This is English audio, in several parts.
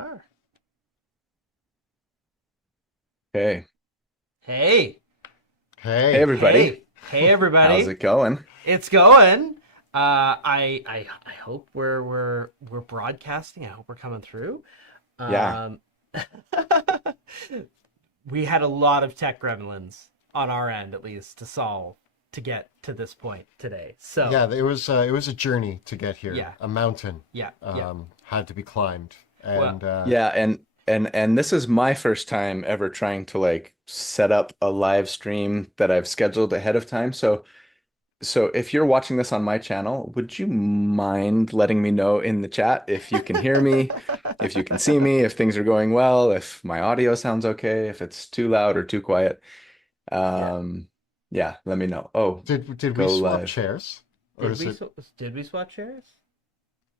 are. Okay. Hey, Hey, Hey, everybody. hey, How's everybody! it going? It's going. I hope we're broadcasting. I hope we're coming through. Yeah. Um, we had a lot of tech gremlins on our end, at least, to solve to get to this point today. So yeah, it was a journey to get here. yeah, A mountain yeah. had to be climbed, Well, and Yeah, and this is my first time ever trying to like set up a live stream that I've scheduled ahead of time. So if you're watching this on my channel, would you mind letting me know in the chat if you can hear me, if you can see me, if things are going well, if my audio sounds okay, if it's too loud or too quiet? yeah. Um, yeah, let me know. Oh, did we go swap live. chairs, or Did is we it? sw- did we swap chairs?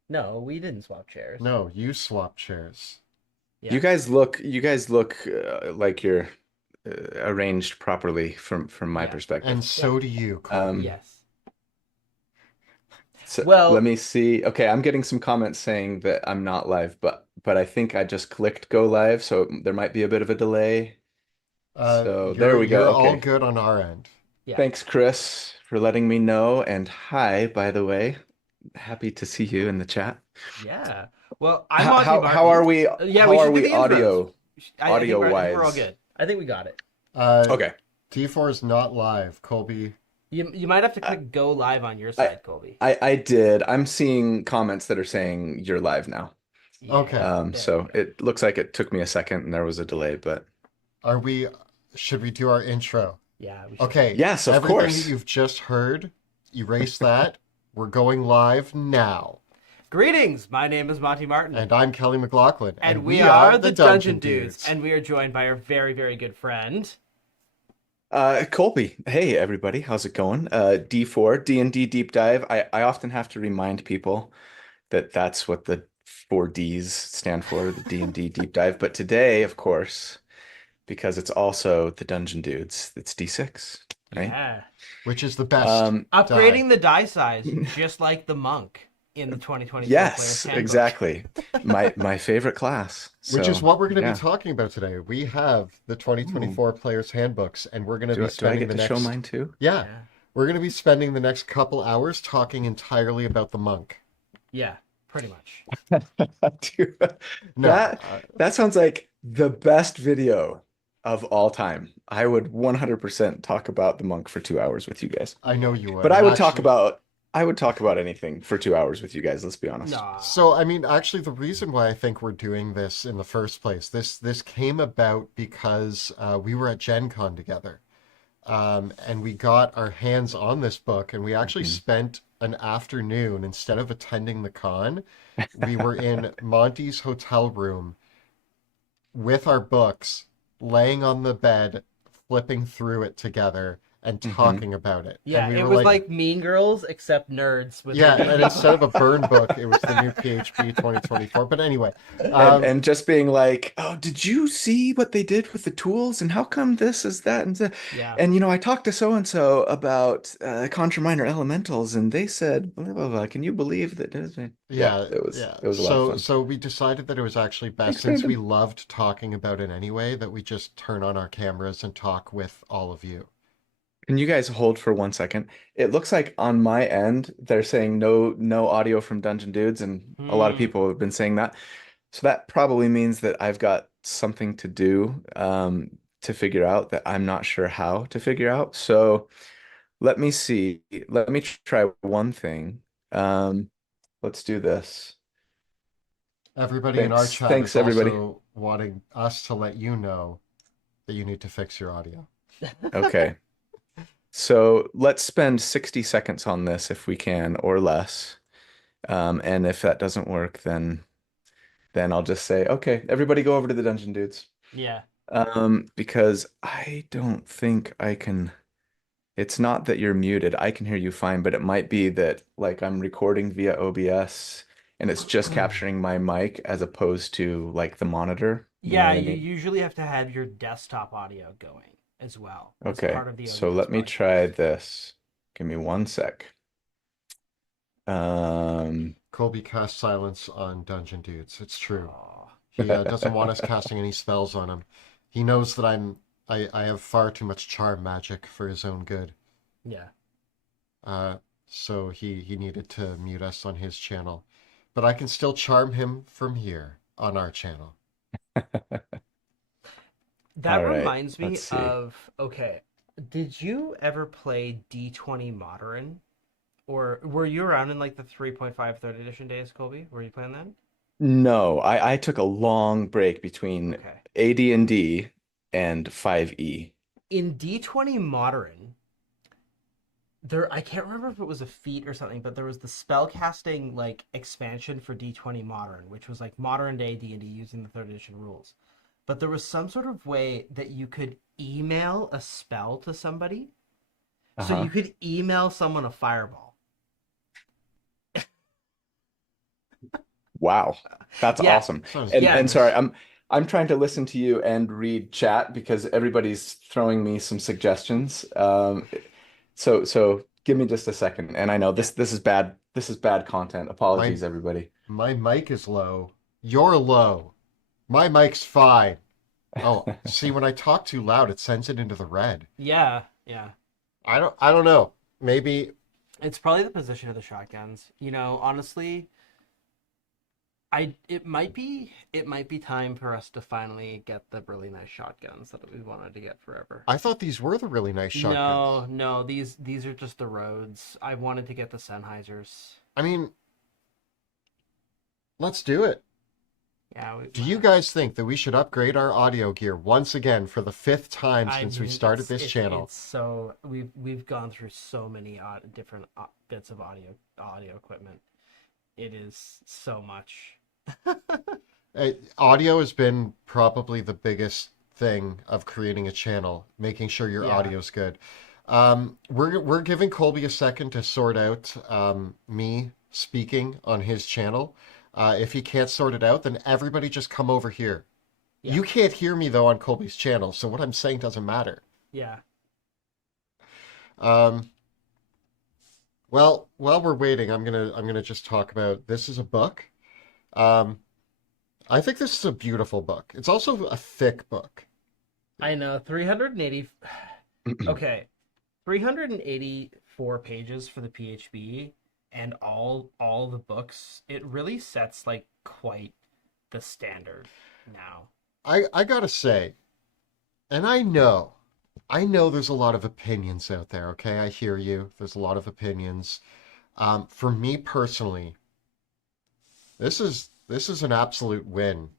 No, we didn't swap chairs. No, you swapped chairs. Yeah. You guys look like you're arranged properly from my Yeah. And perspective. Yeah. so do you, Um, Colby. Yes. so let Well, me see. Okay, I'm getting some comments saying that I'm not live, but I think I just clicked go live, so there might be a bit of a delay. So there You're we go. you're all Okay. good on our end. yeah. Thanks, Chris, for letting me know. And hi, by the way. Happy to see you in the chat. Yeah. Well, I'm How Monty how how are Martin. we Yeah, we how are should do we the intros. audio I think we're all wise? good. I think we got it. Uh, Okay. T4 is not live, Colby. You might have to click go live on your I side, Colby. I did. I'm seeing comments that are saying you're live now. Okay, Yeah. There we So go. it looks like it took me a second and there was a delay, but are we? Should we do our intro? Yeah, we should. Okay, yes, of everything that course. you've just heard, erase that. We're going live now. Greetings. My name is Monty Martin, And I'm Kelly McLaughlin, and and we we are are the the Dungeon Dungeon Dudes, Dudes. and we are joined by our very, very good friend. Colby, hey everybody, how's it going? D4, D&D Deep Dive. I often have to remind people that that's what the 4Ds stand for, the D&D Deep Dive. But today, of course, because it's also the Dungeon Dudes, it's D6, right? Yeah. Which is the best Um, die. Upgrading the die size, just like the monk in the 2024 Player's yes, Handbook. exactly. My favorite class. Which is So, what we're going to be yeah. talking about today. We have the Ooh. 2024 Players Handbooks, and we're going to be Do I spending get the to show next, mine too? yeah, Yeah. we're going to be spending the next couple hours talking entirely about the monk. Yeah, pretty much. Dude, No, that that sounds like the best video of all time. I would 100% talk about the monk for 2 hours with you guys. I know you would. But And actually, I would talk about anything for 2 hours with you guys, let's be honest. Nah. so I mean, actually, the reason why I think we're doing this in the first place, this came about because we were at Gen Con together. And we got our hands on this book, and we actually Mhm. spent an afternoon instead of attending the con. We were in Monty's hotel room with our books, laying on the bed, flipping through it together, and Mhm. talking about it. And Yeah, we it were was like, like Mean Girls, except nerds with their yeah, and D&D instead of a books. burn book, it was the new PHB 2024. But anyway, And um, and just being like, "Oh, did you see what they did with the tools and how come this is that and that?" Yeah. And I talked to so and so about Contra Minor Elementals and they said blah blah blah. Can you believe that? Yeah, yeah, it was yeah. it was a lot of fun. So we decided that it was actually best, Thanks, since we Brandon. loved talking about it anyway, that we just turn on our cameras and talk with all of you. Can you guys hold for 1 second? It looks like on my end they're saying no audio from Dungeon Dudes, and a lot of Hmm. people have been saying that. So that probably means that I've got something to do to figure out that I'm not sure how to figure out. So let me see. Let me try one thing. Um, let's do this. Everybody in our Thanks. chat Thanks, is everybody. also wanting us to let you know that you need to fix your audio. Okay. So let's spend 60 seconds on this if we can, or less. And if that doesn't work, then I'll just say, okay, everybody go over to the Dungeon Dudes. Yeah. Because I don't think I can. It's not that you're muted. I can hear you fine, but it might be that like I'm recording via OBS and it's just capturing my mic as opposed to like the monitor. You know Yeah, what I you mean? usually have to have your desktop audio going as well as Okay, part of the so OBS let me try broadcast. this. Give me 1 sec. Um, Colby cast silence on Dungeon Dudes. It's true. Oh. He doesn't want us casting any spells on him. He knows that I have far too much charm magic for his own good. Yeah. So he needed to mute us on his channel. But I can still charm him from here on our channel. That All right, reminds me let's see. of, okay, did you ever play D20 Modern? Or were you around in like the 3.5 third edition days, Colby? Were you playing then? No, I took a long break between Okay. AD&D and 5e. In D20 Modern, there I can't remember if it was a feat or something, but there was the spellcasting like expansion for D20 Modern, which was like modern day D&D using the third edition rules. But there was some sort of way that you could email a spell to somebody. So Uh-huh. you could email someone a fireball. Wow, that's Yeah. awesome. Sounds And Yeah. and sorry, I'm trying to listen to you and read chat because everybody's throwing me some suggestions. So give me just a second. And I know this is bad. This is bad content. My Apologies, everybody. my mic is low. You're low. My mic's fine. Oh, see, when I talk too loud, it sends it into the red. Yeah. Yeah. I don't know. Maybe It's probably the position of the shotguns. You know, honestly, it might be time for us to finally get the really nice shotguns that we wanted to get forever. I thought these were the really nice shotguns. No, these are just the roads. I wanted to get the Sennheisers. I mean, let's do it. Yeah. Do you guys think that we should upgrade our audio gear once again for the 5th time since we started this channel? It's so we've gone through so many different bits of audio equipment. It is so much. Audio has been probably the biggest thing of creating a channel, making sure your Yeah. audio's good. We're giving Colby a second to sort out me speaking on his channel. If he can't sort it out, then everybody just come over here. Yeah. You can't hear me though on Colby's channel, so what I'm saying doesn't matter. Yeah. Well, while we're waiting, I'm gonna just talk about this is a book. I think this is a beautiful book. It's also a thick book. I know 380. Okay, 384 pages for the PHB and all the books. It really sets like quite the standard now. I gotta say, and I know there's a lot of opinions out there, okay? I hear you. There's a lot of opinions. For me personally, this is an absolute win.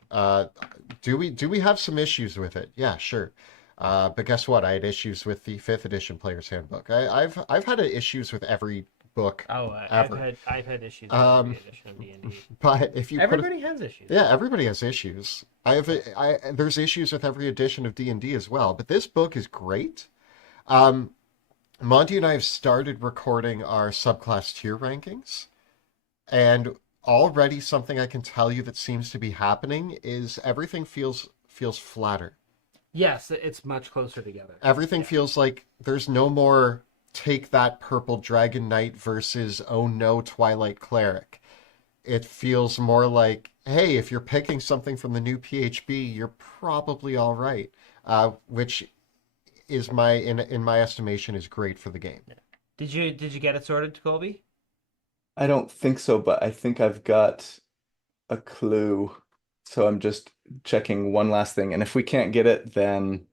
Do we have some issues with it? Yeah, sure. But guess what? I had issues with the 5th edition player's handbook. I've had issues with every book Oh, ever. I've had issues with Um, every edition of D&D. But if you put Everybody has issues. yeah, everybody has issues. There's issues with every edition of D&D as well, but this book is great. Monty and I have started recording our subclass tier rankings, and already something I can tell you that seems to be happening is everything feels flatter. Yes, it's much closer together. Everything Yeah. feels like there's no more take that purple dragon knight versus oh no Twilight cleric. It feels more like, hey, if you're picking something from the new PHB, you're probably all right, which is in my estimation is great for the game. Did you get it sorted, Colby? I don't think so, but I think I've got a clue. So I'm just checking one last thing. And if we can't get it, then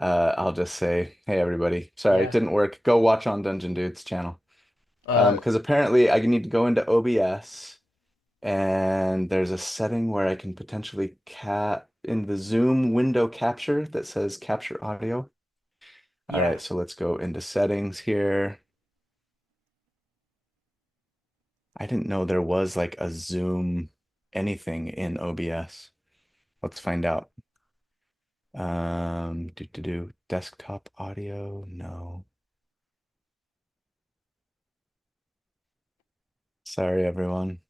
I'll just say, hey, everybody, sorry, Yeah. it didn't work. Go watch on Dungeon Dude's channel. Uh, Because apparently I need to go into OBS and there's a setting where I can potentially in the Zoom window capture that says capture audio. All Yeah. right, so let's go into settings here. I didn't know there was like a Zoom anything in OBS. Let's find out. Desktop audio, no. Sorry, everyone.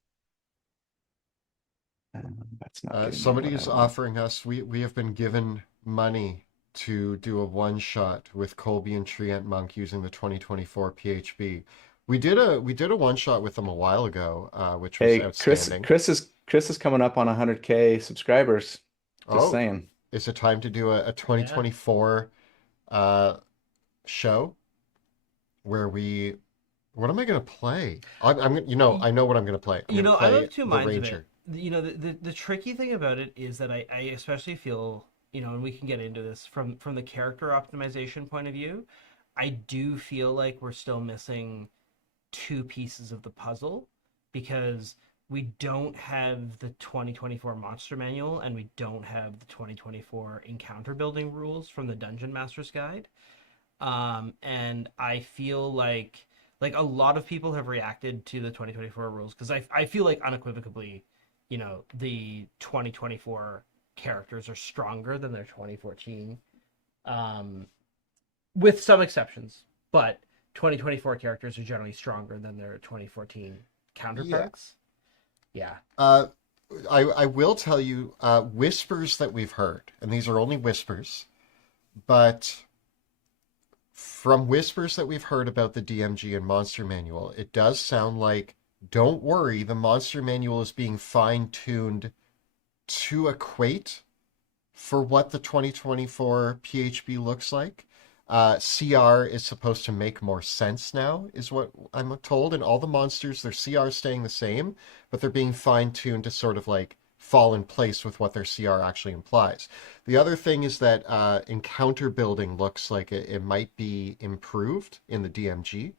That's not getting me somebody what is I want. offering us. We have been given money to do a one shot with Colby and Treant Monk using the 2024 PHB. We did a one shot with them a while ago, which was Hey, outstanding. Chris Chris is coming up on 100K subscribers. Just Oh, saying. is it time to do a Yeah. 2024 uh show where we what am I gonna play? I know what I'm gonna play. I'm You gonna know, I'm play of two the minds of it. Ranger. You know, the tricky thing about it is that I especially feel, you know, and we can get into this from the character optimization point of view, I do feel like we're still missing two pieces of the puzzle because we don't have the 2024 monster manual and we don't have the 2024 encounter building rules from the Dungeon Master's Guide. And I feel like a lot of people have reacted to the 2024 rules because I feel like unequivocally, you know, the 2024 characters are stronger than their 2014, um, with some exceptions, but 2024 characters are generally stronger than their 2014 Yeah. counterparts. Yeah, Uh, I will tell you whispers that we've heard, and these are only whispers, but from whispers that we've heard about the DMG and Monster Manual, it does sound like, don't worry, the Monster Manual is being fine-tuned to equate for what the 2024 PHB looks like. CR is supposed to make more sense now, is what I'm told. And all the monsters, their CR staying the same, but they're being fine-tuned to sort of like fall in place with what their CR actually implies. The other thing is that encounter building looks like it might be improved in the DMG.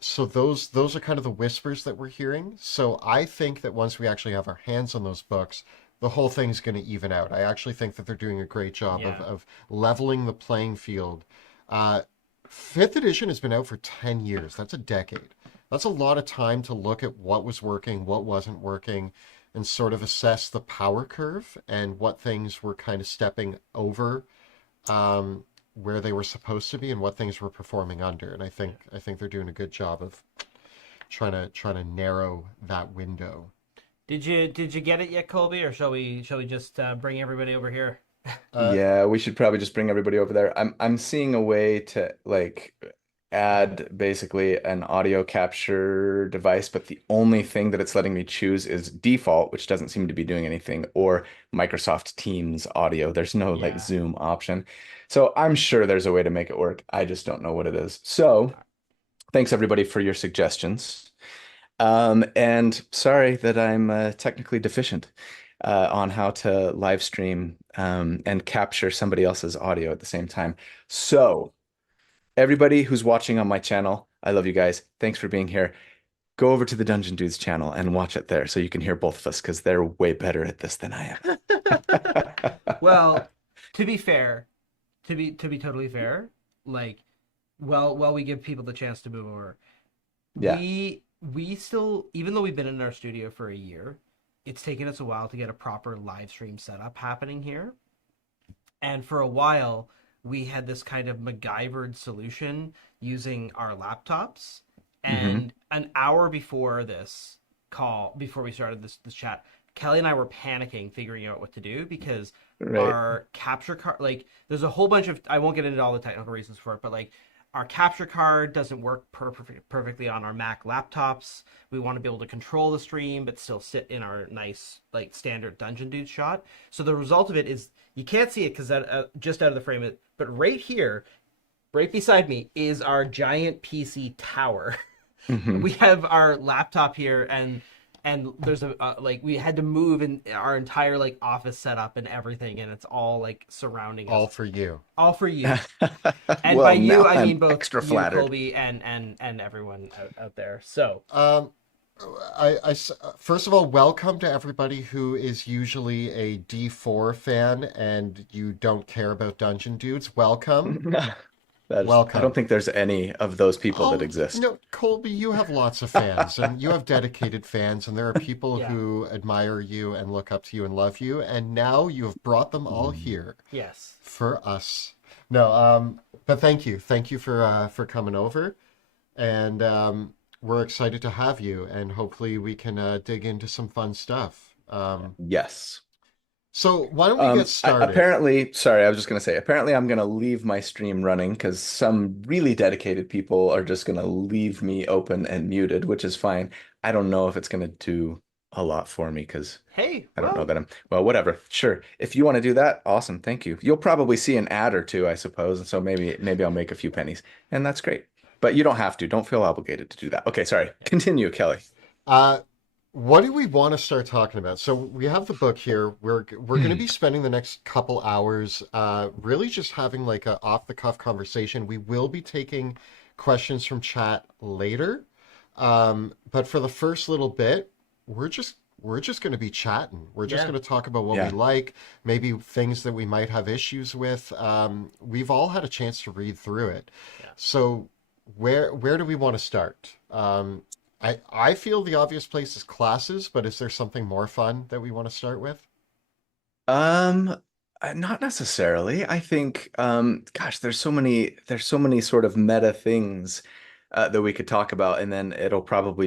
So those are kind of the whispers that we're hearing. So I think that once we actually have our hands on those books, the whole thing's going to even out. I actually think that they're doing a great job yeah, of leveling the playing field. Uh, Fifth edition has been out for 10 years. That's a decade. That's a lot of time to look at what was working, what wasn't working, and sort of assess the power curve and what things were kind of stepping over um, where they were supposed to be and what things were performing under. And I think they're doing a good job of trying to narrow that window. did you get it yet, Colby, or shall we just bring everybody over here? Uh, Yeah, we should probably just bring everybody over there. I'm seeing a way to like add basically an audio capture device, but the only thing that it's letting me choose is default, which doesn't seem to be doing anything, or Microsoft Teams audio. There's no like Yeah. Zoom option. So I'm sure there's a way to make it work. I just don't know what it is. So thanks everybody for your suggestions. And sorry that I'm technically deficient on how to live stream and capture somebody else's audio at the same time. So, everybody who's watching on my channel, I love you guys. Thanks for being here. Go over to the Dungeon Dudes channel and watch it there so you can hear both of us because they're way better at this than I am. Well, to be fair, to be totally fair, like, while we give people the chance to move over, Yeah. we still, even though we've been in our studio for a year, it's taken us a while to get a proper live stream setup happening here. And for a while, we had this kind of MacGyvered solution using our laptops. Hmm. And an hour before this call, before we started this chat, Kelly and I were panicking, figuring out what to do because Right. our capture card, like, there's a whole bunch of, I won't get into all the technical reasons for it, but like, our capture card doesn't work perfectly on our Mac laptops. We want to be able to control the stream, but still sit in our nice, like, standard Dungeon Dude shot. So the result of it is you can't see it because just out of the frame, but right here, right beside me, is our giant PC tower. Hmm. We have our laptop here, and there's a like we had to move in our entire like office setup and everything, and it's all like surrounding all us, for you. all for you. And by Well, you, now I mean I'm both extra you, flattered. Colby, and everyone out there. So Um, first of all, welcome to everybody who is usually a D4 fan and you don't care about Dungeon Dudes. Welcome, I don't welcome. think there's any of those people that Oh, exist. no, Colby, you have lots of fans and you have dedicated fans, and there are people yeah, who admire you and look up to you and love you, and now you have brought them all here yes, for us. No, but thank you. Thank you for coming over. And we're excited to have you, and hopefully we can dig into some fun stuff. Yes. So why don't we get started? Apparently, sorry, I was just gonna say, apparently I'm gonna leave my stream running because some really dedicated people are just gonna leave me open and muted, which is fine. I don't know if it's gonna do a lot for me because Hey, I don't know well, that I'm, well, whatever. Sure. If you want to do that, awesome. Thank you. You'll probably see an ad or two, I suppose. And so maybe I'll make a few pennies. And that's great. But you don't have to. Don't feel obligated to do that. Okay, sorry. yeah. Continue, Kelly. Uh, what do we want to start talking about? So we have the book here. We're going to be spending the next couple hours, really just having like a off the cuff conversation. We will be taking questions from chat later, but for the first little bit, we're just going to be chatting. We're just Yeah. going to talk about what we Yeah. like, maybe things that we might have issues with. We've all had a chance to read through it, Yeah. so where do we want to start? I feel the obvious place is classes, but is there something more fun that we want to start with? Um, Not necessarily. I think, gosh, there's so many sort of meta things that we could talk about, and then we'll probably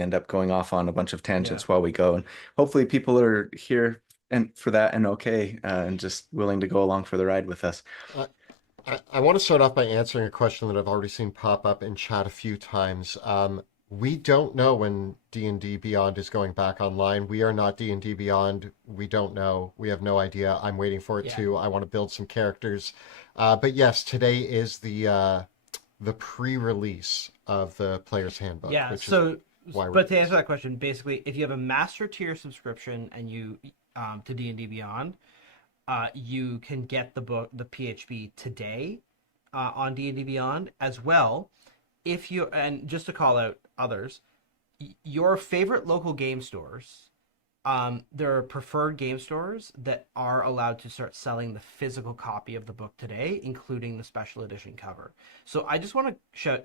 end up going off on a bunch of Yeah. tangents while we go. And hopefully people are here and for that and okay, and just willing to go along for the ride with us. Uh, I want to start off by answering a question that I've already seen pop up in chat a few times. We don't know when D&D Beyond is going back online. We are not D&D Beyond. We don't know. We have no idea. I'm waiting for it Yeah. too. I want to build some characters. But yes, today is the pre-release of the Player's Handbook, Yeah. which is So, why we're but to doing answer this. that question, basically, if you have a master tier subscription and you to D&D Beyond, you can get the book, the PHB today on D&D Beyond as well. If you and just to call out others, your favorite local game stores, there are preferred game stores that are allowed to start selling the physical copy of the book today, including the special edition cover. So I just want to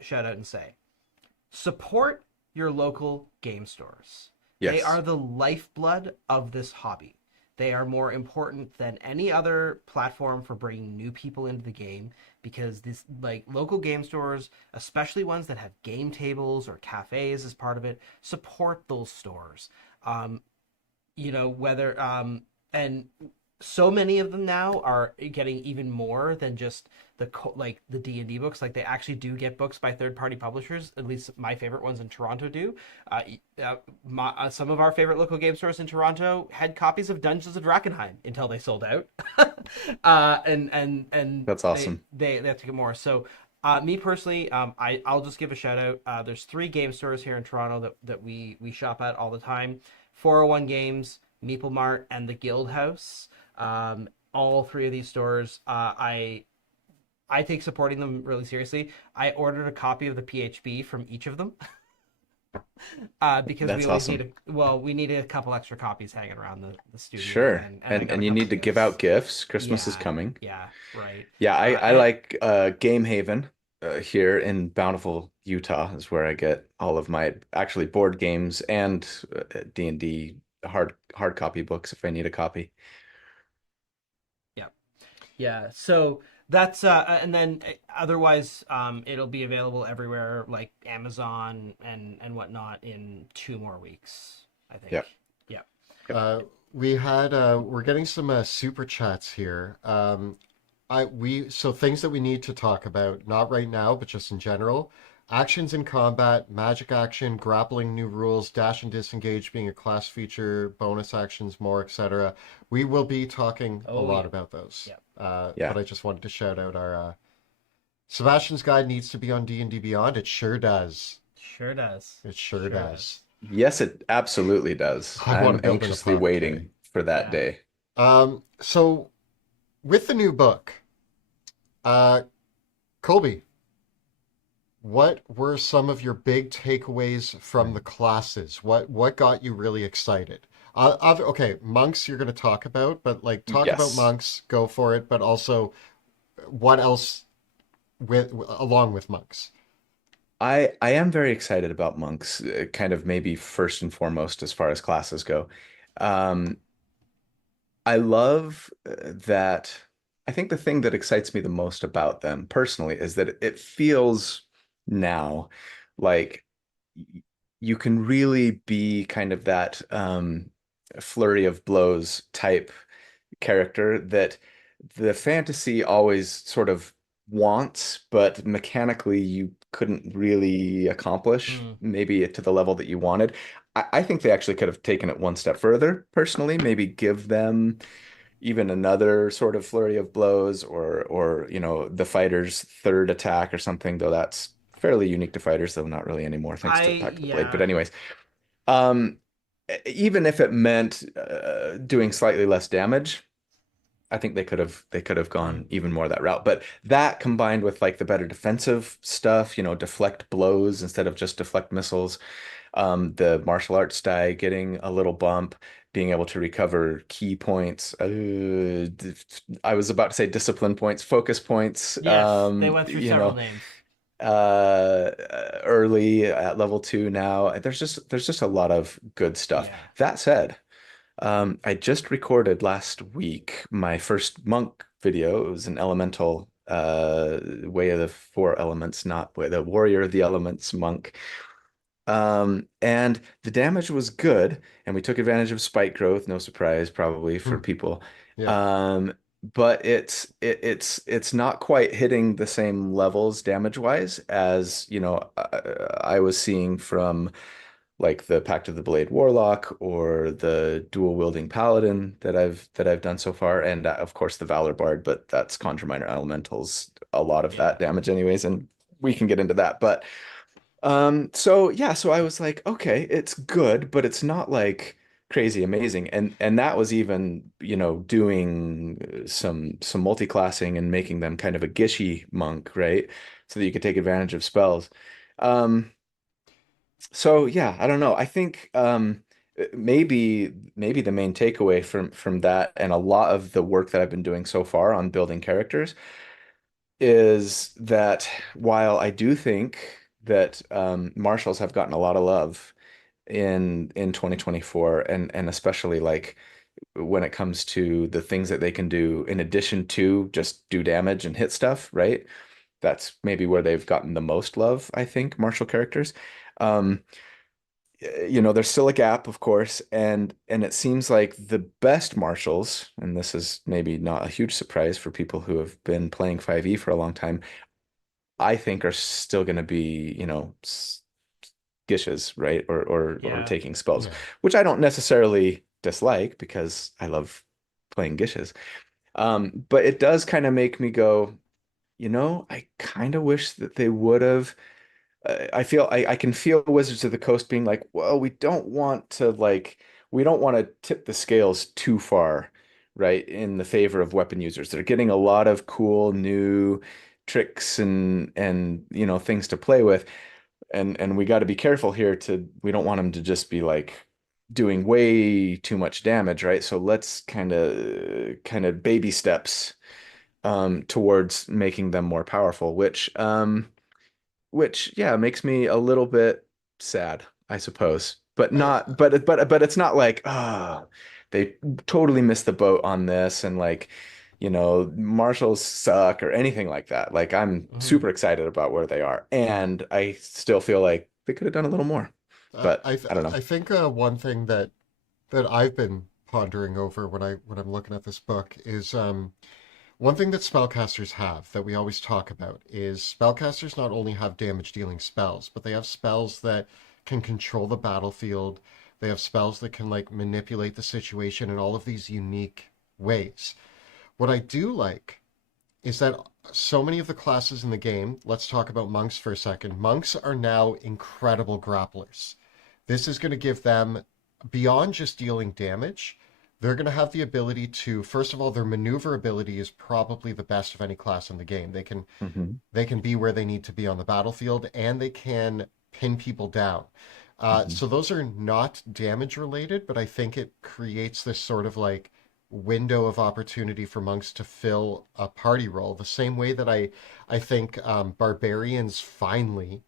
shout out and say, support your local game stores. They Yes. are the lifeblood of this hobby. They are more important than any other platform for bringing new people into the game because this like local game stores, especially ones that have game tables or cafes as part of it, support those stores. Um, whether and so many of them now are getting even more than just like the D&D books. Like they actually do get books by third party publishers. At least my favorite ones in Toronto do. Some of our favorite local game stores in Toronto had copies of Dungeons of Drakkenheim until they sold out. And That's awesome. they have to get more. So me personally, I'll just give a shout out. There's 3 game stores here in Toronto that we shop at all the time. 401 Games, Meeple Mart, and the Guild House. All 3 of these stores, I take supporting them really seriously. I ordered a copy of the PHB from each of them because we That's always awesome. we needed a couple extra copies hanging around the studio, Sure. and I got a And you couple need to give out gifts. gifts. Christmas is Yeah, coming. yeah, right. Yeah, I And like Game Haven here in Bountiful, Utah is where I get all of my actually board games and D&D hard copy books if I need a copy. yeah, yeah. So that's and then otherwise, it'll be available everywhere like Amazon and whatnot in 2 more weeks, I Yeah. think. Yeah. Uh, we're getting some super chats here. So things that we need to talk about, not right now, but just in general. Actions in combat, magic action, grappling new rules, dash and disengage being a class feature, bonus actions, more, etc. We will be talking a Oh lot yeah. about those. Yeah. But Yeah. I just wanted to shout out our Sebastian's guide needs to be on D&D Beyond. It sure does. Sure does. It sure Sure does. does. Yes, it absolutely does. I want I'm to build an anxiously apothecary. waiting for that Yeah. day. So with the new book, uh, Colby, what were some of your big takeaways from the classes? What got you really excited? Okay, monks you're going to talk about, but like talk about Yes. monks, go for it. But also, what else with along with monks? I am very excited about monks, kind of maybe first and foremost as far as classes go. Um, I love that. I think the thing that excites me the most about them personally is that it feels now like y- you can really be kind of that flurry of blows type character that the fantasy always sort of wants, but mechanically you couldn't really accomplish, Mm. maybe to the level that you wanted. I think they actually could have taken it one step further, personally, maybe give them even another sort of flurry of blows or the fighter's third attack or something, though that's fairly unique to fighters, though not really anymore, thanks to Pact of the Blade. But Yeah. anyways, um, even if it meant doing slightly less damage, I think they could have gone Mm. even more that route. But that combined with like the better defensive stuff, deflect blows instead of just deflect missiles, the martial arts die getting a little bump, being able to recover key points. I was about to say discipline points, focus points. Yes, they went through several names. Early at level 2 now. There's just a lot of good stuff. Yeah. That said, I just recorded last week my first monk video. It was an elemental way of the four elements, not way the warrior of the elements monk. And the damage was good, and we took advantage of spike growth, no surprise probably for Hmm. people. Yeah. Um, but it's not quite hitting the same levels damage wise as, I was seeing from like the Pact of the Blade Warlock or the dual wielding Paladin that I've done so far, and of course the Valor Bard, but that's Conjure Minor Elementals, a lot of Yeah. that damage anyways, and we can get into that. But so yeah, so I was like, okay, it's good, but it's not like crazy amazing. And that was even, doing some multiclassing and making them kind of a gishy monk, right? So that you could take advantage of spells. Um, so yeah, I don't know. I think maybe the main takeaway from that and a lot of the work that I've been doing so far on building characters is that while I do think that marshals have gotten a lot of love in 2024 and especially like when it comes to the things that they can do in addition to just do damage and hit stuff, right? That's maybe where they've gotten the most love, I think, martial characters. Um, there's still a gap, of course, and it seems like the best marshals, and this is maybe not a huge surprise for people who have been playing 5e for a long time, I think are still going to be, gishes, right? Or Yeah. taking spells, Yeah. which I don't necessarily dislike because I love playing gishes. But it does kind of make me go, I kind of wish that they would have. I can feel Wizards of the Coast being like, well, we don't want to tip the scales too far, right, in the favor of weapon users. They're getting a lot of cool new tricks and things to play with, and we got to be careful here we don't want them to just be like doing way too much damage, right? So let's kind of baby steps towards making them more powerful, which yeah makes me a little bit sad, I suppose, but I, not but it's not like they totally missed the boat on this and like marshals suck or anything like that. Like I'm Hmm. super excited about where they are, and I still feel like they could have done a little more, but I don't know. I think one thing that I've been pondering over when I'm looking at this book is one thing that spellcasters have that we always talk about is spellcasters not only have damage dealing spells, but they have spells that can control the battlefield. They have spells that can like manipulate the situation in all of these unique ways. What I do like is that so many of the classes in the game, let's talk about monks for a second. Monks are now incredible grapplers. This is going to give them, beyond just dealing damage, they're going to have the ability to, first of all, their maneuverability is probably the best of any class in the game. Hmm. They can be where they need to be on the battlefield, and they can pin people down. Hmm. So those are not damage related, but I think it creates this sort of like window of opportunity for monks to fill a party role. The same way that I think barbarians finally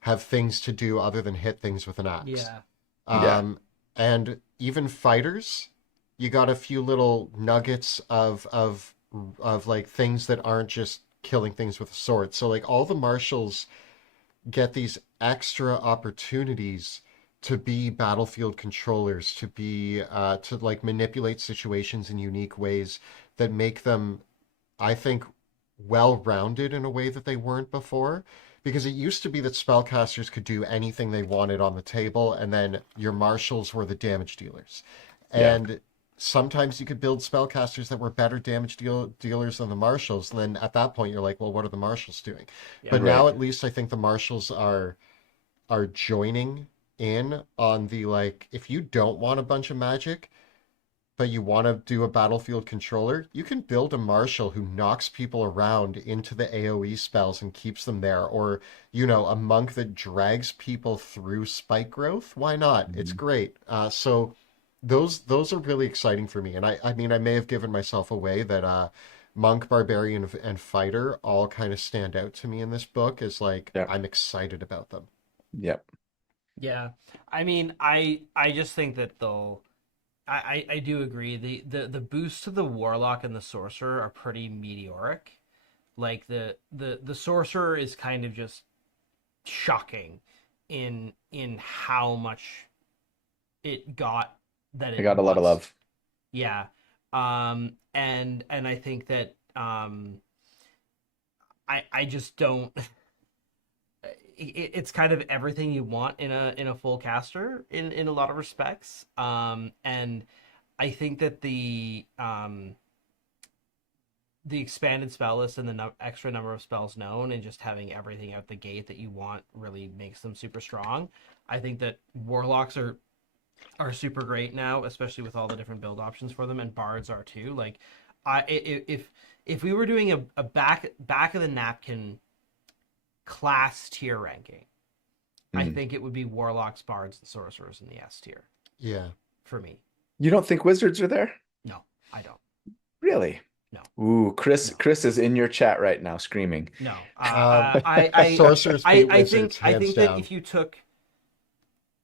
have things to do other than hit things with an axe. Yeah. Yeah. Um, and even fighters, you got a few little nuggets of like things that aren't just killing things with a sword. So like all the marshals get these extra opportunities to be battlefield controllers, to be to like manipulate situations in unique ways that make them, I think, well-rounded in a way that they weren't before. Because it used to be that spellcasters could do anything they wanted on the table, and then your marshals were the damage dealers. Yeah. And sometimes you could build spellcasters that were better dealers than the marshals. And then at that point, you're like, well, what are the marshals doing? Yeah. But Right. now at least I think the marshals are joining in on the like, if you don't want a bunch of magic, but you want to do a battlefield controller, you can build a marshal who knocks people around into the AoE spells and keeps them there. Or, a monk that drags people through spike growth. Why not? It's great. So those are really exciting for me. And I mean, I may have given myself away that monk, barbarian, and fighter all kind of stand out to me in this book as like, Yeah. I'm excited about them. Yep. Yeah. I mean, I just think that though, I do agree. The boosts to the warlock and the sorcerer are pretty meteoric. Like the sorcerer is kind of just shocking in how much it got that I got a lot of was. love. Yeah. And I think that I just don't it's kind of everything you want in a full caster in a lot of respects. And I think that the expanded spell list and the extra number of spells known and just having everything out the gate that you want really makes them super strong. I think that warlocks are super great now, especially with all the different build options for them, and bards are too. Like, if we were doing a back of the napkin class tier ranking, I think it would be warlocks, bards, and sorcerers in the S tier. Yeah. For me. You don't think wizards are there? No, I don't. Really? No. Ooh, Chris is in your chat right now screaming. No. Sorcerers beat I wizards, think hands that down. if you took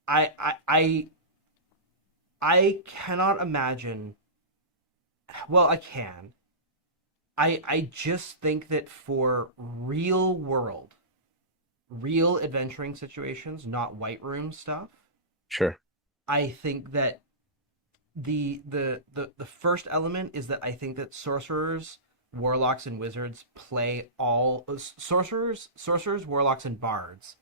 I cannot imagine. Well, I can. I just think that for real world, real adventuring situations, not white room stuff, Sure. I think that the first element is that I think that sorcerers, warlocks, and wizards play all sorcerers, warlocks, and bards,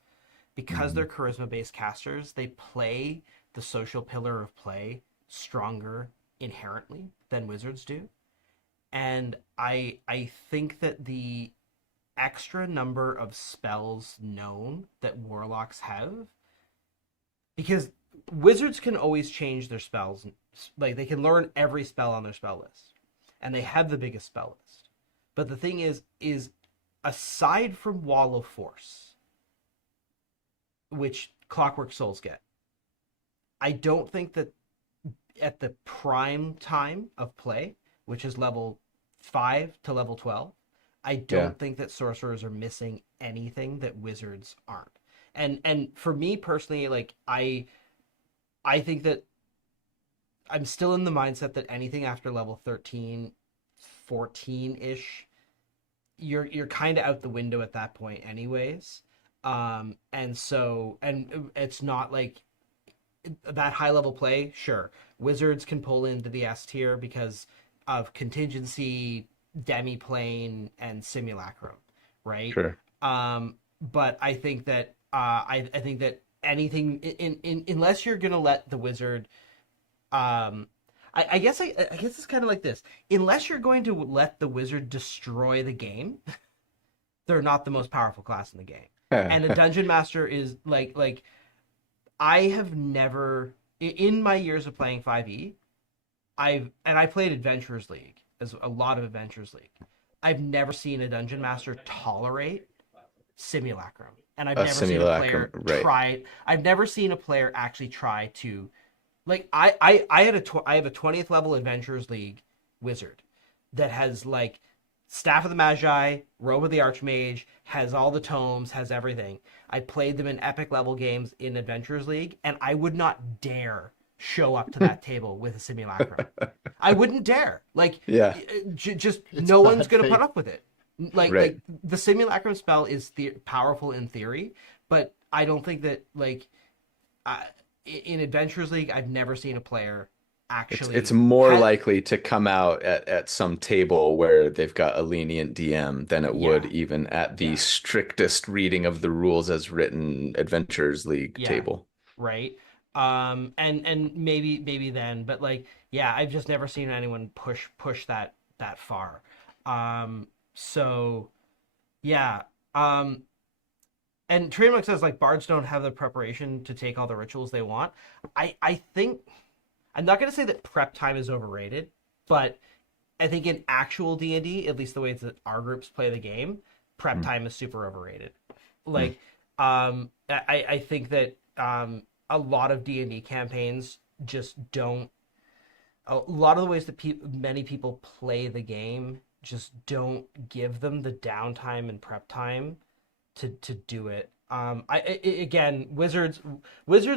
because they're charisma based casters, they play the social pillar of play stronger inherently than wizards do. And I think that the extra number of spells known that warlocks have, because wizards can always change their spells, like they can learn every spell on their spell list, and they have the biggest spell list. But the thing is aside from Wall of Force, which Clockwork Souls get, I don't think that at the prime time of play, which is level 5 to level 12, I don't think that sorcerers are missing anything that wizards aren't. And for me personally, like I think that I'm still in the mindset that anything after level 13, 14-ish, you're kind of out the window at that point anyways. And it's not like that high level play. Sure, wizards can pull into the S tier because of contingency, demiplane, and simulacrum, right? Sure. But I think that I think that anything in unless you're gonna let the wizard, I guess it's kind of like this. Unless you're going to let the wizard destroy the game, they're not the most powerful class in the game. And a dungeon master is like I have never in my years of playing 5e, I played Adventurers League, as a lot of Adventurers League. I've never seen a dungeon master tolerate simulacrum, and I've never seen a player try. I've never seen a player actually try to, like I have a 20th level Adventurers League wizard that has like Staff of the Magi, Robe of the Archmage, has all the tomes, has everything. I played them in epic level games in Adventurers League, and I would not dare show up to that table with a simulacrum. I wouldn't dare. Like, just It's no one's bad gonna faith. put up with it. Like the simulacrum spell is powerful in theory, but I don't think that in Adventurers League I've never seen a player It's actually more had. likely to come out at some table where they've got a lenient DM than it would Yeah, even at the yeah, strictest reading of the rules as written Adventures League yeah, table. right. And maybe then, but like, yeah, I've just never seen anyone push that far. So yeah. Um, and Trademark says like bards don't have the preparation to take all the rituals they want. I think I'm not gonna say that prep time is overrated, but I think in actual D&D, at least the way that our groups play the game, prep Mm, time is super overrated. mm. Like, I think that a lot of D&D campaigns just don't. A lot of the ways that many people play the game just don't give them the downtime and prep time to do it. Again, wizards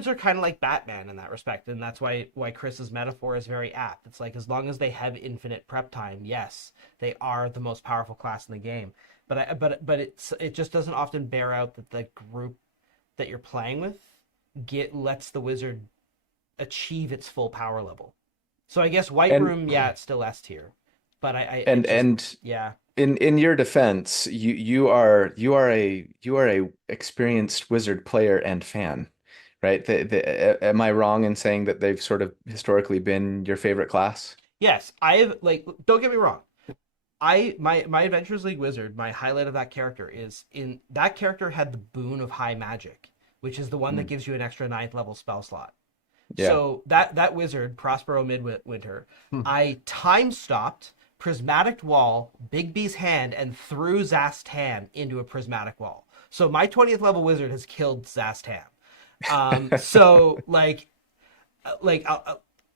are kind of like Batman in that respect, and that's why Chris's metaphor is very apt. It's like as long as they have infinite prep time, yes, they are the most powerful class in the game. But it just doesn't often bear out that the group that you're playing with get lets the wizard achieve its full power level. So I guess White And Room, yeah, it's still S tier, but it and just and yeah. in your defense, you are a experienced wizard player and fan, right? Am I wrong in saying that they've sort of historically been your favorite class? Yes, I've like don't get me wrong. My Adventures League wizard, my highlight of that character is in that character had the boon of high magic, which is the one that Mm, gives you an extra ninth level spell slot. yeah. So that wizard, Prospero Midwinter, I time stopped, prismatic wall, Big B's hand, and threw Zastam into a prismatic wall. So my 20th level wizard has killed Zastam. So like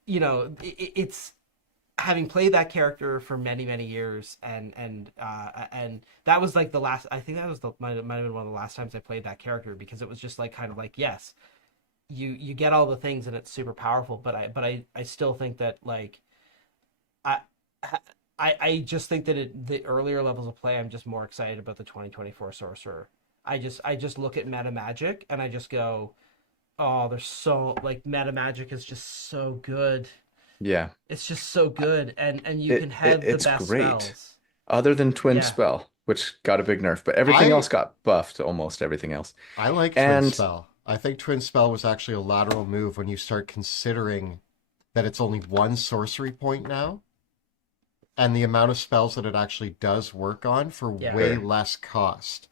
you know, it's having played that character for many years, and that was like the last. I think that was might have been one of the last times I played that character because it was just like kind of like yes, you get all the things and it's super powerful, but I still think that like I. I just think that the earlier levels of play, I'm just more excited about the 2024 sorcerer. I just look at meta magic and I just go, oh, they're so like meta magic is just so good. Yeah. It's just so good, and you can It have the it's best great. spells. Other than Twin Yeah, Spell, which got a big nerf, but everything I else got buffed, almost everything else. I like Twin And Spell. I think Twin Spell was actually a lateral move when you start considering that it's only one sorcery point now, and the amount of spells that it actually does work on for yeah, way sure. less cost.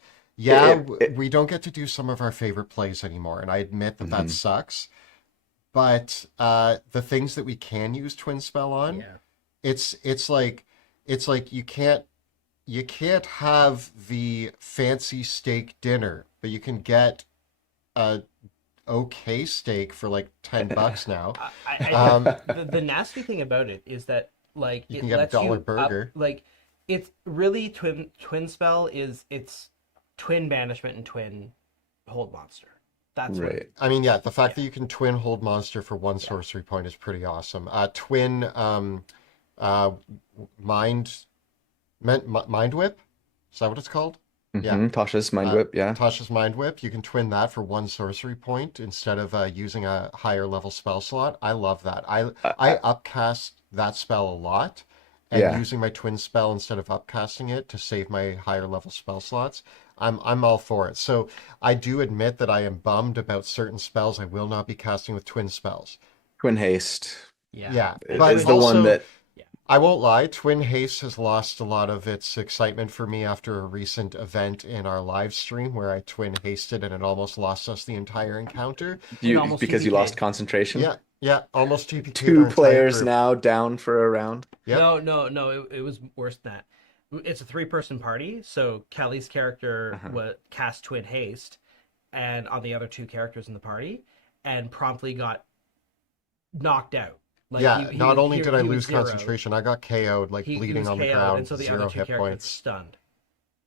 It, Yeah, it we don't get to do some of our favorite plays anymore, and I admit that that mhm. sucks. But the things that we can use Twin Spell on, yeah. it's like you can't have the fancy steak dinner, but you can get a okay steak for like $10 now. I think Um, the nasty thing about it is that like you can it get a lets dollar you up burger. like it's really twin spell is it's twin banishment and twin hold monster. That's what Right. I mean, yeah, the fact yeah that you can twin hold monster for one yeah. sorcery point is pretty awesome. Twin uh mind mind whip? Is that what it's called? Yeah. Tasha's Mind Uh, Whip, yeah. Tasha's Mind Whip, you can twin that for one sorcery point instead of using a higher level spell slot. I love that. I I, upcast that spell a lot, and yeah. using my twin spell instead of upcasting it to save my higher level spell slots, I'm all for it. So I do admit that I am bummed about certain spells I will not be casting with twin spells. Twin Haste Yeah. Yeah, And but is the twin one also that yeah. I won't lie, Twin Haste has lost a lot of its excitement for me after a recent event in our live stream where I Twin Hasted and it almost lost us the entire encounter. And you almost because you lost TPK'd. concentration. Yeah, yeah, almost TPK'd our Two entire players group. now down for a round. Yep. No, it was worse than that. It's a three-person party, so Kelly's character Uh-huh. cast Twin Haste, and on the other two characters in the party, and promptly got knocked out. Like Yeah, not only did I he was lose zeroed. concentration, I got KO'd, like He bleeding was on the KO'd, and ground, so the other zero two hit characters were points. stunned.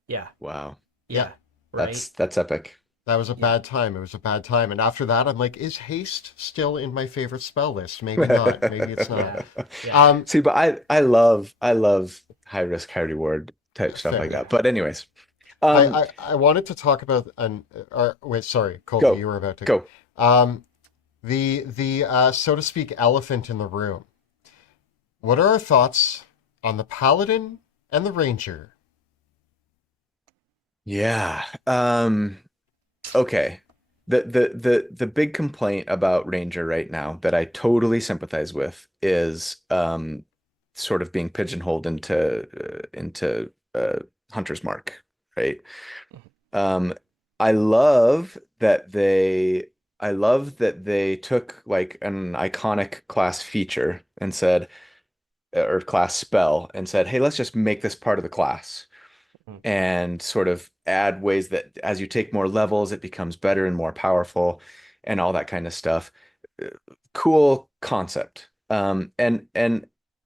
Yeah, Wow. yeah, Yep, right. That's epic. that was a Yeah, bad time. It was a bad time. And after that, I'm like, is haste still in my favorite spell list? Maybe not. Maybe it's not. yeah, yeah. Um, See, but I love high risk, high reward type stuff like fair. that. But anyways, I, um, I, I wanted to talk about an wait, sorry, Colby, go, you were about to go. go. The so to speak elephant in the room. What are our thoughts on the Paladin and the Ranger? Yeah. Okay. The big complaint about Ranger right now that I totally sympathize with is sort of being pigeonholed into Hunter's Mark, right? Um, I love that they took like an iconic class feature and said, or class spell and said, hey, let's just make this part of the class Mhm. and sort of add ways that as you take more levels, it becomes better and more powerful and all that kind of stuff. Uh, Cool concept.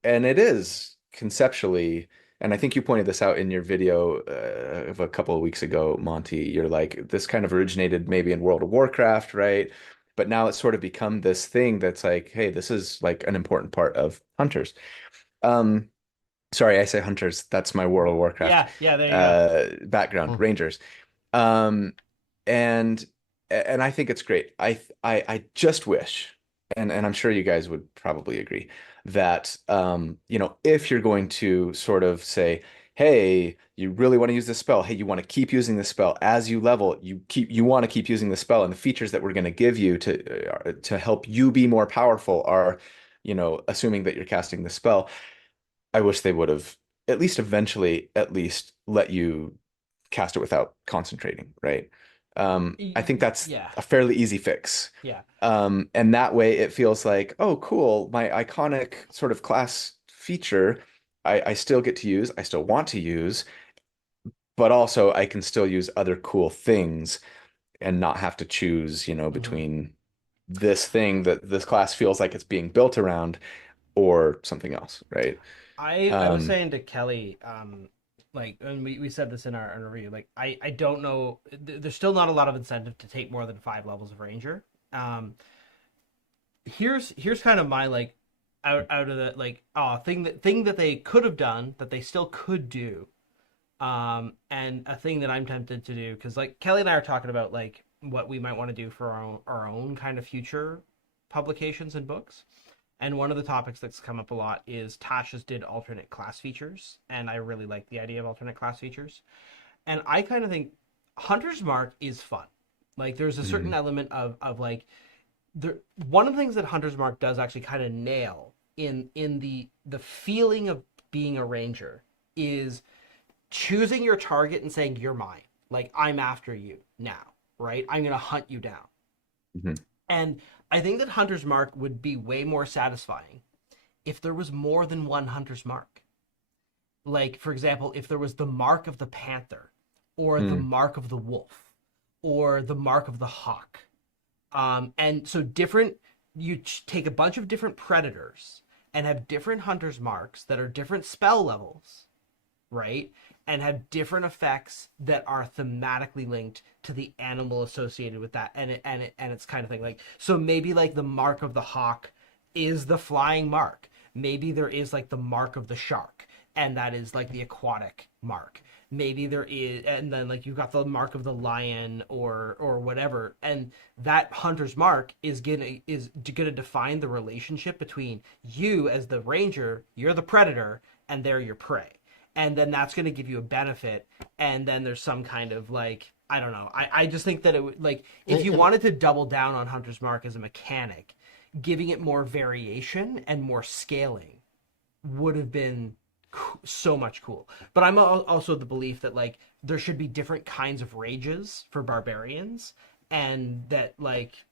And it is conceptually, and I think you pointed this out in your video of a couple of weeks ago, Monty. You're like, this kind of originated maybe in World of Warcraft, right? But now it's sort of become this thing that's like, hey, this is like an important part of Hunters. Um, Sorry, I say hunters. That's my World of Warcraft Yeah, yeah, there you go. background, Hmm. Rangers. Um, and and I think it's great. I just wish, and I'm sure you guys would probably agree that if you're going to sort of say, hey, you really want to use this spell, hey, you want to keep using this spell as you level, you want to keep using the spell, and the features that we're going to give you to help you be more powerful are, assuming that you're casting the spell. I wish they would have at least eventually at least let you cast it without concentrating, right? I think that's Yeah, a fairly easy fix. yeah. And that way it feels like, oh, cool, my iconic sort of class feature, I still get to use, I still want to use, but also I can still use other cool things and not have to choose, Mhm. between this thing that this class feels like it's being built around or something else, right? I was Um, saying to Kelly, like, and we said this in our review, like, I don't know, there's still not a lot of incentive to take more than 5 levels of Ranger. Um, here's kind of my like out of the like thing that they could have done that they still could do, and a thing that I'm tempted to do because like Kelly and I are talking about like what we might want to do for our own kind of future publications and books. And one of the topics that's come up a lot is Tasha's did alternate class features, and I really like the idea of alternate class features. And I kind of think Hunter's Mark is fun. Like there's a certain mhm, element of like there one of the things that Hunter's Mark does actually kind of nail in the feeling of being a ranger is choosing your target and saying you're mine. Like I'm after you now, right? I'm gonna hunt you down. mhm. And I think that Hunter's Mark would be way more satisfying if there was more than one Hunter's Mark. Like, for example, if there was the mark of the panther, or the Mm, mark of the wolf, or the mark of the hawk. And so different, you take a bunch of different predators and have different Hunter's Marks that are different spell levels, right? And have different effects that are thematically linked to the animal associated with that, and it's kind of thing like so maybe like the mark of the hawk is the flying mark. Maybe there is like the mark of the shark, and that is like the aquatic mark. Maybe there is, and then like you've got the mark of the lion or whatever, and that hunter's mark is gonna define the relationship between you as the ranger, you're the predator, and they're your prey, and then that's going to give you a benefit, and then there's some kind of like I don't know. I just think that it would like if you And wanted to double down on Hunter's Mark as a mechanic, giving it more variation and more scaling would have been so much cool. But I'm also the belief that like there should be different kinds of rages for barbarians, and that like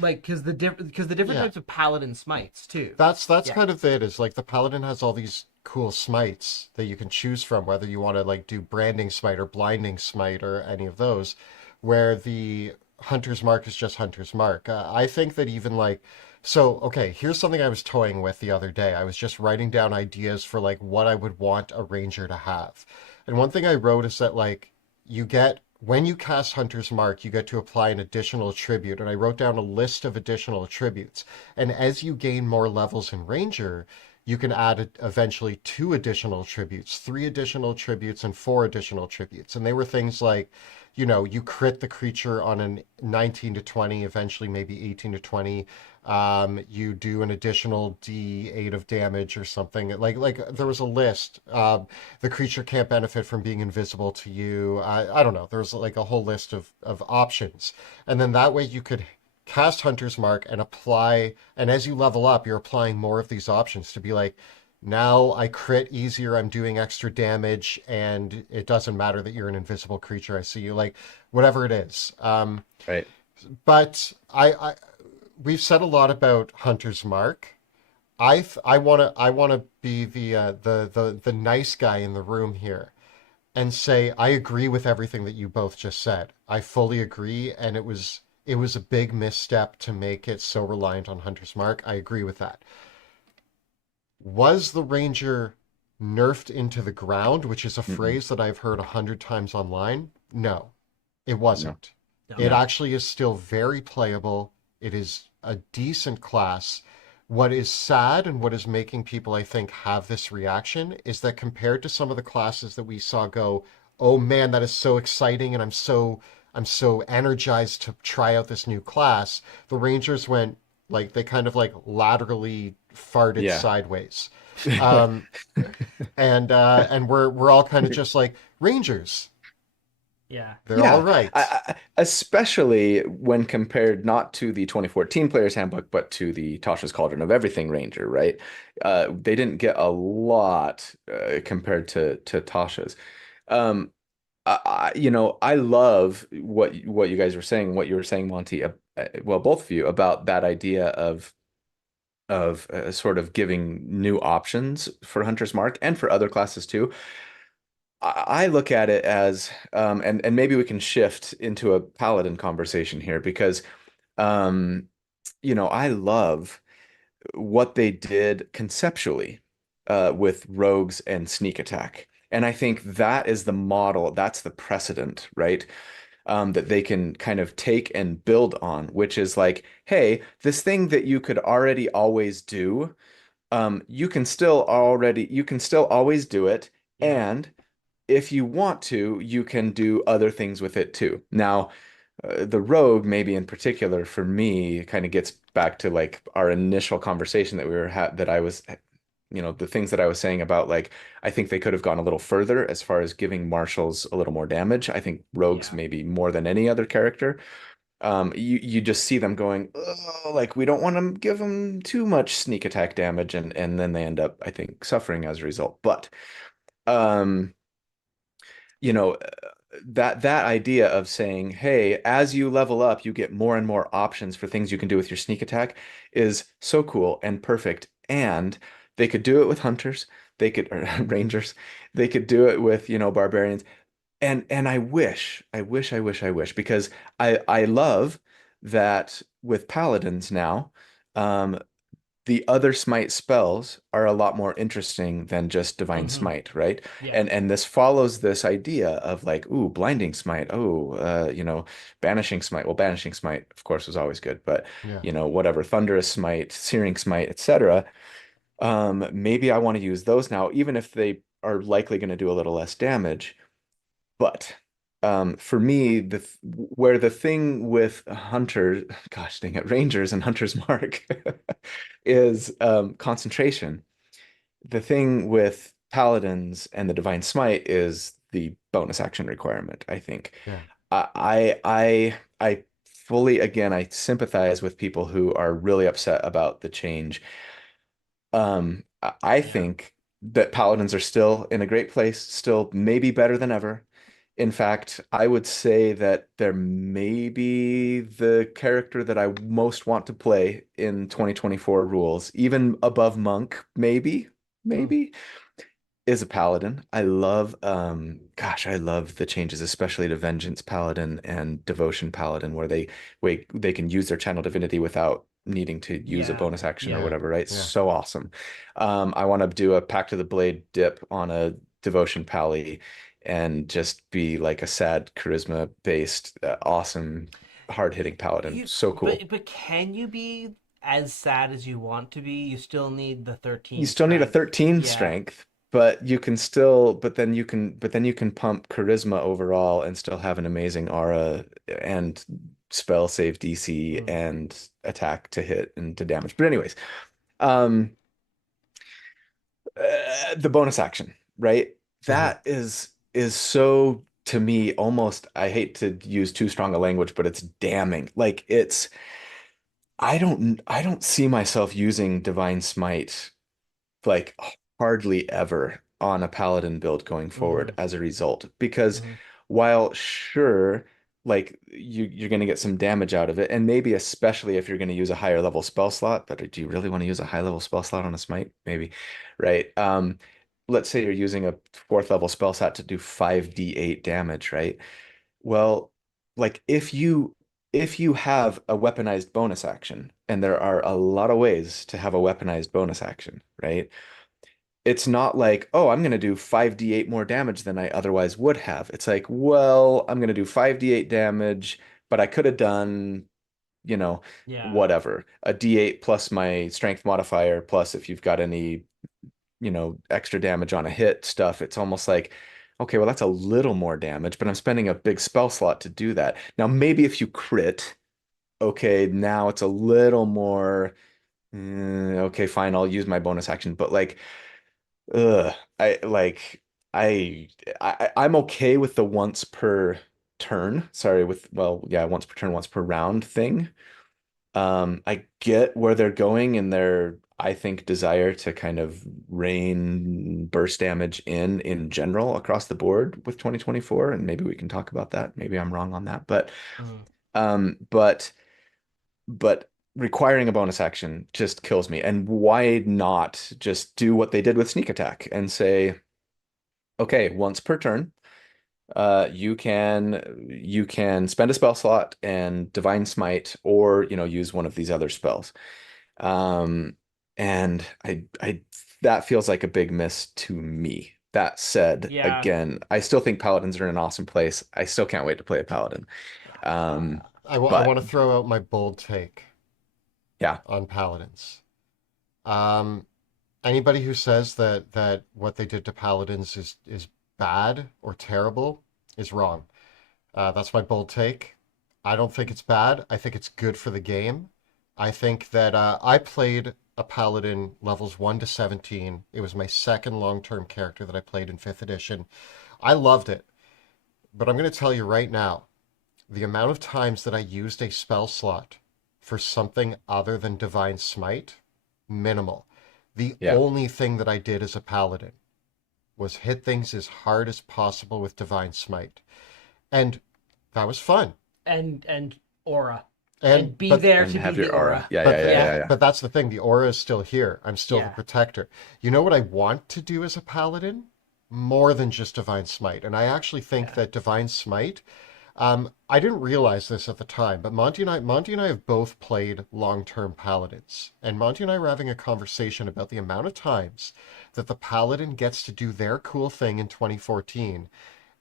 because the different yeah, types of paladin smites too. that's Yeah. kind of it. Is like the Paladin has all these cool smites that you can choose from, whether you want to like do branding smite or blinding smite or any of those, where the Hunter's Mark is just Hunter's Mark. I think that even like so, okay, here's something I was toying with the other day. I was just writing down ideas for like what I would want a ranger to have. And one thing I wrote is that like you get when you cast Hunter's Mark, you get to apply an additional attribute. And I wrote down a list of additional attributes. And as you gain more levels in Ranger, you can add eventually 2 additional tributes, 3 additional tributes, and 4 additional tributes. And they were things like, you crit the creature on a 19 to 20, eventually maybe 18 to 20. You do an additional D8 of damage or something. Like there was a list. The creature can't benefit from being invisible to you. I don't know. There was like a whole list of options. And then that way you could cast Hunter's Mark and apply, and as you level up, you're applying more of these options to be like, now I crit easier, I'm doing extra damage, and it doesn't matter that you're an invisible creature. I see you, like whatever it is. Right. But we've said a lot about Hunter's Mark. I wanna be the nice guy in the room here and say I agree with everything that you both just said. I fully agree, and it was a big misstep to make it so reliant on Hunter's Mark. I agree with that. Was the Ranger nerfed into the ground, which is a Mm-mm. phrase that I've heard 100 times online? No, it No. wasn't. No. It No. actually is still very playable. It is a decent class. What is sad and what is making people, I think, have this reaction is that compared to some of the classes that we saw go, oh man, that is so exciting, and I'm so energized to try out this new class. The Rangers went like they kind of like laterally farted Yeah. sideways. Um, and we're all kind of just like Rangers. Yeah. They're all Yeah, right. especially when compared not to the 2014 Player's Handbook, but to the Tasha's Cauldron of Everything Ranger, right? They didn't get a lot compared to Tasha's. Um, I love what you guys were saying, what you were saying, Monty. Well, both of you about that idea of sort of giving new options for Hunter's Mark and for other classes too. I look at it as, and maybe we can shift into a paladin conversation here because, um, I love what they did conceptually with rogues and sneak attack. And I think that is the model, that's the precedent, right? That they can kind of take and build on, which is like, hey, this thing that you could already always do, you can still always do it. Yeah. And if you want to, you can do other things with it too. Now, the rogue, maybe in particular, for me, kind of gets back to like our initial conversation that we were ha that I was, the things that I was saying about like, I think they could have gone a little further as far as giving marshals a little more damage. I think rogues Yeah. maybe more than any other character. You just see them going, oh, like we don't want to give them too much sneak attack damage, and then they end up, I think, suffering as a result. But um you know, that idea of saying, hey, as you level up, you get more and more options for things you can do with your sneak attack is so cool and perfect. And they could do it with hunters, they could or rangers, they could do it with, barbarians. And I wish, because I love that with paladins now. Um, the other smite spells are a lot more interesting than just divine Hmm. smite, right? Yeah. And this follows this idea of like, ooh, blinding smite, banishing smite. Well, banishing smite, of course, was always good, but Yeah. whatever, thunderous smite, searing smite, etc. Maybe I want to use those now, even if they are likely going to do a little less damage. But for me, where the thing with hunters, gosh dang it, rangers and hunter's mark is concentration. The thing with paladins and the divine smite is the bonus action requirement, I think. Yeah. I fully, again, I sympathize with people who are really upset about the change. I Yeah. think that paladins are still in a great place, still maybe better than ever. In fact, I would say that they're maybe the character that I most want to play in 2024 rules, even above Monk, maybe, Hmm. maybe is a paladin. I love the changes, especially to Vengeance Paladin and Devotion Paladin, where they can use their channel divinity without needing to use a Yeah. bonus action or Yeah. Yeah. whatever, right? Yeah. So awesome. I want to do a Pact of the Blade dip on a Devotion Pally and just be like a sad charisma based, awesome, hard hitting paladin. So cool. But can you be as sad as you want to be, you still need the You 13 still need a strength. 13 Yeah. strength, but you can still, but then you can pump charisma overall and still have an amazing aura and spell save DC Mm, and attack to hit and to damage. But anyways, um, the bonus action, right? Mhm. That is so to me almost, I hate to use too strong a language, but it's damning. Like it's I don't see myself using Divine Smite like hardly ever on a paladin build going forward hmm as a result because hmm while sure like you're going to get some damage out of it and maybe especially if you're going to use a higher level spell slot, but do you really want to use a high level spell slot on a smite? Maybe, right? Let's say you're using a fourth level spell slot to do 5d8 damage, right? Well, like if you have a weaponized bonus action, and there are a lot of ways to have a weaponized bonus action, right? It's not like, oh, I'm going to do 5d8 more damage than I otherwise would have. It's like, well, I'm going to do 5d8 damage, but I could have done, you know, Yeah. whatever, a d8 plus my strength modifier, plus if you've got any, extra damage on a hit stuff. It's almost like, okay, well, that's a little more damage, but I'm spending a big spell slot to do that. Now, maybe if you crit, okay, now it's a little more, okay, fine, I'll use my bonus action, but like, ugh, I like I'm okay with the once per turn. Sorry, with well, yeah, once per turn, once per round thing. I get where they're going in their, I think, desire to kind of rein burst damage in general across the board with 2024, and maybe we can talk about that. Maybe I'm wrong on that, but Mm. um, but but requiring a bonus action just kills me. And why not just do what they did with sneak attack and say, okay, once per turn, you can spend a spell slot and divine smite, or use one of these other spells. Um, and I that feels like a big miss to me. That said, Yeah. again, I still think paladins are in an awesome place. I still can't wait to play a paladin. Uh, I But want to throw out my bold take yeah, on paladins. Um, Anybody who says that what they did to paladins is bad or terrible is wrong. That's my bold take. I don't think it's bad. I think it's good for the game. I think that I played a paladin levels 1 to 17. It was my second long-term character that I played in 5th edition. I loved it. But I'm going to tell you right now, the amount of times that I used a spell slot for something other than Divine Smite, minimal. The yeah, only thing that I did as a paladin was hit things as hard as possible with Divine Smite. And that was fun. and aura. And And be but there and to be have the your aura. aura. Yeah, yeah, but yeah, Yeah. yeah, yeah. but that's the thing. The aura is still here. I'm still the Yeah. protector. You know what I want to do as a paladin? More than just Divine Smite. And I actually think Yeah. that Divine Smite, I didn't realize this at the time, but Monty and I have both played long-term paladins, and Monty and I were having a conversation about the amount of times that the paladin gets to do their cool thing in 2014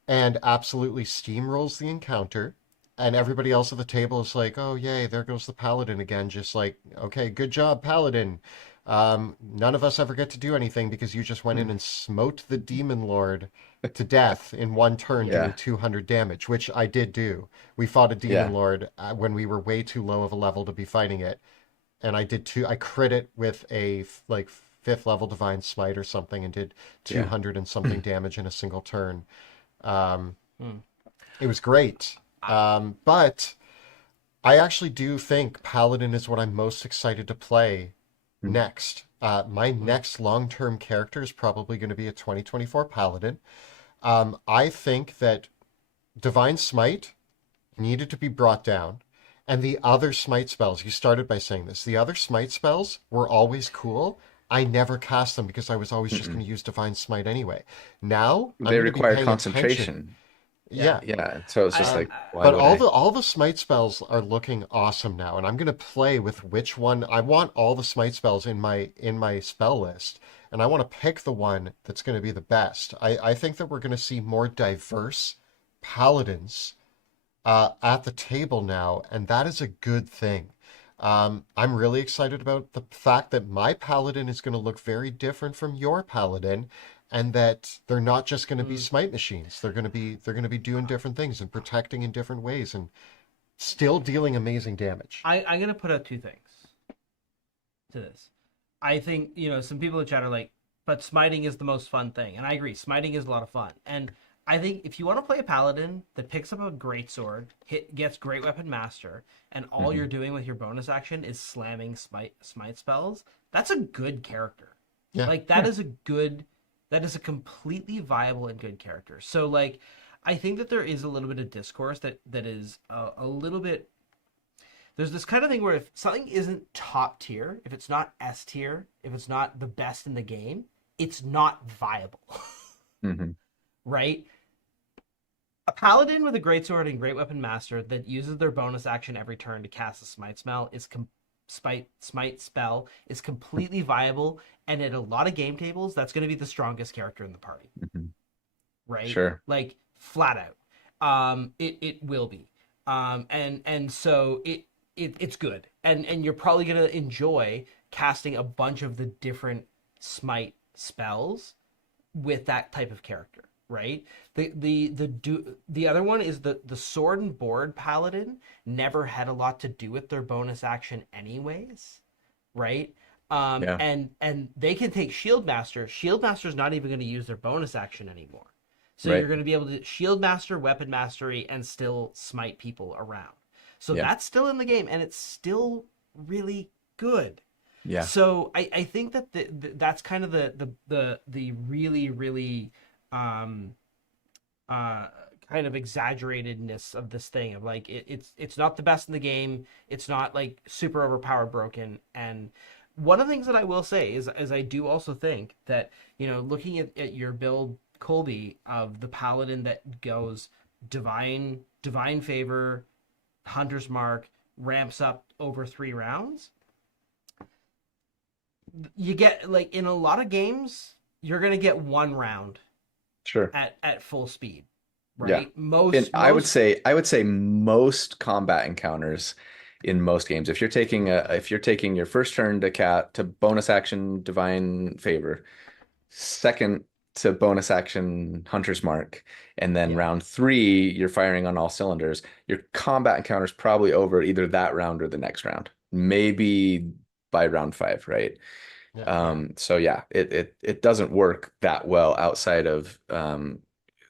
and absolutely steamrolls the encounter, and everybody else at the table is like, "Oh yay, there goes the paladin again!" Just like, "Okay, good job, paladin." None of us ever get to do anything because you just went in and smote the demon lord to death in one turn, doing Yeah, 200 damage, which I did do. We fought a demon yeah, lord when we were way too low of a level to be fighting it, and I did two. I crit it with a like 5th level divine smite or something, and did yeah. 200 and something damage in a single turn. Um, Hmm. it was great. But I actually do think Paladin is what I'm most excited to play Mm. next. My Hmm. next long-term character is probably going to be a 2024 Paladin. I think that Divine Smite needed to be brought down. And the other smite spells, you started by saying this, the other smite spells were always cool. I never cast them because I was always just going Mm-mm. to use Divine Smite anyway. Now I'm They going to be require paying attention. concentration. Yeah. Yeah, Yeah, so it's just I, um, like, I why but would I? all the smite spells are looking awesome now, and I'm gonna play with which one I want. All the smite spells in my spell list, and I want to pick the one that's going to be the best. I think that we're going to see more diverse paladins at the table now, and that is a good thing. I'm really excited about the fact that my paladin is going to look very different from your paladin, and that they're not just going to be Mm. smite machines. They're going to be doing different things and protecting in different ways and still dealing amazing damage. I'm gonna put out two things to this. I think, some people in chat are like, but smiting is the most fun thing. And I agree, smiting is a lot of fun. And I think if you want to play a paladin that picks up a great sword, gets great weapon master, and all Mhm. you're doing with your bonus action is slamming smite spells, that's a good character. Yeah. Like that is a completely viable and good character. So like I think that there is a little bit of discourse that is a little bit, there's this kind of thing where if something isn't top tier, if it's not S tier, if it's not the best in the game, it's not viable, Mhm. right? A paladin with a greatsword and great weapon master that uses their bonus action every turn to cast a smite spell smite spell is completely viable, and at a lot of game tables, that's going to be the strongest character in the party, Mhm. right? Sure. Like flat out, it will be, and so it's good, and you're probably gonna enjoy casting a bunch of the different smite spells with that type of character, right? The other one is the sword and board paladin never had a lot to do with their bonus action anyways, right? Yeah. And they can take shield master. Shield master's not even going to use their bonus action anymore. So you're Right. going to be able to shield master, weapon mastery, and still smite people around. So Yeah. that's still in the game, and it's still really good. Yeah. So I think that that's kind of the really really um uh kind of exaggeratedness of this thing of like it's not the best in the game. It's not like super overpowered broken. And one of the things that I will say is I do also think that, looking at your build, Colby, of the paladin that goes divine favor, hunter's mark, ramps up over 3 rounds, you get, like, in a lot of games you're gonna get 1 round Sure. at full speed, Yeah. right? And Most most I would say most combat encounters in most games, if you're taking your first turn to bonus action Divine Favor, second to bonus action Hunter's Mark, and then Yeah. round three, you're firing on all cylinders. Your combat encounter's probably over either that round or the next round, maybe by round five, right? Yeah. So yeah, it doesn't work that well outside of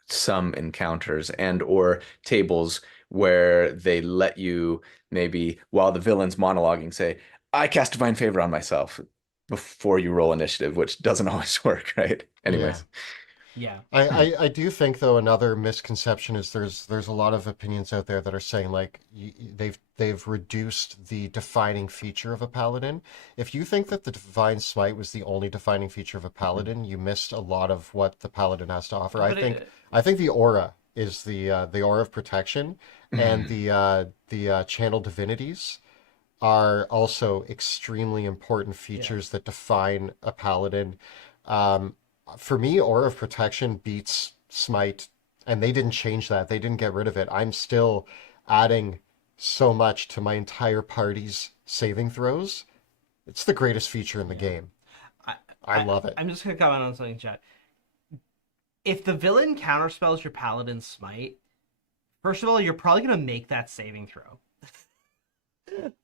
some encounters and or tables where they let you, maybe while the villain's monologuing, say, I cast Divine Favor on myself before you roll initiative, which doesn't always work, right? Yeah. Anyways. Yeah. I do think though another misconception is there's a lot of opinions out there that are saying like they've reduced the defining feature of a paladin. If you think that the Divine Smite was the only defining feature of a paladin, you missed a lot of what the paladin has to offer. I But think I think the aura is the aura of protection, and the channel divinities are also extremely important yeah. features that define a paladin. Um, for me, Aura of Protection beats Smite, and they didn't change that. They didn't get rid of it. I'm still adding so much to my entire party's saving throws. It's the greatest feature in the Yeah. game. I, I love it. I'm just gonna comment on something, chat. If the villain counterspells your paladin smite, first of all, you're probably gonna make that saving throw.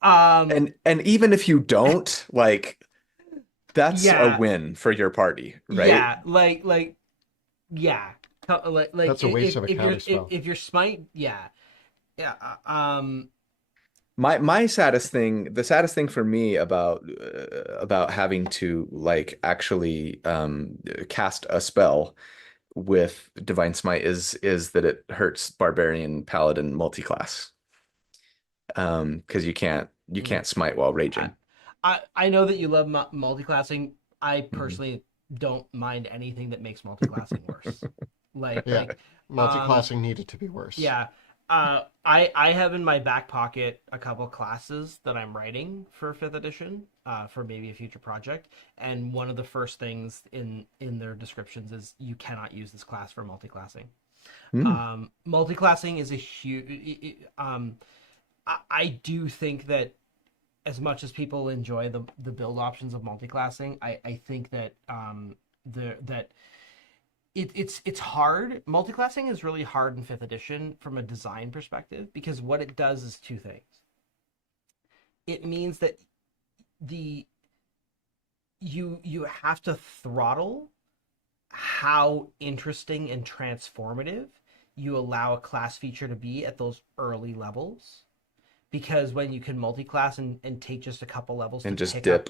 Um, And even if you don't, like, that's a yeah, win for your party, right? yeah, yeah, like That's a waste of a if you're counter spell. if you're smite, yeah, yeah, My the saddest thing for me about having to like actually cast a spell with Divine Smite is that it hurts Barbarian Paladin multiclass. Because you can't smite while I, raging. I know that you love multiclassing. I Mhm. personally don't mind anything that makes multiclassing worse. Like Yeah, like um multi-classing needed to be worse. yeah. I have in my back pocket a couple classes that I'm writing for 5th edition, for maybe a future project, and one of the first things in their descriptions is you cannot use this class for multiclassing. Mm. Multiclassing is a huge. I do think that as much as people enjoy the build options of multiclassing, I think that that it's hard. Multiclassing is really hard in fifth edition from a design perspective because what it does is two things. It means that the you have to throttle how interesting and transformative you allow a class feature to be at those early levels, because when you can multi-class and take just a couple levels And to just pick dip. up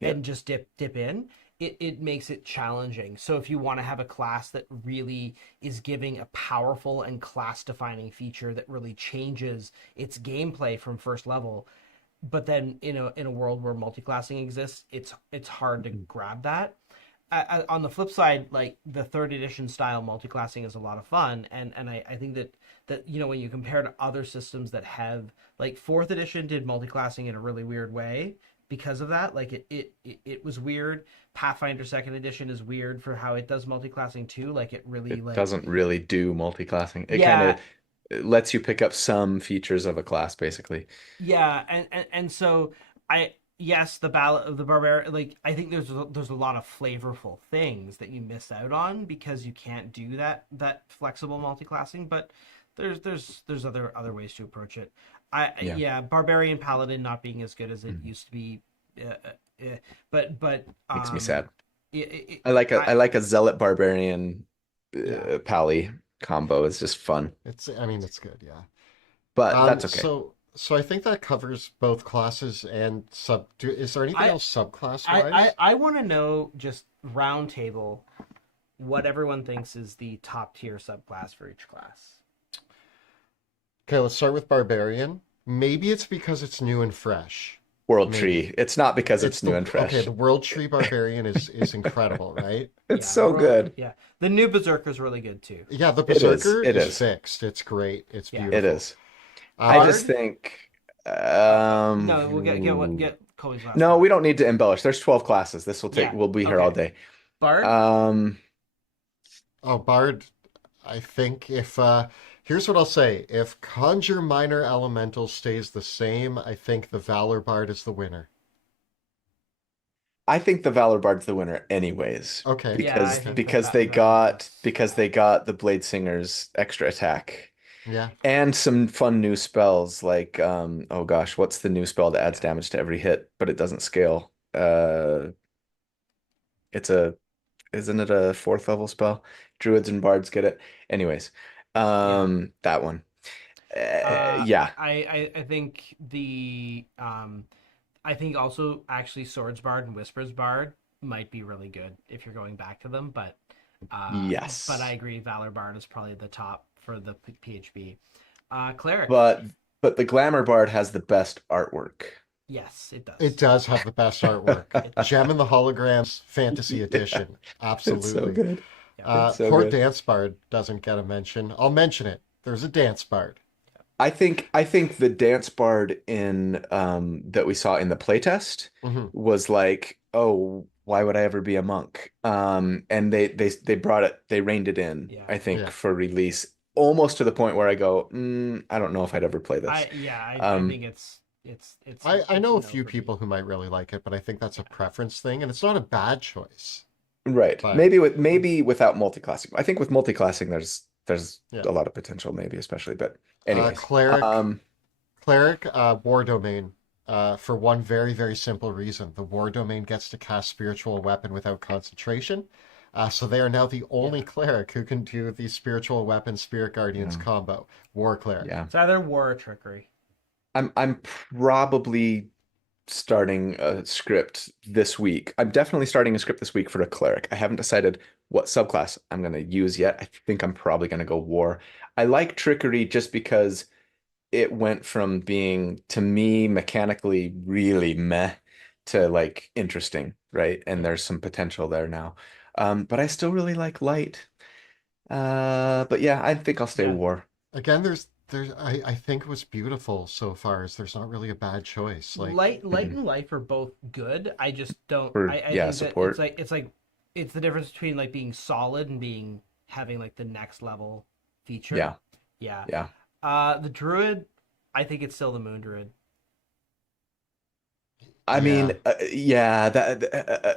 Yep. and just dip in, it makes it challenging. So if you want to have a class that really is giving a powerful and class defining feature that really changes its gameplay from first level, but then in a world where multi-classing exists, it's hard to grab that. On the flip side, like the third edition style multiclassing is a lot of fun, and I think that when you compare to other systems that have, like fourth edition did multiclassing in a really weird way because of that. Like it was weird. Pathfinder second edition is weird for how it does multiclassing too. Like it really It doesn't really do multi-classing. It kind yeah, of lets you pick up some features of a class, basically. yeah, and so I yes, the ballad of the barbarian. Like I think there's a lot of flavorful things that you miss out on because you can't do that flexible multiclassing. But there's other ways to approach it. Yeah. Yeah, barbarian paladin not being as good as it Mhm. used to be, but Makes me sad. it, I like a zealot barbarian Yeah. pally combo. It's just fun, I mean, it's good, yeah. but that's okay. So I think that covers both classes and is there anything I else subclass I wise? I want to know just round table what everyone thinks is the top tier subclass for each class. Okay, let's start with Barbarian. Maybe it's because it's new and fresh. World Maybe. Tree. It's not because It's it's new the and okay, fresh. the World Tree Barbarian is incredible, right? It's Yeah, the so world. good. Yeah, the new Berserker is really good too. Yeah, the It is. Berserker It is is. fixed. It's great. It's Yeah, It beautiful. is. I just Bard. think No, we'll get Colby's last no, thought. we don't need to embellish. There's 12 classes. Yeah. We'll be here all Okay. day. Bard. Um, Oh, Bard, I think if here's what I'll say. If Conjure Minor Elemental stays the same, I think the Valor Bard is the winner. I think the Valor Bard's the winner anyways, Okay. Yeah, I Okay. think because they got the Blade Singer's extra attack Yeah. and some fun new spells like oh gosh, what's the new spell that adds damage to every hit but it doesn't scale? It's a Isn't it a fourth level spell? Druids and bards get it. Anyways, yeah. that one. Uh, Yeah, I think I think also actually Swords Bard and Whispers Bard might be really good if you're going back to them, but I yes. agree Valor Bard is probably the top for the PHB. Cleric. But the Glamour Bard has the best artwork. Yes, it It does. does have the best artwork. It does. Gem and the Holograms Fantasy Yeah, Edition. it's so Absolutely. good. Yeah. It's so Poor good. Dance Bard doesn't get a mention. I'll mention it. There's a Dance Bard. I think the dance bard in that we saw in the playtest Hmm. was like, oh, why would I ever be a monk? And they reined it in, Yeah. I think, Yeah. for release almost to the point where I go, I don't know if I'd ever play this. I Um, think it's I it's know a a no few for people me. who might really like it, but I think that's a Yeah. preference thing, and it's not a bad choice. right. But Maybe without multiclassing. I think with multiclassing there's yeah. a lot of potential maybe, especially. But anyways, Cleric, War Domain. For one very, very simple reason. The War Domain gets to cast Spiritual Weapon without concentration. So they are now the only Yeah. cleric who can do the Spiritual Weapon Spirit Guardians yeah, combo. War Cleric. yeah. It's either war or trickery. I'm probably starting a script this week. I'm definitely starting a script this week for a cleric. I haven't decided what subclass I'm going to use yet. I think I'm probably going to go war. I like trickery just because it went from being, to me, mechanically really meh to like interesting, right? And Yeah. there's some potential there now. But I still really like light. But yeah, I think I'll stay Yeah. war. Again, I think what's beautiful so far is there's not really a bad choice. Like, Light Mhm. and life are both good. I just don't. For I yeah, think that it's support. like it's the difference between like being solid and being having like the next level feature. Yeah, Yeah. yeah. The druid, I think it's still the moon druid. I mean, Yeah. yeah,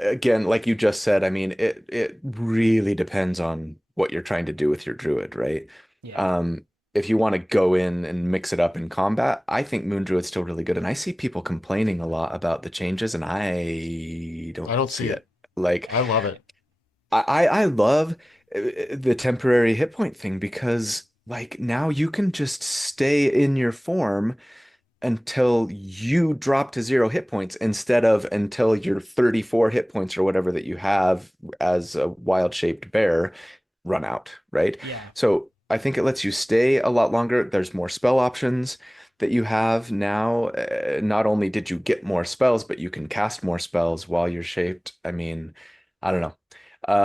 again, like you just said, I mean, it really depends on what you're trying to do with your druid, right? Yeah. Um, if you want to go in and mix it up in combat, I think Moon Druid's still really good, and I see people complaining a lot about the changes, and I I don't don't see see it. it. Like, I love it. I love the temporary hit point thing because like now you can just stay in your form until you drop to 0 hit points instead of until your 34 hit points or whatever that you have as a wild shaped bear run out, right? Yeah. So I think it lets you stay a lot longer. There's more spell options that you have now. Not only did you get more spells, but you can cast more spells while you're shaped. I mean, I don't know.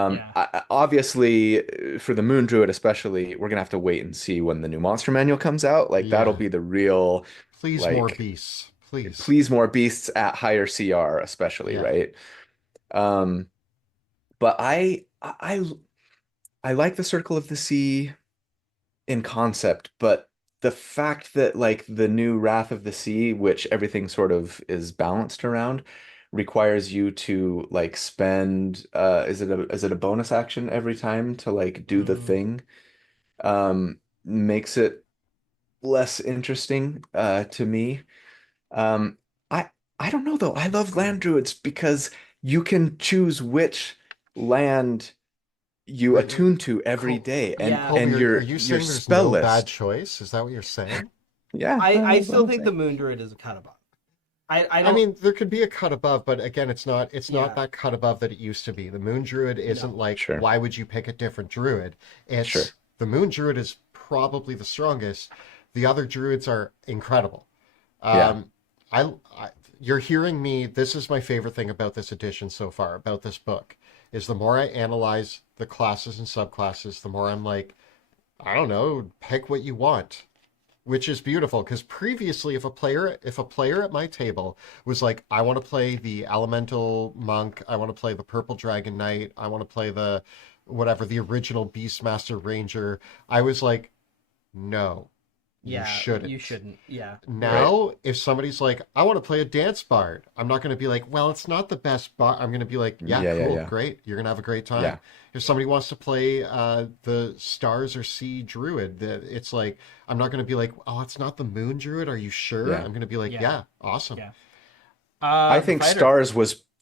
Yeah. Obviously, for the Moon Druid especially, we're gonna have to wait and see when the new monster manual comes out. Like that'll Yeah. be the real Please more like beasts. Please. please more beasts at higher CR, especially, Yeah. right? Um, but I like the Circle of the Sea in concept, but the fact that like the new Wrath of the Sea, which everything sort of is balanced around, requires you to like spend is it a bonus action every time to like do the Mm, thing? Makes it less interesting to me. Um, I I don't know though. I love land druids because you can choose which land you Wait, attune to every Col day, yeah. Colby, are you your saying there's spell no bad list. choice? Is that what you're saying? Yeah, I that's what still I'm think the saying. Moon Druid is a cut above. I I don't. mean, there could be a cut above, but again, it's not Yeah. that cut above that it used to be. The Moon Druid isn't No. like, Sure, why would you pick a different druid? sure. It's the Moon Druid is probably the strongest. The other druids are incredible. Yeah, Um, I you're hearing me. This is my favorite thing about this edition so far, about this book, is the more I analyze the classes and subclasses, the more I'm like, I don't know, pick what you want, which is beautiful because previously if a player at my table was like, I want to play the elemental monk, I want to play the purple dragon knight, I want to play the whatever, the original beastmaster ranger, I was like, no, you Yeah. You shouldn't. shouldn't. Yeah. right. Now if somebody's like, I want to play a dance bard, I'm not going to be like, well, it's not the best bard. I'm going to be like, yeah, Yeah, yeah, cool, yeah, great, you're going to have a great time. yeah, If somebody wants to play the stars or sea druid, it's like, I'm not going to be like, oh, it's not the moon druid, are you sure? yeah. I'm going to be like, Yeah. yeah, awesome. Yeah. The fighter.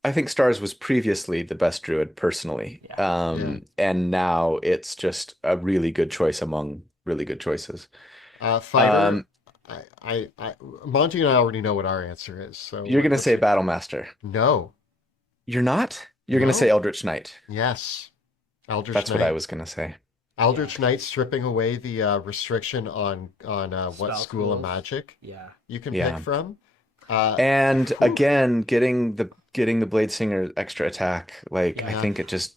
I think Stars was previously the best druid personally. Yeah. Yeah. And now it's just a really good choice among really good choices. Fighter, Um, I Monty and I already know what our answer is, so you're gonna let's say see. Battle Master. No. You're not? You're gonna say No. Eldritch Knight. Yes. Eldritch That's what I Knight. was gonna say. Yeah. Eldritch Knight stripping away the restriction on what Spell school of schools. magic Yeah. you can pick Yeah. from. Uh, And whew, again, getting the Blade Singer extra attack, like I Yeah. yeah. think it just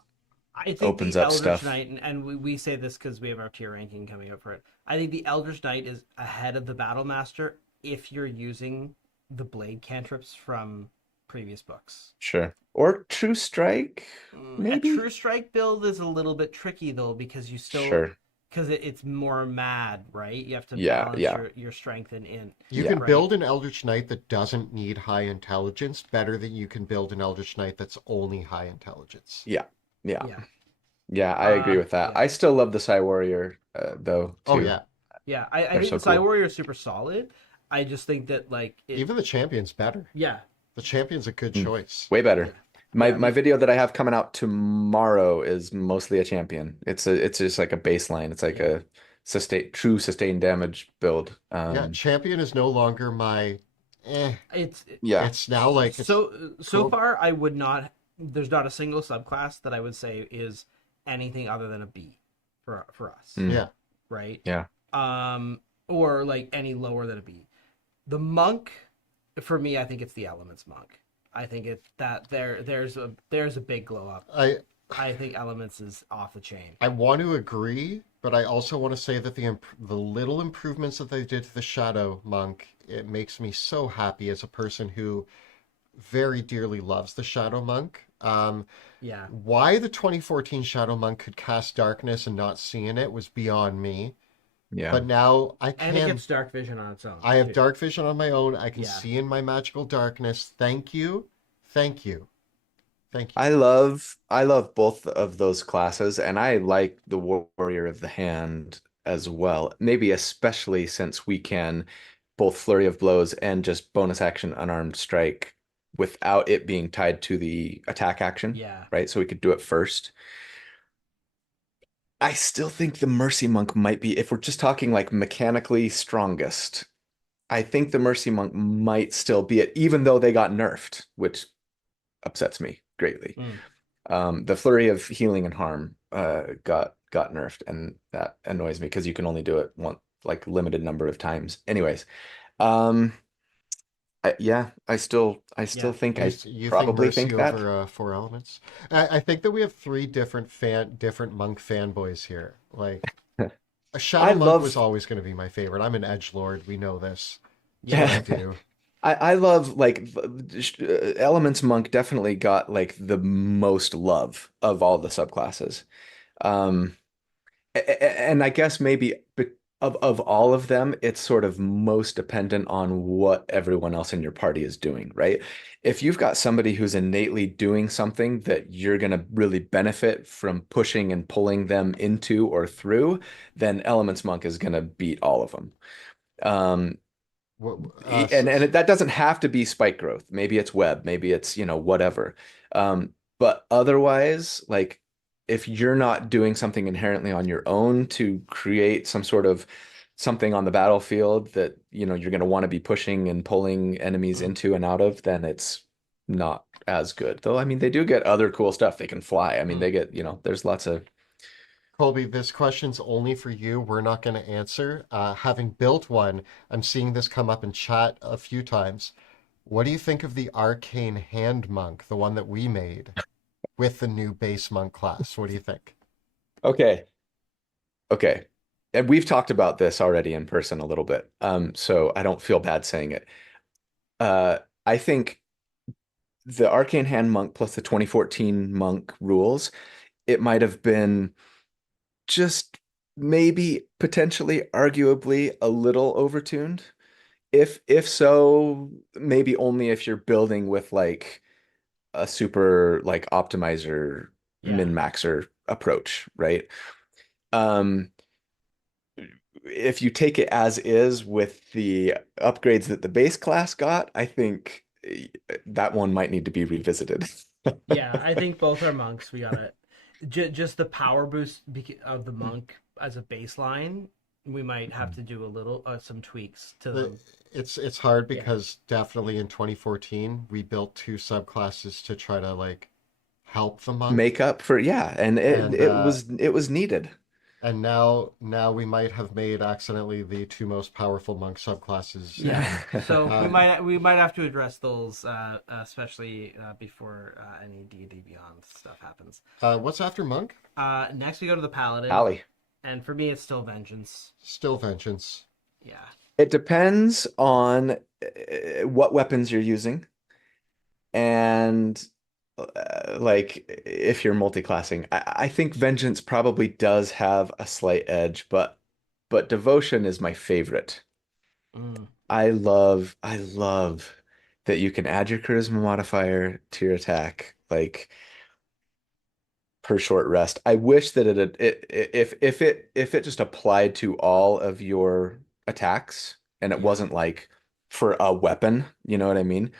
I think opens the up Eldritch stuff. Knight, and we say this because we have our tier ranking coming up for it. I think the Eldritch Knight is ahead of the Battle Master if you're using the blade cantrips from previous books. Sure. Or True Strike, A maybe? True Strike build is a little bit tricky though because you still Sure. because it's more mad, right? You have to Yeah, balance yeah, your strength and int, You yeah, can right? build an Eldritch Knight that doesn't need high intelligence better than you can build an Eldritch Knight that's only high intelligence. yeah, yeah. Yeah. Yeah, I agree with that. Yeah. I still love the Psy Warrior, though, Oh too. yeah. Yeah. I They're think so the Psy cool. Warrior is super solid. I just think that like it Even the champion's better. yeah. The champion's a good Mm, choice. way Yeah. better. My Yeah. my video that I have coming out tomorrow is mostly a champion. It's just like a baseline. It's like Yeah. a true sustained damage build. Yeah, champion is no longer my eh. It's Yeah, It's now like it's so cool. far I would not there's not a single subclass that I would say is anything other than a B for us, mm, Yeah. right? yeah, Or like any lower than a B. The monk for me I think it's the elements monk. I think it that there's a big glow up. I I think elements is off the chain. I want to agree, but I also want to say that the little improvements that they did to the Shadow Monk, it makes me so happy as a person who very dearly loves the Shadow Monk. Yeah. Why the 2014 Shadow Monk could cast darkness and not seeing it was beyond me. Yeah. But now And it gets dark vision on its own. I have too. dark vision on my own. I can Yeah. see in my magical darkness. Thank you. Thank you. Thank you. I love both of those classes, and I like the Warrior of the Hand as well. Maybe especially since we can both Flurry of Blows and just bonus action unarmed strike without it being tied to the attack action, Yeah. right? So we could do it first. I still think the Mercy Monk might be, if we're just talking like mechanically strongest, I think the Mercy Monk might still be it, even though they got nerfed, which upsets me greatly. Mm. The flurry of healing and harm got nerfed, and that annoys me because you can only do it one like limited number of times. Anyways, um, yeah, I still Yeah. think You, I you think probably Mercy think that. over Four Elements? I think that we have three different monk fanboys here. Like a I Shadow Monk was love always going to be my favorite. I'm an edge lord. We know this. It's what I Yeah. do. I love like Elements Monk definitely got like the most love of all the subclasses. Um, and I guess maybe of all of them, it's sort of most dependent on what everyone else in your party is doing, right? If you've got somebody who's innately doing something that you're going to really benefit from pushing and pulling them into or through, then Elements Monk is going to beat all of them. Um, What, and that doesn't have to be spike growth. Maybe it's web, maybe it's, whatever. But otherwise, like if you're not doing something inherently on your own to create some sort of something on the battlefield that, you're going to want to be pushing and pulling enemies into and out of, then it's not as good. Though, I mean, they do get other cool stuff. They can fly. I mean, they get, there's lots of Colby, this question's only for you. We're not going to answer. Having built one, I'm seeing this come up in chat a few times. What do you think of the Arcane Hand Monk, the one that we made with the new base monk class? What do you think? okay. Okay. And we've talked about this already in person a little bit. So I don't feel bad saying it. I think the Arcane Hand Monk plus the 2014 Monk rules, it might have been just maybe potentially arguably a little overtuned. If so, maybe only if you're building with like a super like optimizer Yeah. min-maxer approach, right? Um, if you take it as is with the upgrades that the base class got, I think that one might need to be revisited. Yeah. I think both are monks. We gotta just the power boost of the monk as a baseline. We might have to do a little some tweaks to The, them. it's hard Yeah. because definitely in 2014 we built two subclasses to try to like help the monk, Make up for, yeah, and it and it was needed. now we might have made accidentally the two most powerful monk subclasses Yeah. ever. So Uh, we might have to address those, especially before any D&D Beyond stuff happens. what's after monk? Next we go to the Paladin, Allie. and for me it's still Vengeance. Still vengeance. Yeah. It depends on what weapons you're using and like if you're multiclassing. I think Vengeance probably does have a slight edge, but Devotion is my favorite. Mm. I love that you can add your charisma modifier to your attack, like per short rest. I wish that if it just applied to all of your attacks and it Yeah. wasn't like for a weapon, you know what I mean?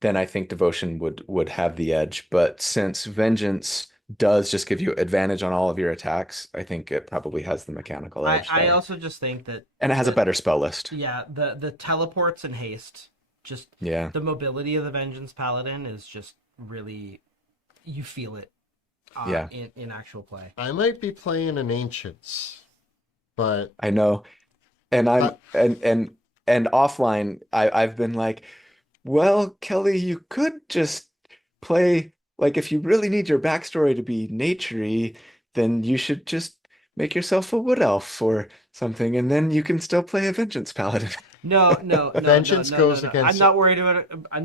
Then I think Devotion would have the edge. But since Vengeance does just give you advantage on all of your attacks, I think it probably has the mechanical edge I there. also just think that And it has a the better spell list. yeah the teleports and haste, just Yeah. the mobility of the Vengeance Paladin is just really, you feel it Yeah. in actual play. I might be playing an ancients, but I know. And uh, I'm and offline, I've been like, well, Kelly, you could just play like if you really need your backstory to be naturey, then you should just make yourself a wood elf or something, and then you can still play a vengeance paladin. vengeance goes No. I'm against. not worried about it. I'm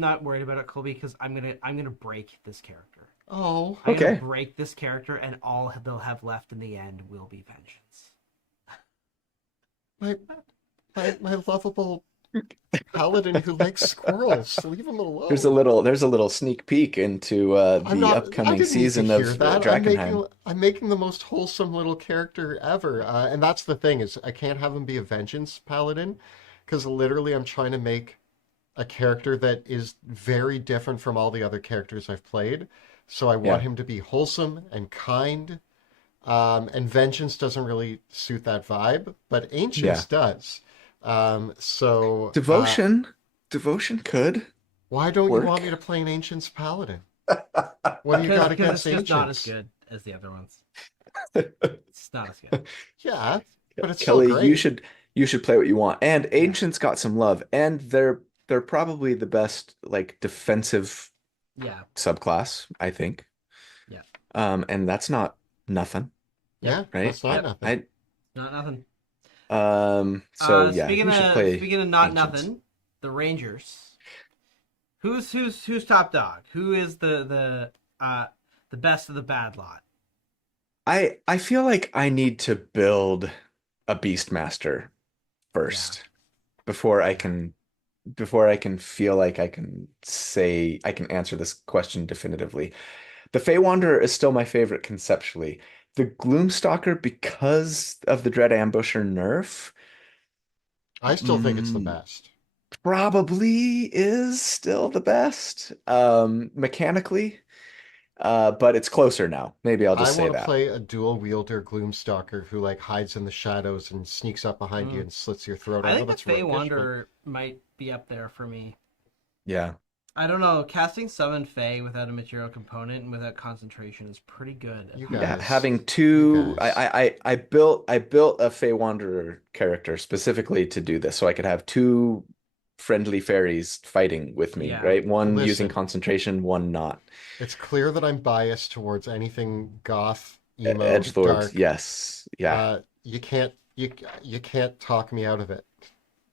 not worried about it, Colby, because I'm gonna break this character. Oh, I'm gonna Okay. break this character, and all they'll have left in the end will be vengeance. My my lovable paladin who likes squirrels. Leave him There's a alone. little sneak peek into I'm the not. I upcoming didn't need to season hear of that. Drakenheim. I'm making the most wholesome little character ever, and that's the thing is I can't have him be a vengeance paladin, because literally I'm trying to make a character that is very different from all the other characters I've played. So I want Yeah, him to be wholesome and kind. And vengeance doesn't really suit that vibe, but ancients yeah. does. So Devotion, devotion could why don't you want work. me to play an ancients paladin? What do you got Because it's against just not as ancients? good as the other ones. It's not as good. Yeah, but it's still Kelly, great. you should play what you want. And Yeah. Ancients got some love, and they're probably the best like defensive Yeah. subclass, I think. Yeah. And that's not nothing, Yep. Yeah, right? that's not Yep. nothing. Not nothing. So yeah, Speaking you should of play speaking of not Ancients. nothing, the Rangers. Who's top dog? Who is the best of the bad lot? I feel like I need to build a Beastmaster Yeah. first before I Yeah. can feel like I can say I can answer this question definitively. The Fey Wanderer is still my favorite conceptually. The Gloomstalker, because of the Dread Ambusher nerf, I still think it's the mm, best. probably is still the best mechanically, but it's closer now. Maybe I'll I just say want to that. play a dual wielder Gloomstalker who like hides in the shadows and sneaks up behind you Mm. and slits your throat. I I know think the that's Fey roguish, but Wanderer might be up there for me. Yeah. I don't know. Casting summon Fey without a material component and without concentration is pretty good at you Yeah, Hearthstone. guys, having you two, guys. I built a Fey Wanderer character specifically to do this, so I could have two friendly fairies fighting with me, Yeah. right? One using Listen, concentration, one not. it's clear that I'm biased towards anything goth, emo, Edgelord, dark. yes, yeah. You can't you can't talk me out of it.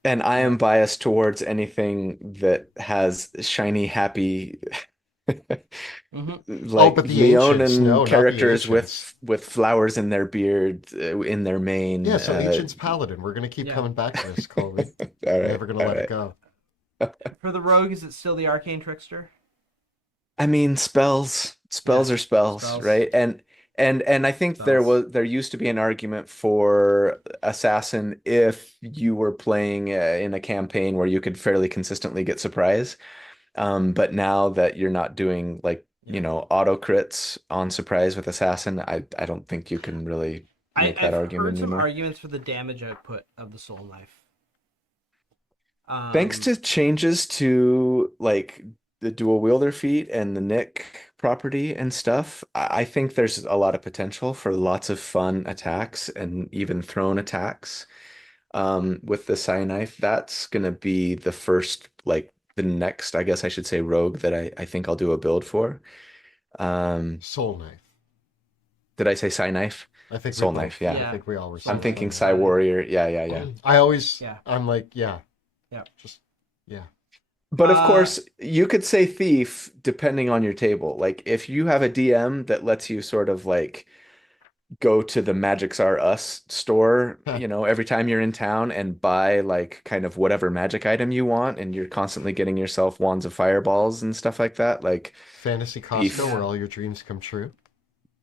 And I Yeah. am biased towards anything that has shiny, happy, Hmm. Oh, like but the ancients, Leonin no, not the characters ancients. with flowers in their beard, in their mane. Yeah, so ancients paladin. We're gonna keep Yeah. coming back to this, Colby. All I'm right, never gonna all let it right. go. For the rogue, is it still the Arcane Trickster? I mean, Yeah. spells are spells, Spells. right? And I think Spells. there used to be an argument for assassin if you were playing in a campaign where you could fairly consistently get surprise. But now that you're not doing like, Yeah. auto crits on surprise with assassin, I don't think you can really make that I've heard argument some anymore. arguments for the damage output of the Soul Knife. Thanks Um, to changes to like the dual wielder feat and the Nick property and stuff, I think there's a lot of potential for lots of fun attacks and even thrown attacks. With the Psi Knife, that's gonna be the first, like the next, I guess I should say, rogue that I think I'll do a build for. Um, Soul knife. did I say Psi Knife? I think we Soul Knife, both. yeah. I yeah. think we all were I'm Soul saying Knife. soul thinking knife. Psi Warrior. Yeah, yeah, yeah. Mm. I always. Yeah. I'm like, yeah, Yeah. just yeah. But of Uh, course, you could say thief depending on your table. Like if you have a DM that lets you sort of like go to the Magics R Us store, every time you're in town and buy like kind of whatever magic item you want, and you're constantly getting yourself wands of fireballs and stuff like that, like Fantasy Costco, thief, where yeah. all your dreams come true.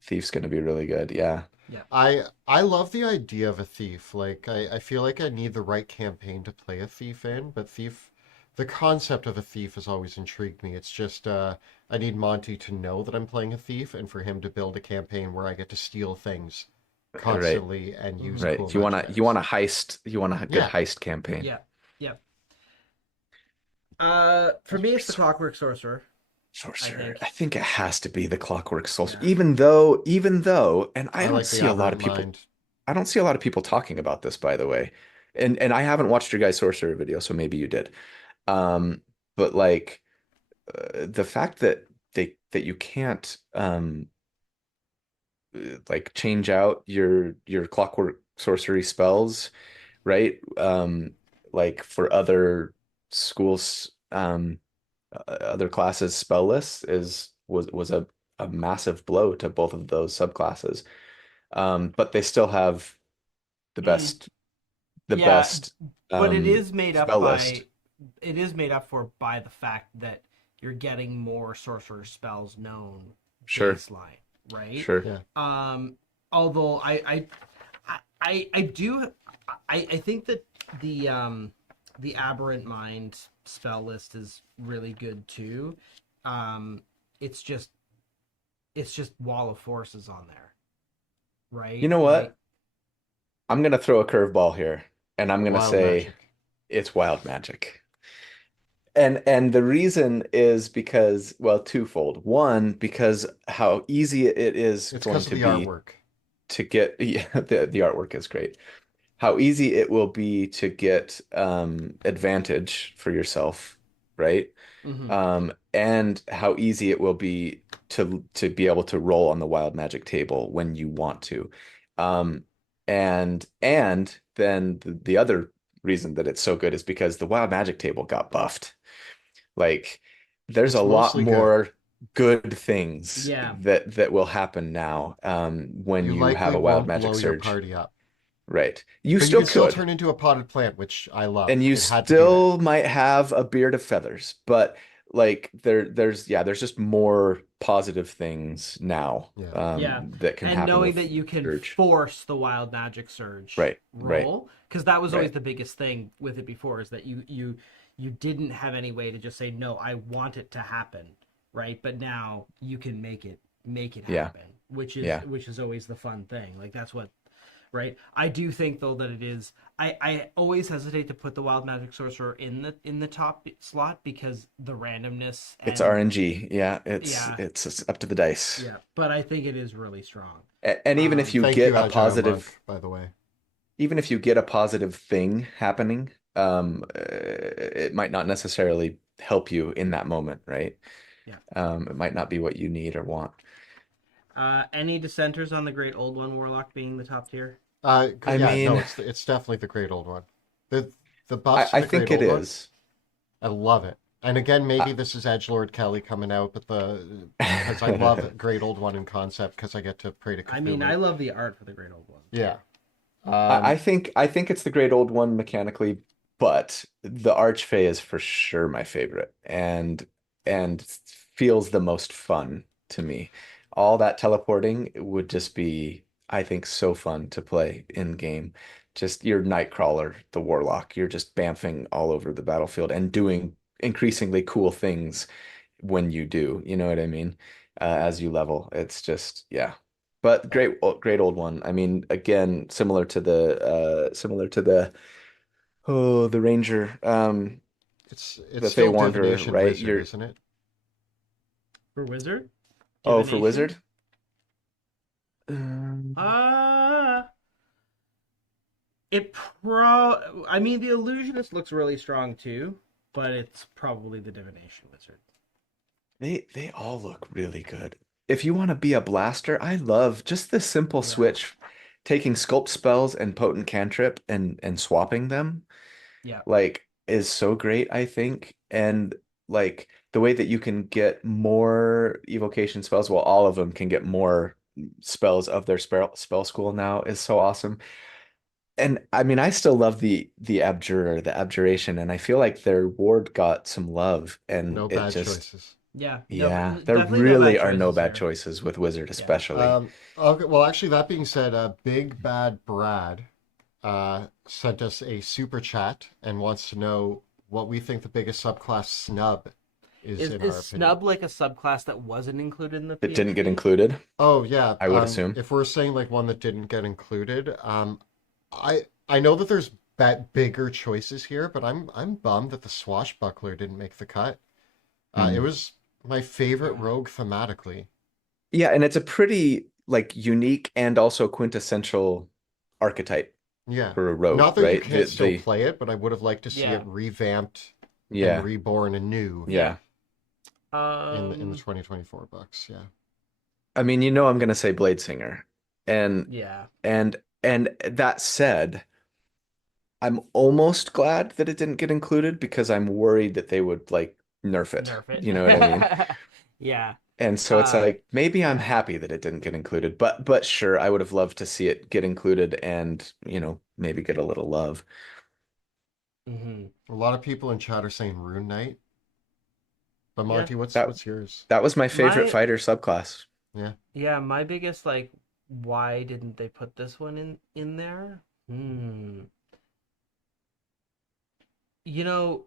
thief's gonna be really good. Yeah. Yeah. I love the idea of a thief. Like I feel like I need the right campaign to play a thief in, but the concept of a thief has always intrigued me. It's just I need Monty to know that I'm playing a thief and for him to build a campaign where I get to steal things Right. constantly and use Hmm. cool Right. magic items. You want a good Yeah. heist campaign. Yeah. Yeah. For me, it's the Clockwork Sorcerer. I Sorcerer. think. I think it has to be the Clockwork Soldier. Yeah. Even though, and I like the aberrant mind. I don't see a lot of people talking about this, by the way. And I haven't watched your guys' Sorcerer video, so maybe you did. Um, but like the fact that you can't like change out your Clockwork Sorcery spells, right? Like for other schools, other classes spell lists was a massive blow to both of those subclasses. But they still have the Mm. best the Yeah, best but it is made up spell list. by it is made up for by the fact that you're getting more sorcerer spells known Sure, baseline, right? sure. Yeah. Um, although I do I think that the Aberrant Mind spell list is really good too. Um, it's just Wall of Forces on there, You right? know Like, what? I'm gonna throw a curveball here, and I'm gonna Wild say magic. it's wild magic. And the reason is because, well, twofold. One, because how easy it is It's going because of to the be artwork. to get, yeah, the artwork is great. How easy it will be to get advantage for yourself, right? mm-hmm. And how easy it will be to be able to roll on the wild magic table when you want to. Um, and then the other reason that it's so good is because the wild magic table got buffed. Like there's a It's lot mostly good. more good things Yeah. that will happen now when You you have likely a wild won't magic blow your surge. party up. Right. You But you still can still could. turn into a potted plant, which I And love. you It had to do that. still might have a beard of feathers, but like there's just more positive things now Yeah. Yeah, that can and happen knowing with that you can Surge. force the wild magic surge Right, right, roll, because that was always right. the biggest thing with it before, is that you didn't have any way to just say no, I want it to happen, right? But now you can make it Yeah, happen, yeah. which is always the fun thing. Like that's what, right? I do think though that it is. I always hesitate to put the wild magic sorcerer in the top slot because the randomness It's and RNG. Yeah, yeah, it's up to the dice. yeah. But I think it is really strong. And even if you Thank you, get a Agile positive, Monk, by the way. even if you get a positive thing happening, it might not necessarily help you in that moment, right? Yeah. It might not be what you need or want. Any dissenters on the Great Old One Warlock being the top tier? I Yeah, no, mean, it's definitely the great old one. The I, buffs to I the great think it old one, is. I love it. And again, maybe I- this is Edgelord Kelly coming out, but the because I love great old one in concept because I get to pray to I mean, I Cthulhu. love the art for the Great Old One. Yeah. I think it's the great old one mechanically, but the Archfey is for sure my favorite and feels the most fun to me. All that teleporting would just be, I think, so fun to play in game. Just your Nightcrawler, the Warlock, you're just bamfing all over the battlefield and doing increasingly cool things when you do. You know what I mean? As you level, it's just yeah. But great old one. I mean, again, similar to the the Ranger, It's the Fey still Wanderer, divination right? wizard, You're isn't it? For Wizard? oh for Divination? Wizard. Um, Uh it pro I mean the illusionist looks really strong too, but it's probably the Divination Wizard. they all look really good. If you want to be a blaster, I love just the simple Yeah. switch, taking sculpt spells and potent cantrip and swapping them. Yeah. Like is so great, I think. And like the way that you can get more evocation spells, well, all of them can get more spells of their spell school now is so awesome. And I mean, I still love the abjurer, the abjuration, and I feel like their ward got some love, and No it bad just choices. Yeah. No, yeah, there definitely no bad really are no choices bad here. choices with Wizard, Yeah. especially. Okay, well, actually, that being said, Big Bad Brad sent us a super chat and wants to know what we think the biggest subclass snub is in Is our opinion. snub like a subclass that wasn't included in the It didn't get PHB? included, Oh yeah, I would assume. if we're saying like one that didn't get included, I know that there's bigger choices here, but I'm bummed that the swashbuckler didn't make the cut. It Hmm. was my favorite rogue thematically. Yeah, and it's a pretty like unique and also quintessential archetype Yeah, for a rogue, not that you right? can't still play it, but I would have liked to see it Yeah. revamped and Yeah, reborn anew Yeah. yeah. in the Um 2024 bucks. Yeah. I mean, you know I'm gonna say Blade Singer. And yeah. and that said, I'm almost glad that it didn't get included because I'm worried that they would like nerf it. Nerf it. You know what I mean? Yeah. And so it's Uh, like maybe I'm yeah. happy that it didn't get included, but sure, I would have loved to see it get included and, maybe get a little love. Hmm. A lot of people in chat are saying Rune Knight. But Yeah. Monty, what's That what's yours? that was my favorite My fighter subclass. Yeah. yeah, my biggest like why didn't they put this one in there? Hmm. You know,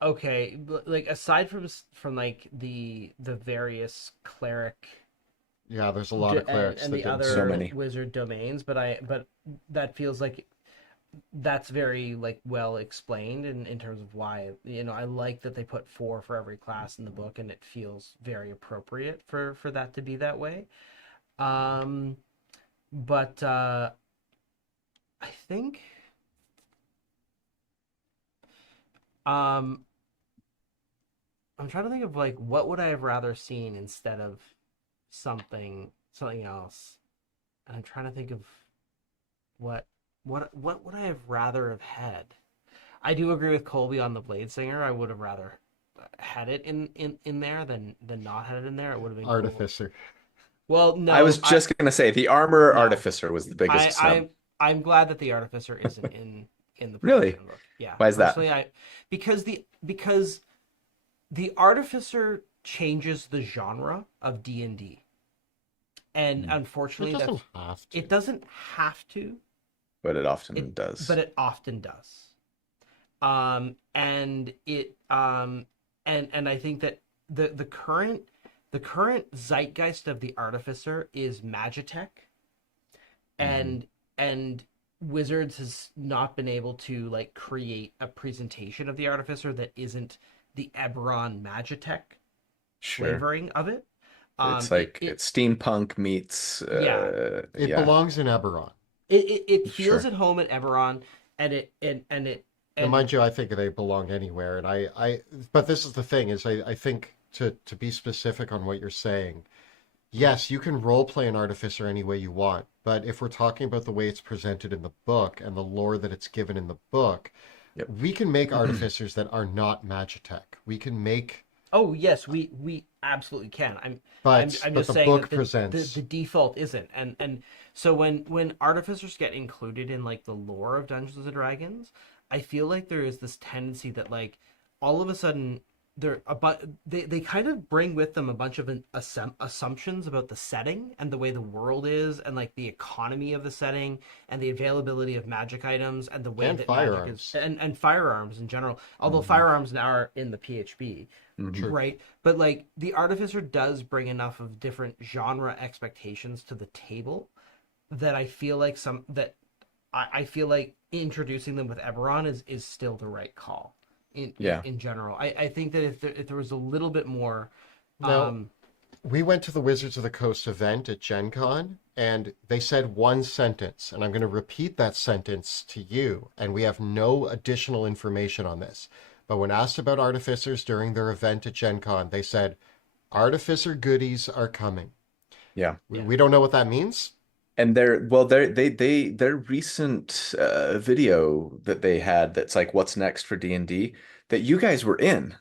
okay, like aside from like the various cleric Yeah, there's a lot of clerics and that the didn't So fit. other many. wizard domains, but that feels like that's very like well explained in terms of why, I like that they put four for every class in the book, and it feels very appropriate for that to be that way. Um, but I think um I'm trying to think of like what would I have rather seen instead of something else. And I'm trying to think of what what would I have rather have had. I do agree with Colby on the Blade Singer. I would have rather had it in there than not had it in there. It would have been cool. Artificer. Well, I no, was just gonna say the armor no. artificer was the biggest I snub. I'm glad that the Artificer isn't in the player's Really? handbook. Yeah, Why is that? personally, I because the Artificer changes the genre of D&D, and Mm. It unfortunately, doesn't have to. it doesn't have to. But it often It does. but it often does. And it and I think that the current zeitgeist of the Artificer is Magitech, Mhm. and Wizards has not been able to like create a presentation of the Artificer that isn't the Eberron Magitech Sure. flavoring of it. It's It like it it's steampunk meets Yeah, It yeah, belongs in Eberron. it feels sure. at home at Eberron, and it And and mind you, I think they belong anywhere. And but this is the thing is I think to be specific on what you're saying, yes, you can role play an artificer any way you want. But if we're talking about the way it's presented in the book and the lore that it's given in the book, Yep. we can make artificers that are not Magitech. We can make, Oh yes, we absolutely can. I'm but just the saying that book the presents. default isn't, and so when artificers get included in like the lore of Dungeons and Dragons, I feel like there is this tendency that like all of a sudden they kind of bring with them a bunch of assumptions about the setting and the way the world is, and like the economy of the setting and the availability of magic items and the way And that magic is, firearms. and firearms in general, although Mhm. firearms now are in the PHB. Mhm. True. Right. But like the Artificer does bring enough of different genre expectations to the table that I feel like I feel like introducing them with Eberron is still the right call Yeah. in general. I think that if there was a little bit more Now, um we went to the Wizards of the Coast event at Gen Con, and they said one sentence, and I'm going to repeat that sentence to you, and we have no additional information on this. But when asked about artificers during their event at Gen Con, they said, artificer goodies are coming. Yeah. yeah. We don't know what that means. And their recent video that they had that's like what's next for D&D that you guys were in.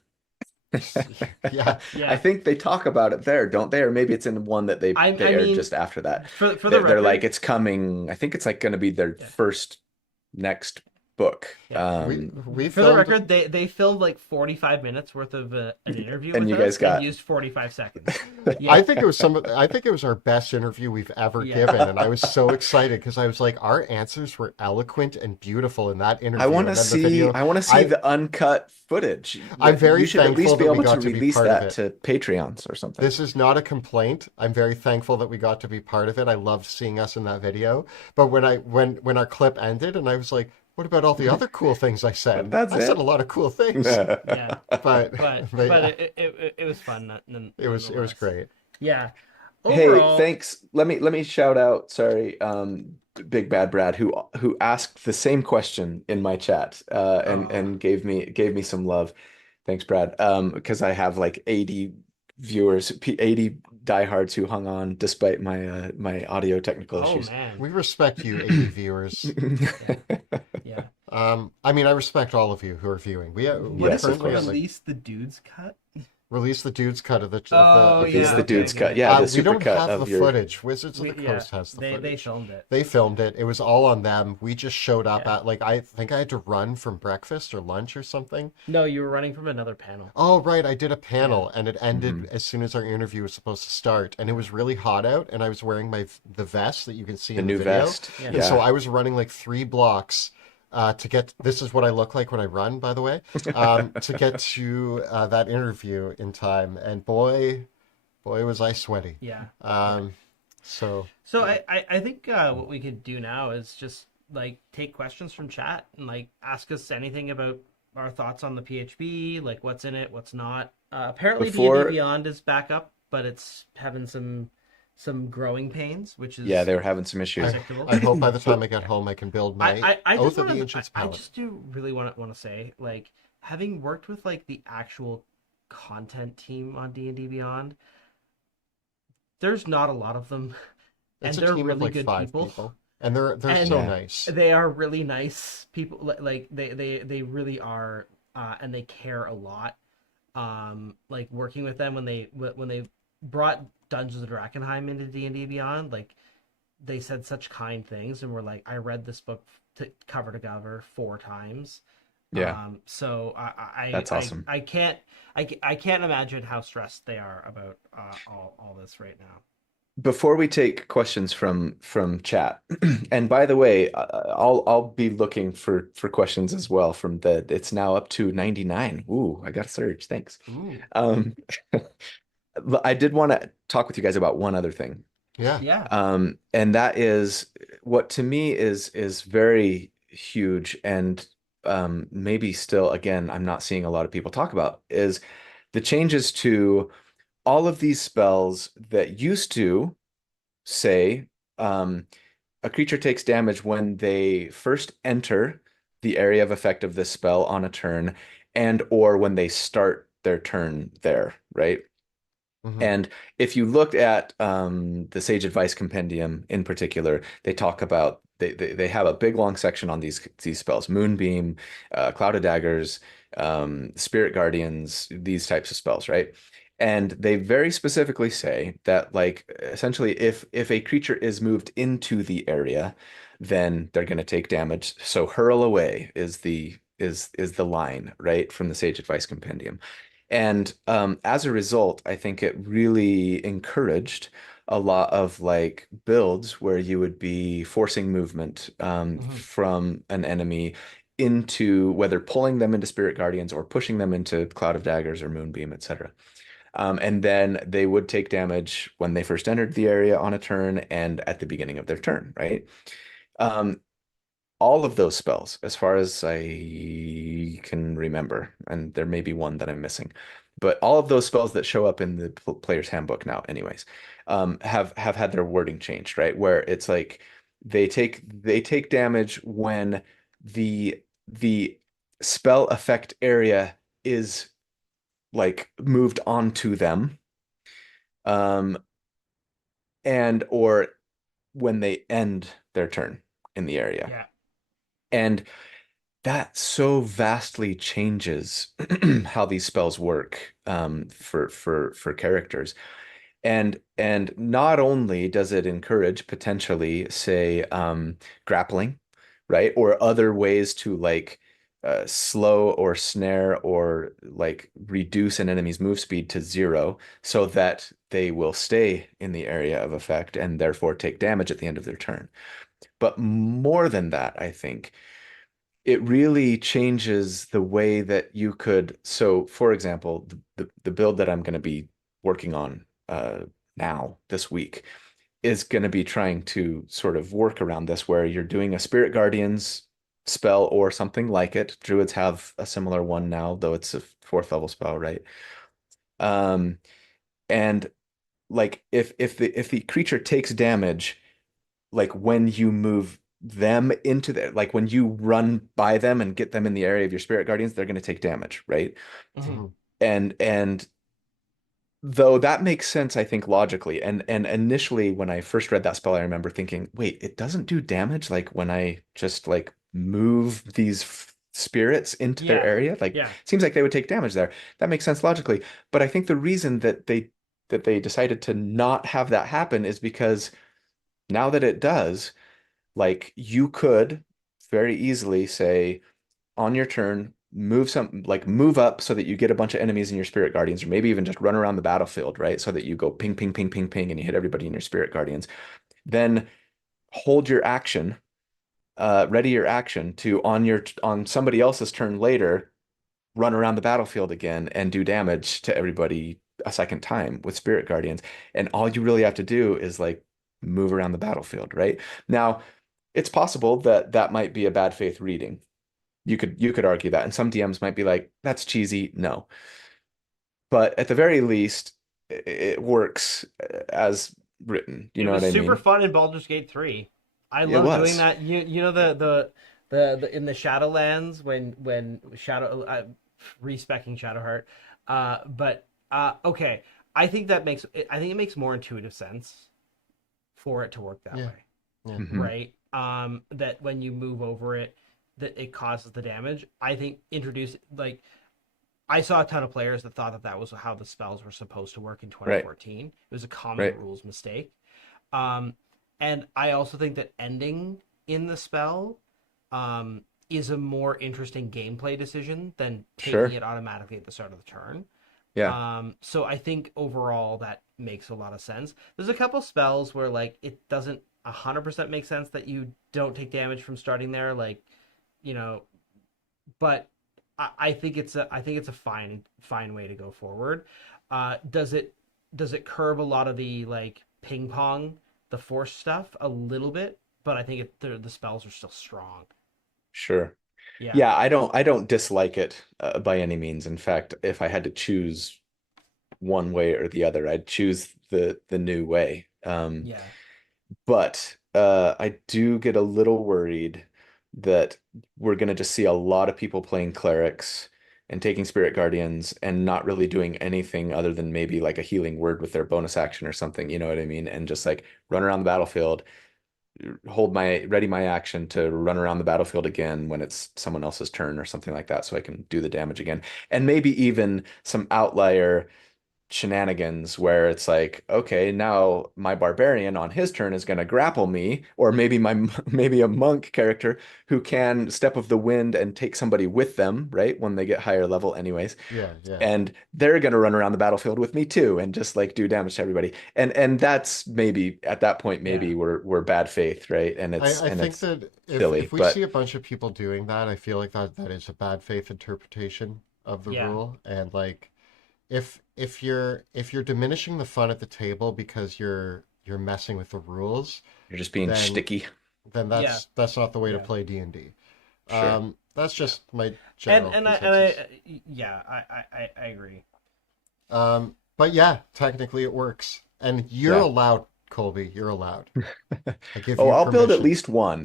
Yeah, I Yeah. think they talk about it there, don't they? Or maybe it's in one that they I aired mean just after that. for the They're like record, it's coming. I think it's like going to be their yeah. first next book. Yeah. we For the filmed. record, they filmed like 45 minutes worth of an interview And with you us guys and got used 45 seconds. I Yeah. think it was I think it was our best interview we've ever Yeah. given, and I was so excited because I was like, our answers were eloquent and beautiful in that interview, and then the video. I want to see I the uncut footage. I'm very You should at thankful least be that we able to got to be release part of that it. to Patreons or something. This is not a complaint. I'm very thankful that we got to be part of it. I loved seeing us in that video. But when our clip ended, and I was like, what about all the other cool things I said? That's I said it. a lot of cool things. Yeah. But But yeah, it was fun it was nonetheless. great. Yeah. Hey, Overall, thanks. Let me shout out, sorry, Big Bad Brad, who asked the same question in my chat, uh, and gave me some love. Thanks, Brad. Because I have like 80 viewers, 80 diehards who hung on despite my audio technical oh issues. man. We respect you, 80 viewers. Yeah. Yeah. I mean, I respect all of you who are viewing. We What if Yes, of currently we have course. like release the dude's cut? Release the dude's cut of Oh the Release yeah, the okay, I interview. dude's get cut. it. Yeah, the We don't supercut have the of your footage. Wizards of the Yeah, Coast has the they footage. filmed it. They filmed it. It was all on them. We just showed up Yeah. at like I think I had to run from breakfast or lunch or something. No, you were running from another panel. Oh, right, I did a Yeah. panel and it ended Mhm. as soon as our interview was supposed to start, and it Yeah. was really hot out, and I was wearing the vest that you can see The in the new video. vest. Yeah. And so Yeah. I was running like 3 blocks to get, this is what I look like when I run, by the way, to get to that interview in time. And boy, was I sweaty. Yeah. Yeah. Um, so So yeah, I think what we could do now is just like take questions from chat and like ask us anything about our thoughts on the PHB, like what's in it, what's not. Apparently D&D Before, Beyond is back up, but it's having some growing pains, which yeah, is they were having some issues. predictable. I hope by the time But I get home I can build I, my I, I Oath just of want the to Ancients I Paladin. just do really want to say like having worked with like the actual content team on D&D Beyond, there's not a lot of them It's and a they're team of really like good five people. people, and they're And so yeah, nice. they are really nice people. Like they really are, and they care a lot. Like working with them when they brought Dungeons and Drakenheim into D&D Beyond, like they said such kind things, and were like, I read this book to cover 4 times. yeah, So that's awesome. I can't imagine how stressed they are about all this right now. Before we take questions from chat, and by the way, I'll be looking for questions as well from the. It's now up to 99. Ooh, I got a surge. Thanks. Ooh, Um, I did want to talk with you guys about one other thing. yeah. Yeah. And that is what to me is very huge and maybe still again I'm not seeing a lot of people talk about is the changes to all of these spells that used to say um, a creature takes damage when they first enter the area of effect of this spell on a turn and or when they start their turn there, right? Hmm. And if you looked at the Sage Advice Compendium in particular, they talk about they have a big long section on these spells: Moonbeam, Cloud of Daggers, Spirit Guardians, these types of spells, right? And they very specifically say that like essentially if a creature is moved into the area, then they're going to take damage. So hurl away is the line, right, from the Sage Advice Compendium. And as a result, I think it really encouraged a lot of like builds where you would be forcing movement Hmm. from an enemy into whether pulling them into Spirit Guardians or pushing them into Cloud of Daggers or Moonbeam, etc. And then they would take damage when they first entered the area on a turn and at the beginning of their turn, right? Um, all of those spells, as far as I can remember, and there may be one that I'm missing, but all of those spells that show up in the player's handbook now, anyways, have had their wording changed, right? Where it's like they take damage when the spell effect area is like moved onto them, um, and or when they end their turn in the area. Yeah. And that so vastly changes how these spells work for characters. And not only does it encourage potentially, say, grappling, right? Or other ways to like slow or snare or like reduce an enemy's move speed to 0 so that they will stay in the area of effect and therefore take damage at the end of their turn. But more than that, I think it really changes the way that you could. So, for example, the build that I'm going to be working on now this week is going to be trying to sort of work around this, where you're doing a Spirit Guardians spell or something like it. Druids have a similar one now, though it's a 4th level spell, right? Um, and like if the creature takes damage like when you move them into the like when you run by them and get them in the area of your Spirit Guardians, they're going to take damage, right? Hmm. Hmm. And though that makes sense, I think logically. And initially when I first read that spell, I remember thinking, wait, it doesn't do damage like when I just like move these spirits into their Yeah. area. Like, Yeah. seems like they would take damage there. That makes sense logically. But I think the reason that they decided to not have that happen is because now that it does, like you could very easily say on your turn, move up so that you get a bunch of enemies in your spirit guardians, or maybe even just run around the battlefield, right? So that you go ping, ping, ping, ping, ping, and you hit everybody in your spirit guardians. Then hold your action, ready your action to on somebody else's turn later, run around the battlefield again and do damage to everybody a second time with spirit guardians. And all you really have to do is like move around the battlefield, right? Now, it's possible that that might be a bad faith reading. You could argue that, and some DMs might be like, "That's cheesy." No, but at the very least, it works as written. You It know what was I super mean? fun in Baldur's Gate 3. I It love doing was. that. You know the in the Shadowlands when Shadow respecking Shadowheart. But okay, I think it makes more intuitive sense for it to work that Yeah. way, Yeah. Hmm. right? That when you move over it, that it causes the damage. I think introduce like I saw a ton of players that thought that that was how the spells were supposed to work in Right. 2014. It was a common Right. rules mistake. Um, and I also think that ending in the spell is a more interesting gameplay decision than taking Sure. it automatically at the start of the turn. Yeah. So I think overall that makes a lot of sense. There's a couple spells where like it doesn't 100% make sense that you don't take damage from starting there, like you know, but I think it's a fine way to go forward. Does it curb a lot of the like ping pong, the force stuff a little bit? But I think the spells are still strong. Sure. Yeah, Yeah, I don't dislike it by any means. In fact, if I had to choose one way or the other, I'd choose the new way. yeah, But I do get a little worried that we're going to just see a lot of people playing clerics and taking spirit guardians and not really doing anything other than maybe like a healing word with their bonus action or something, you know what I mean? And just like run around the battlefield, ready my action to run around the battlefield again when it's someone else's turn or something like that so I can do the damage again. And maybe even some outlier shenanigans where it's like, okay, now my barbarian on his turn is going to grapple me, or maybe my maybe a monk character who can step of the wind and take somebody with them, right? When they get higher level anyways. Yeah. Yeah. And they're going to run around the battlefield with me too and just like do damage to everybody. And that's maybe at that point yeah, maybe we're bad faith, right? And I think it's that if silly, we see but a bunch of people doing that, I feel like that is a bad faith interpretation of the yeah, rule. And like if you're diminishing the fun at the table because you're messing with the rules, you're just being then sticky. yeah, that's not the way to yeah, play D&D. Sure. That's yeah. just my general And consensus. yeah, I agree. But yeah, technically it works. And you're Yeah. allowed, Colby, you're allowed. I give Oh, you I'll build at permission. least one.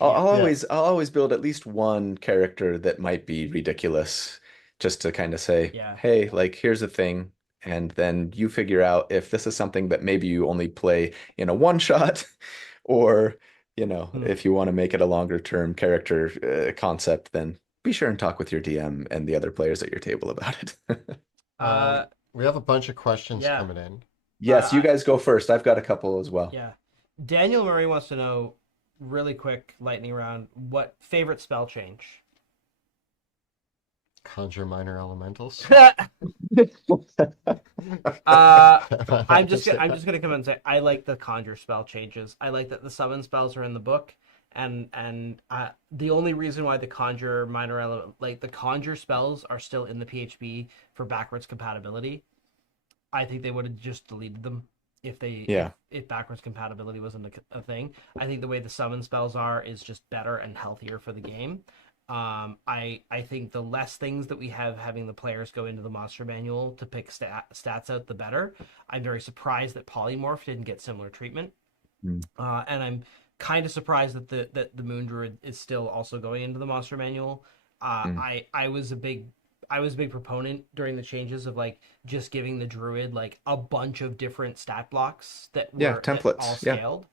Yeah, Yeah, I'll always build at least one character that might be ridiculous, just to kind of say, yeah. hey, like here's a thing, and then you figure out if this is something that maybe you only play in a one shot, or Hmm. if you want to make it a longer term character concept, then be sure and talk with your DM and the other players at your table about it. Uh, we have a bunch of questions yeah. coming in. Yes, you I guys go first. I've got a couple as well. Yeah. Daniel Murray wants to know, really quick, lightning round, what favorite spell change? Conjure minor elementals. uh, Am I allowed to say I'm that? just gonna come in and say I like the conjure spell changes. I like that the summon spells are in the book, and the only reason why the conjure minor element, like the conjure spells, are still in the PHB for backwards compatibility. I think they would have just deleted them Yeah. if backwards compatibility wasn't a thing. I think the way the summon spells are is just better and healthier for the game. I think the less things that we have having the players go into the monster manual to pick stats out, the better. I'm very surprised that polymorph didn't get similar treatment, Mm. and I'm kind of surprised that the moon druid is still also going into the monster manual. Mm. I was a big proponent during the changes of like just giving the druid like a bunch of different stat blocks Yeah, that all templates. Yeah. scaled,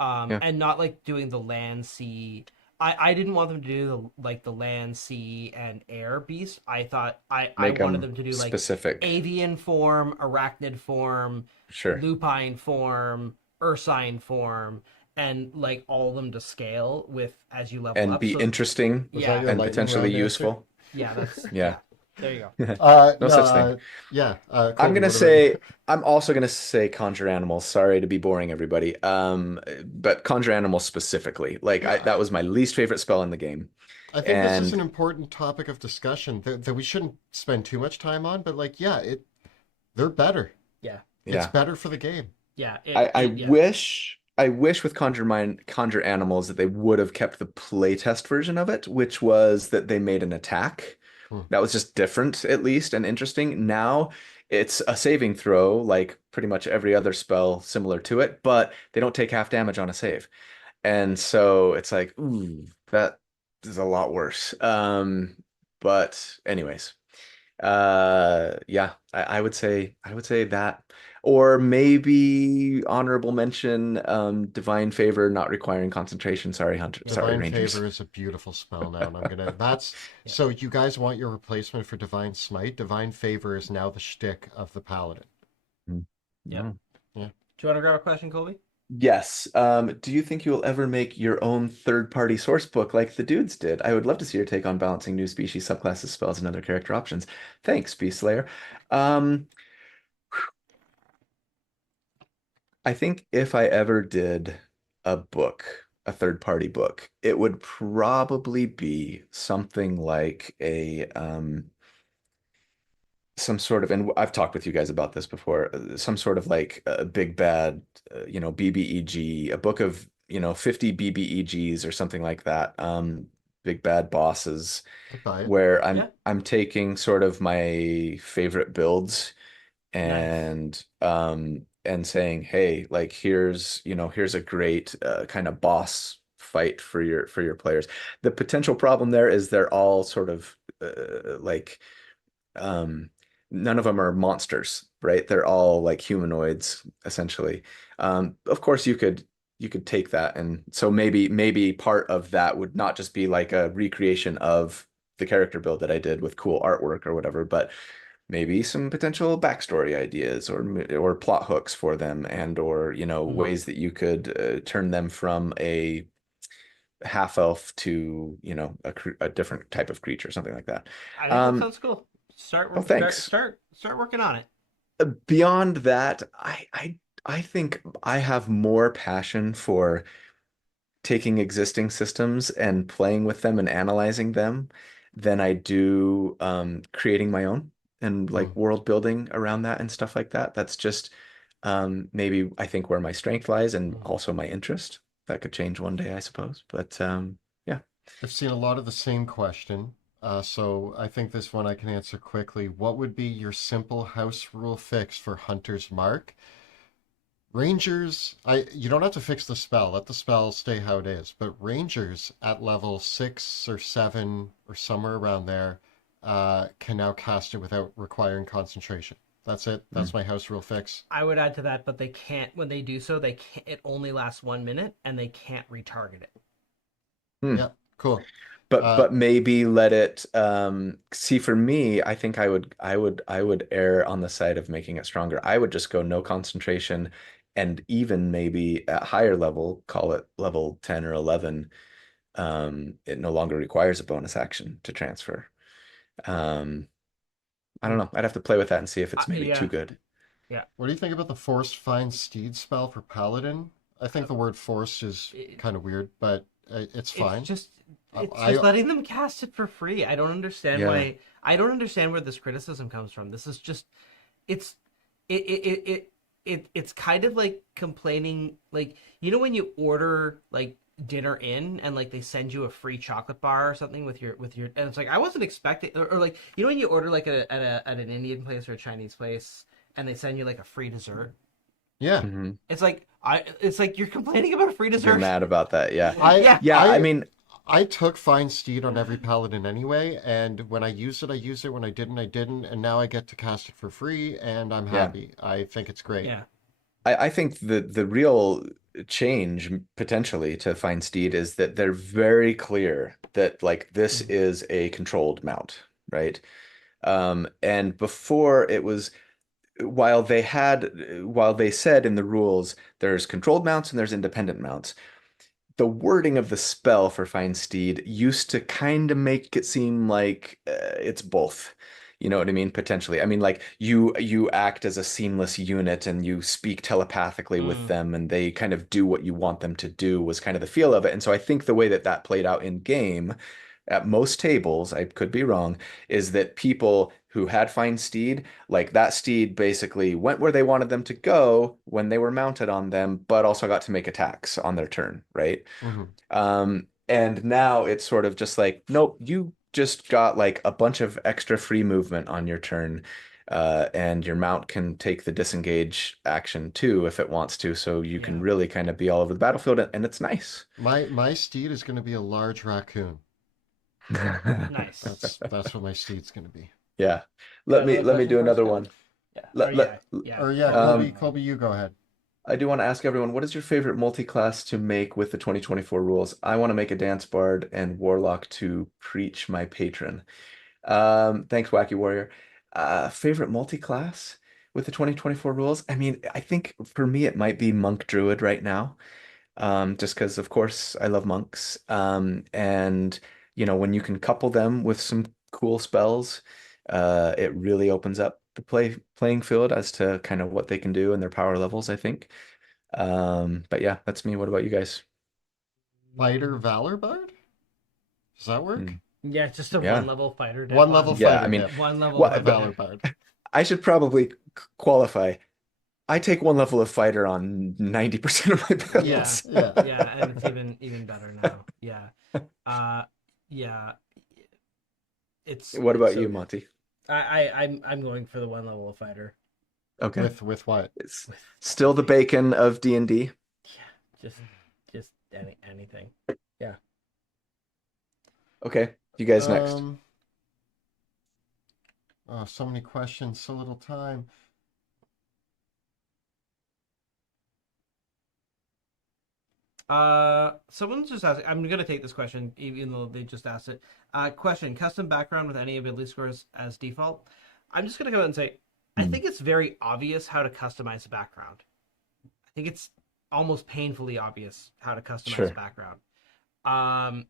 Yeah. and not like doing the land sea I didn't want them to do the land, sea, and air beast. I thought I Make wanted them them to do like specific. avian form, arachnid form, Sure. lupine form, ursine form, and like all of them to scale with as you level And up. be So interesting Was that yeah, your and lightning potentially round answer? useful. yeah, that's Yeah. yeah. There you go. No No, such thing. yeah. I'm Colby, gonna what about you? say I'm also gonna say conjure animals. Sorry to be boring everybody. But conjure animals specifically. Like Yeah, that was my least favorite spell in the game. I think this is an And important topic of discussion that we shouldn't spend too much time on, but like, yeah, they're better. Yeah, It's yeah. better for the game. yeah. I Yeah. wish with conjure animals that they would have kept the playtest version of it, which was that they made an attack. Hmm. That was just different at least and interesting. Now it's a saving throw, like pretty much every other spell similar to it, but they don't take half damage on a save. And so it's like, ooh, that is a lot worse. But anyways, yeah, I would say that, or maybe honorable mention, divine favor not requiring concentration. Sorry, Hunter. Yeah. Sorry, Divine Rangers. Favor is a beautiful spell now, and that's Yeah. so you guys want your replacement for Divine Smite? Divine Favor is now the shtick of the Paladin. Mm. Yep. Mm. Yeah. Do you want to grab a question, Colby? Yes. Do you think you'll ever make your own third-party source book like the dudes did? I would love to see your take on balancing new species, subclasses, spells, and other character options. Thanks, Beast Slayer. Um, I think if I ever did a book, a third-party book, it would probably be something like some sort of, and I've talked with you guys about this before, some sort of like a big bad, BBEG, a book of, 50 BBEGs or something like that. Big bad bosses I'd buy it. where I'm Yeah. I'm taking sort of my favorite builds Nice. and saying, hey, like here's a great kind of boss fight for your players. The potential problem there is they're all sort of like um none of them are monsters, right? They're all like humanoids essentially. Of course you could take that, and so maybe part of that would not just be like a recreation of the character build that I did with cool artwork or whatever, but maybe some potential backstory ideas or plot hooks for them, and or Mhm. ways that you could turn them from a half elf to a different type of creature, something like that. I think that um sounds cool. Start oh, work. Start thanks. start start working on it. Beyond that, I think I have more passion for taking existing systems and playing with them and analyzing them than I do creating my own and Hmm. like world building around that and stuff like that. That's just maybe I think where my strength lies and Hmm. also my interest. That could change one day, I suppose. But yeah. I've seen a lot of the same question, so I think this one I can answer quickly. What would be your simple house rule fix for Hunter's Mark? Rangers, you don't have to fix the spell. Let the spell stay how it is. But Rangers at level 6 or 7 or somewhere around there can now cast it without requiring concentration. That's it. That's Mm. my house rule fix. I would add to that, but they can't. When they do so, they can't. It only lasts 1 minute, and they can't retarget it. Hmm. Yeah, cool. Uh, But maybe let it see, for me, I think I would err on the side of making it stronger. I would just go no concentration, and even maybe at higher level, call it level 10 or 11, it no longer requires a bonus action to transfer. Um I don't Hmm. know. I'd have to play with that and see if it's maybe too Yeah, good. yeah. what do you think about the Forced Find Steed spell for Paladin? I think the word forced is It, kind of weird, but it's it's fine. just it's I just letting them cast it for free. I don't understand Yeah. why. I don't understand where this criticism comes from. This is just it's it's kind of like complaining, like when you order like dinner in and like they send you a free chocolate bar or something with your and it's like I wasn't expecting, or like when you order like at an Indian place or a Chinese place and they send you like a free dessert. yeah. Hmm. It's like you're complaining about a free You're dessert. mad about that. Yeah. I Yeah. Yeah, I I mean, I took Find Steed on every paladin anyway, and when I used it, I used it. When I didn't, and now I get to cast it for free, and I'm yeah. happy. I think it's great. Yeah. I think the real change potentially to Find Steed is that they're very clear that like this Mhm. is a controlled mount, right? And before it was while they said in the rules there's controlled mounts and there's independent mounts, the wording of the spell for Find Steed used to kind of make it seem like it's both. You know what I mean? Potentially. I mean, like you act as a seamless unit and you speak telepathically with Mm. them, and they kind of do what you want them to do was kind of the feel of it. And so I think the way that that played out in game at most tables, I could be wrong, is that people who had Find Steed, like that steed basically went where they wanted them to go when they were mounted on them, but also got to make attacks on their turn, right? Hmm. And now it's sort of just like, nope, you just got like a bunch of extra free movement on your turn. And your mount can take the disengage action too if it wants to, so you can Yeah. really kind of be all over the battlefield, and it's nice. My steed is going to be a large raccoon. Nice. That's what my steed's going to be. Yeah. Good. Let me Looking do forward another to it. one. Yeah. Or Let, yeah. let, Yeah. Or yeah, Go ahead, Colby, um, Mike. Colby, you go ahead. I do want to ask everyone, what is your favorite multi-class to make with the 2024 rules? I want to make a dance bard and warlock to preach my patron. Thanks, Wacky Warrior. Favorite multi-class with the 2024 rules? I mean, I think for me it might be Monk Druid right now. Just because of course I love monks. And you know, when you can couple them with some cool spells, it really opens up the playing field as to kind of what they can do and their power levels, I think. But yeah, that's me. What about you guys? Fighter Valor Bard? Does that work? Hmm. Yeah, just a one Yeah. level fighter dip One level on Yeah, I fighter mean, dip. one level A what fighter but Valor dip. Bard. I should probably qualify. I take one level of fighter on 90% of my Yeah. Yeah, builds. yeah. Yeah, and it's even better now. Yeah. Uh yeah. What It's about so you, good. Monty? I'm going for the one level of fighter Okay. With what? It's with still the fate. bacon of D&D. Yeah, just anything. Yeah. Okay, you guys next. Um, oh, so many questions, so little time. Someone's just asking. I'm gonna take this question, even though they just asked it. Question: Custom background with any ability scores as default. I'm just gonna go ahead and say, I Hmm. think it's very obvious how to customize a background. I think it's almost painfully obvious how to customize a Sure. background. Um,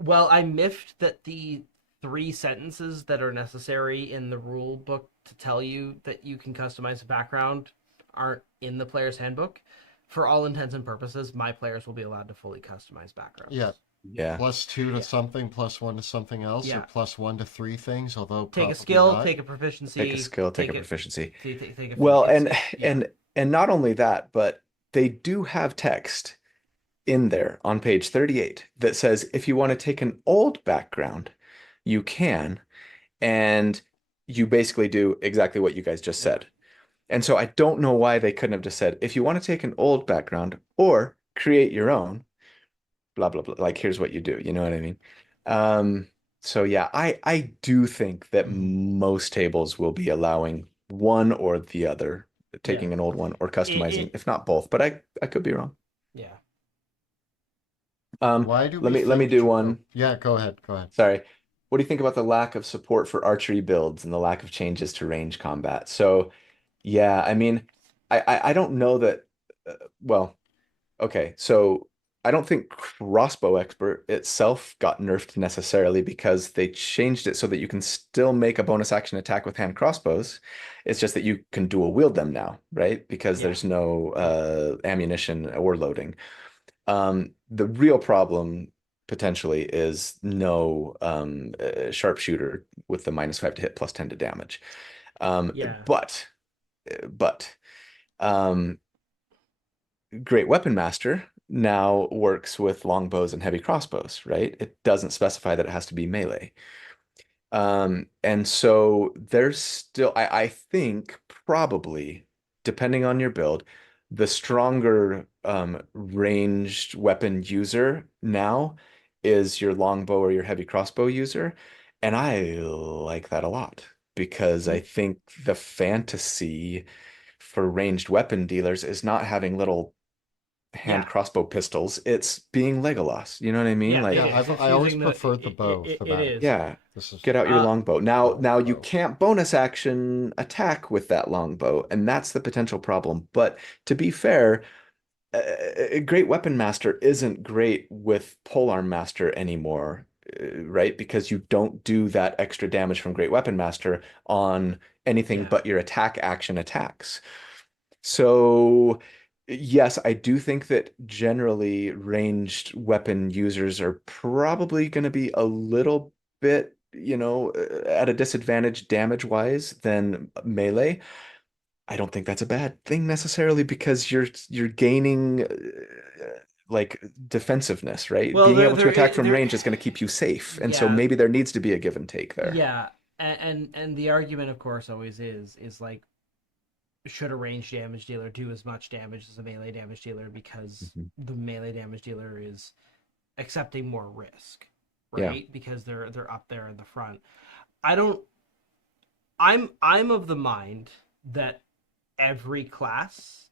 well, I miffed that the three sentences that are necessary in the rule book to tell you that you can customize a background aren't in the player's handbook. For all intents and purposes, my players will be allowed to fully customize Yeah, backgrounds. Yeah. +2 to Yeah, something, +1 to something else, or yeah. +1 to three things, although Take a probably skill, not. take a Take a proficiency, skill, take a take it, proficiency. take a feat. Well, Yeah, and and not only that, but they do have text in there on page 38 that says if you want to take an old background, you can, and you basically do exactly what you guys just yeah, said. And so I don't know why they couldn't have just said, if you want to take an old background or create your own, blah blah blah. Like here's what you do. You know what I mean? Um, so yeah, I do think that Mhm. most tables will be allowing one or the other, yeah. taking an old one or customizing, It if not both. But I could be wrong. yeah. Why do we Let me think? do Oh, one. yeah, go ahead, go ahead. Sorry. What do you think about the lack of support for archery builds and the lack of changes to range combat? So yeah, I mean, I don't know that. Well, okay, so I don't think Crossbow Expert itself got nerfed necessarily because they changed it so that you can still make a bonus action attack with hand crossbows. It's just that you can dual wield them now, right? Because Yeah. there's no ammunition or loading. The real problem potentially is no sharpshooter with the -5 to hit, +10 to damage. Um, Yeah. but but um, Great Weapon Master now works with longbows and heavy crossbows, right? It doesn't specify that it has to be melee. And so there's still, I think probably, depending on your build, the stronger ranged weapon user now is your longbow or your heavy crossbow user. And I like that a lot. because I think the fantasy for ranged weapon dealers is not having little hand Yeah, crossbow pistols. It's being Legolas. You know what I mean? yeah, it Yeah, Like, is. It's I always using the preferred the bow for it that. is. yeah, This is get out your Uh, longbow. Now you bow. can't bonus action attack with that longbow, and that's the potential problem. But to be fair, a great weapon master isn't great with polearm master anymore, right? Because you don't do that extra damage from great weapon master on anything yeah. but your attack action attacks. So, yes, I do think that generally ranged weapon users are probably going to be a little bit, at a disadvantage damage-wise than melee. I don't think that's a bad thing necessarily because you're gaining like defensiveness, right? Well, Being there able to there attack i- from there range is going to keep you safe. And so yeah, maybe there needs to be a give and take there. yeah. And the argument, of course, always is like, should a range damage dealer do as much damage as a melee damage dealer because Mhm. the melee damage dealer is accepting more risk, Yeah. right? Because they're up there in the front. I don't. I'm of the mind that every class,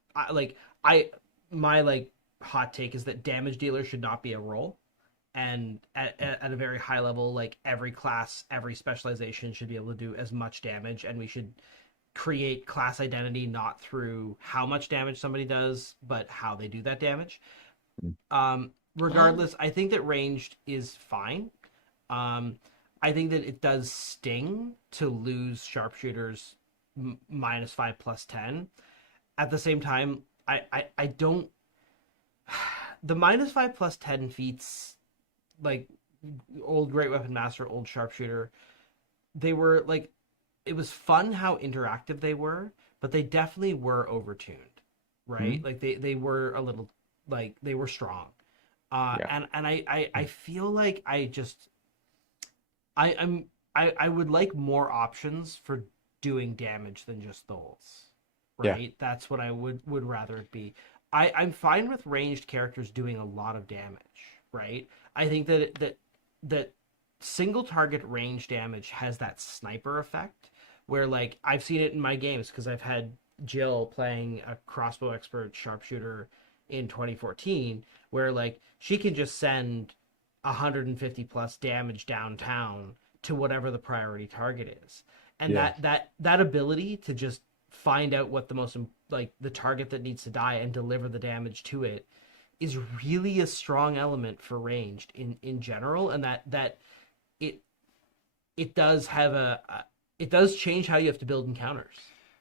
I my like hot take is that damage dealer should not be a role, and at a very high level, like every class, every specialization should be able to do as much damage, and we should create class identity not through how much damage somebody does, but how they do that damage. Um, Regardless, I think that ranged is fine. Um, I think that it does sting to lose sharpshooters -5 +10. At the same time, I don't. The -5 +10 feats, like old Great Weapon Master, old Sharpshooter, they were like, it was fun how interactive they were, but they definitely were overtuned, right? Mhm. Like they were a little, like they were strong. Yeah. And I feel like I I'm I would like more options for doing damage than just those, Yeah. right? That's what I would rather it be. I'm fine with ranged characters doing a lot of damage, right? I think that single target range damage has that sniper effect where, like, I've seen it in my games because I've had Jill playing a crossbow expert sharpshooter in 2014 where, like, she can just send 150 plus damage downtown to whatever the priority target is. And Yeah. that ability to just find out what the most, like, the target that needs to die and deliver the damage to it is really a strong element for ranged in general, and that it it does have it does change how you have to build encounters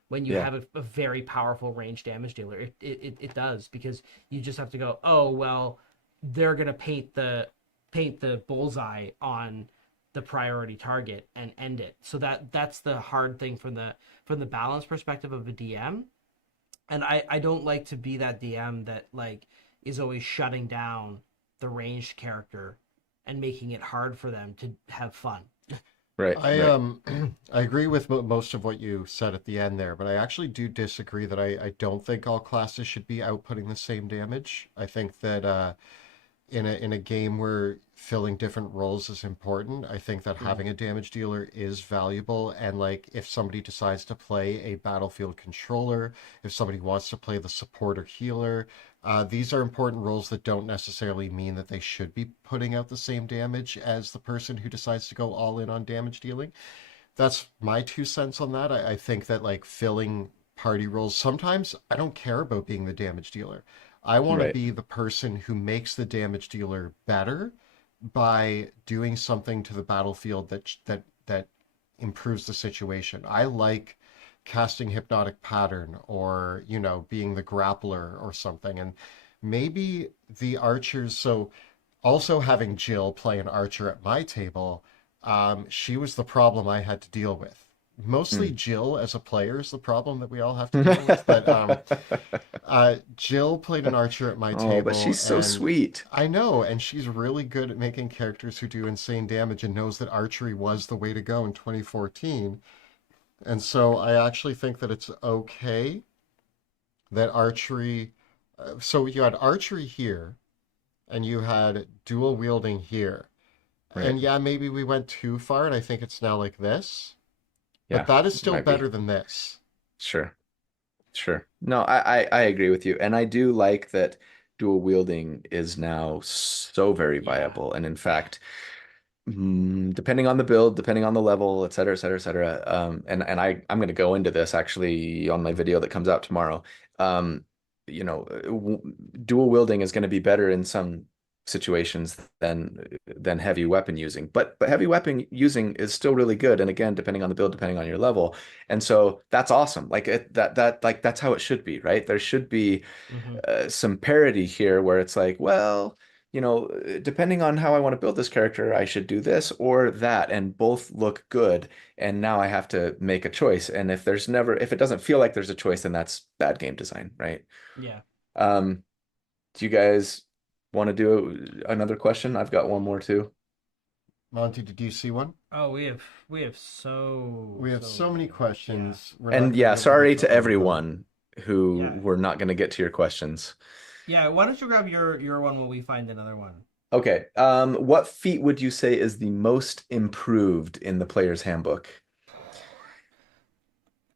when you Yeah. have a very powerful range damage dealer. It does, because you just have to go, oh well, they're gonna paint the bullseye on the priority target and end it. So that's the hard thing from the balance perspective of a DM. And I don't like to be that DM that, like, is always shutting down the ranged character and making it hard for them to have fun. Right. I Right. I agree with most of what you said at the end there, but I actually do disagree that I don't think all classes should be outputting the same damage. I think that in a game where filling different roles is important, I think that Mm. having a damage dealer is valuable. And like if somebody decides to play a battlefield controller, if somebody wants to play the support or healer, these are important roles that don't necessarily mean that they should be putting out the same damage as the person who decides to go all in on damage dealing. That's my 2 cents on that. I think that like filling party roles, sometimes I don't care about being the damage dealer. I want to Right. be the person who makes the damage dealer better by doing something to the battlefield that improves the situation. I like casting hypnotic pattern or, being the grappler or something. And maybe the archers, so also having Jill play an archer at my table, she was the problem I had to deal with. Mostly Mm. Jill as a player is the problem that we all have to deal with. But Jill played an archer at my Oh, but table, she's so and sweet. I know, and she's really good at making characters who do insane damage and knows that archery was the way to go in 2014. And so I actually think that it's okay that archery. So you had archery here, and you had dual wielding here. Right. And yeah, maybe we went too far, and I think it's now like this. But Yeah, that is it still might be. better than this. Sure. Sure. No, I agree with you. And I do like that dual wielding is now so very Yeah. viable. And in fact, depending on the build, depending on the level, et cetera, et cetera, et cetera. And I'm going to go into this actually on my video that comes out tomorrow. Um, dual wielding is going to be better in some situations than heavy weapon using. But heavy weapon using is still really good. And again, depending on the build, depending on your level. And so that's awesome. Like that's how it should be, right? There should be Hmm. some parity here where it's like, well, depending on how I want to build this character, I should do this or that, and both look good. And now I have to make a choice. And if it doesn't feel like there's a choice, then that's bad game design, right? Yeah. Um, do you guys want to do another question? I've got one more too. Monty, did you see one? Oh, we have so We have so so many many. Yeah. questions. We're not And going to yeah, be able to get sorry to to all of them. everyone who Yeah. we're not going to get to your questions. Yeah. Why don't you grab your one while we find another one? Okay. What feat would you say is the most improved in the player's handbook?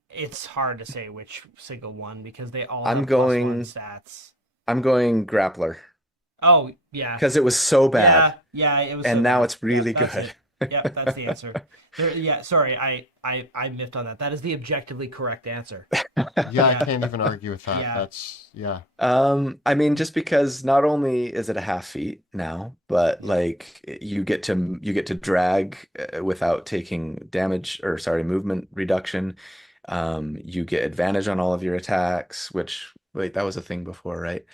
It's hard to say which single one because they all I'm have +1 going stats. I'm going grappler Oh, yeah. because it was so bad Yeah, it was and so now bad. it's Yeah, really that's good. it. Yep, that's the answer. Yeah, sorry, I miffed on that. That is the objectively correct answer. Yeah, I Yeah, can't even argue with that. yeah, That's, yeah. I mean, just because not only is it a half feat now, but like you get to drag without taking damage or sorry, movement reduction. You get advantage on all of your attacks, which wait, that was a thing before, right?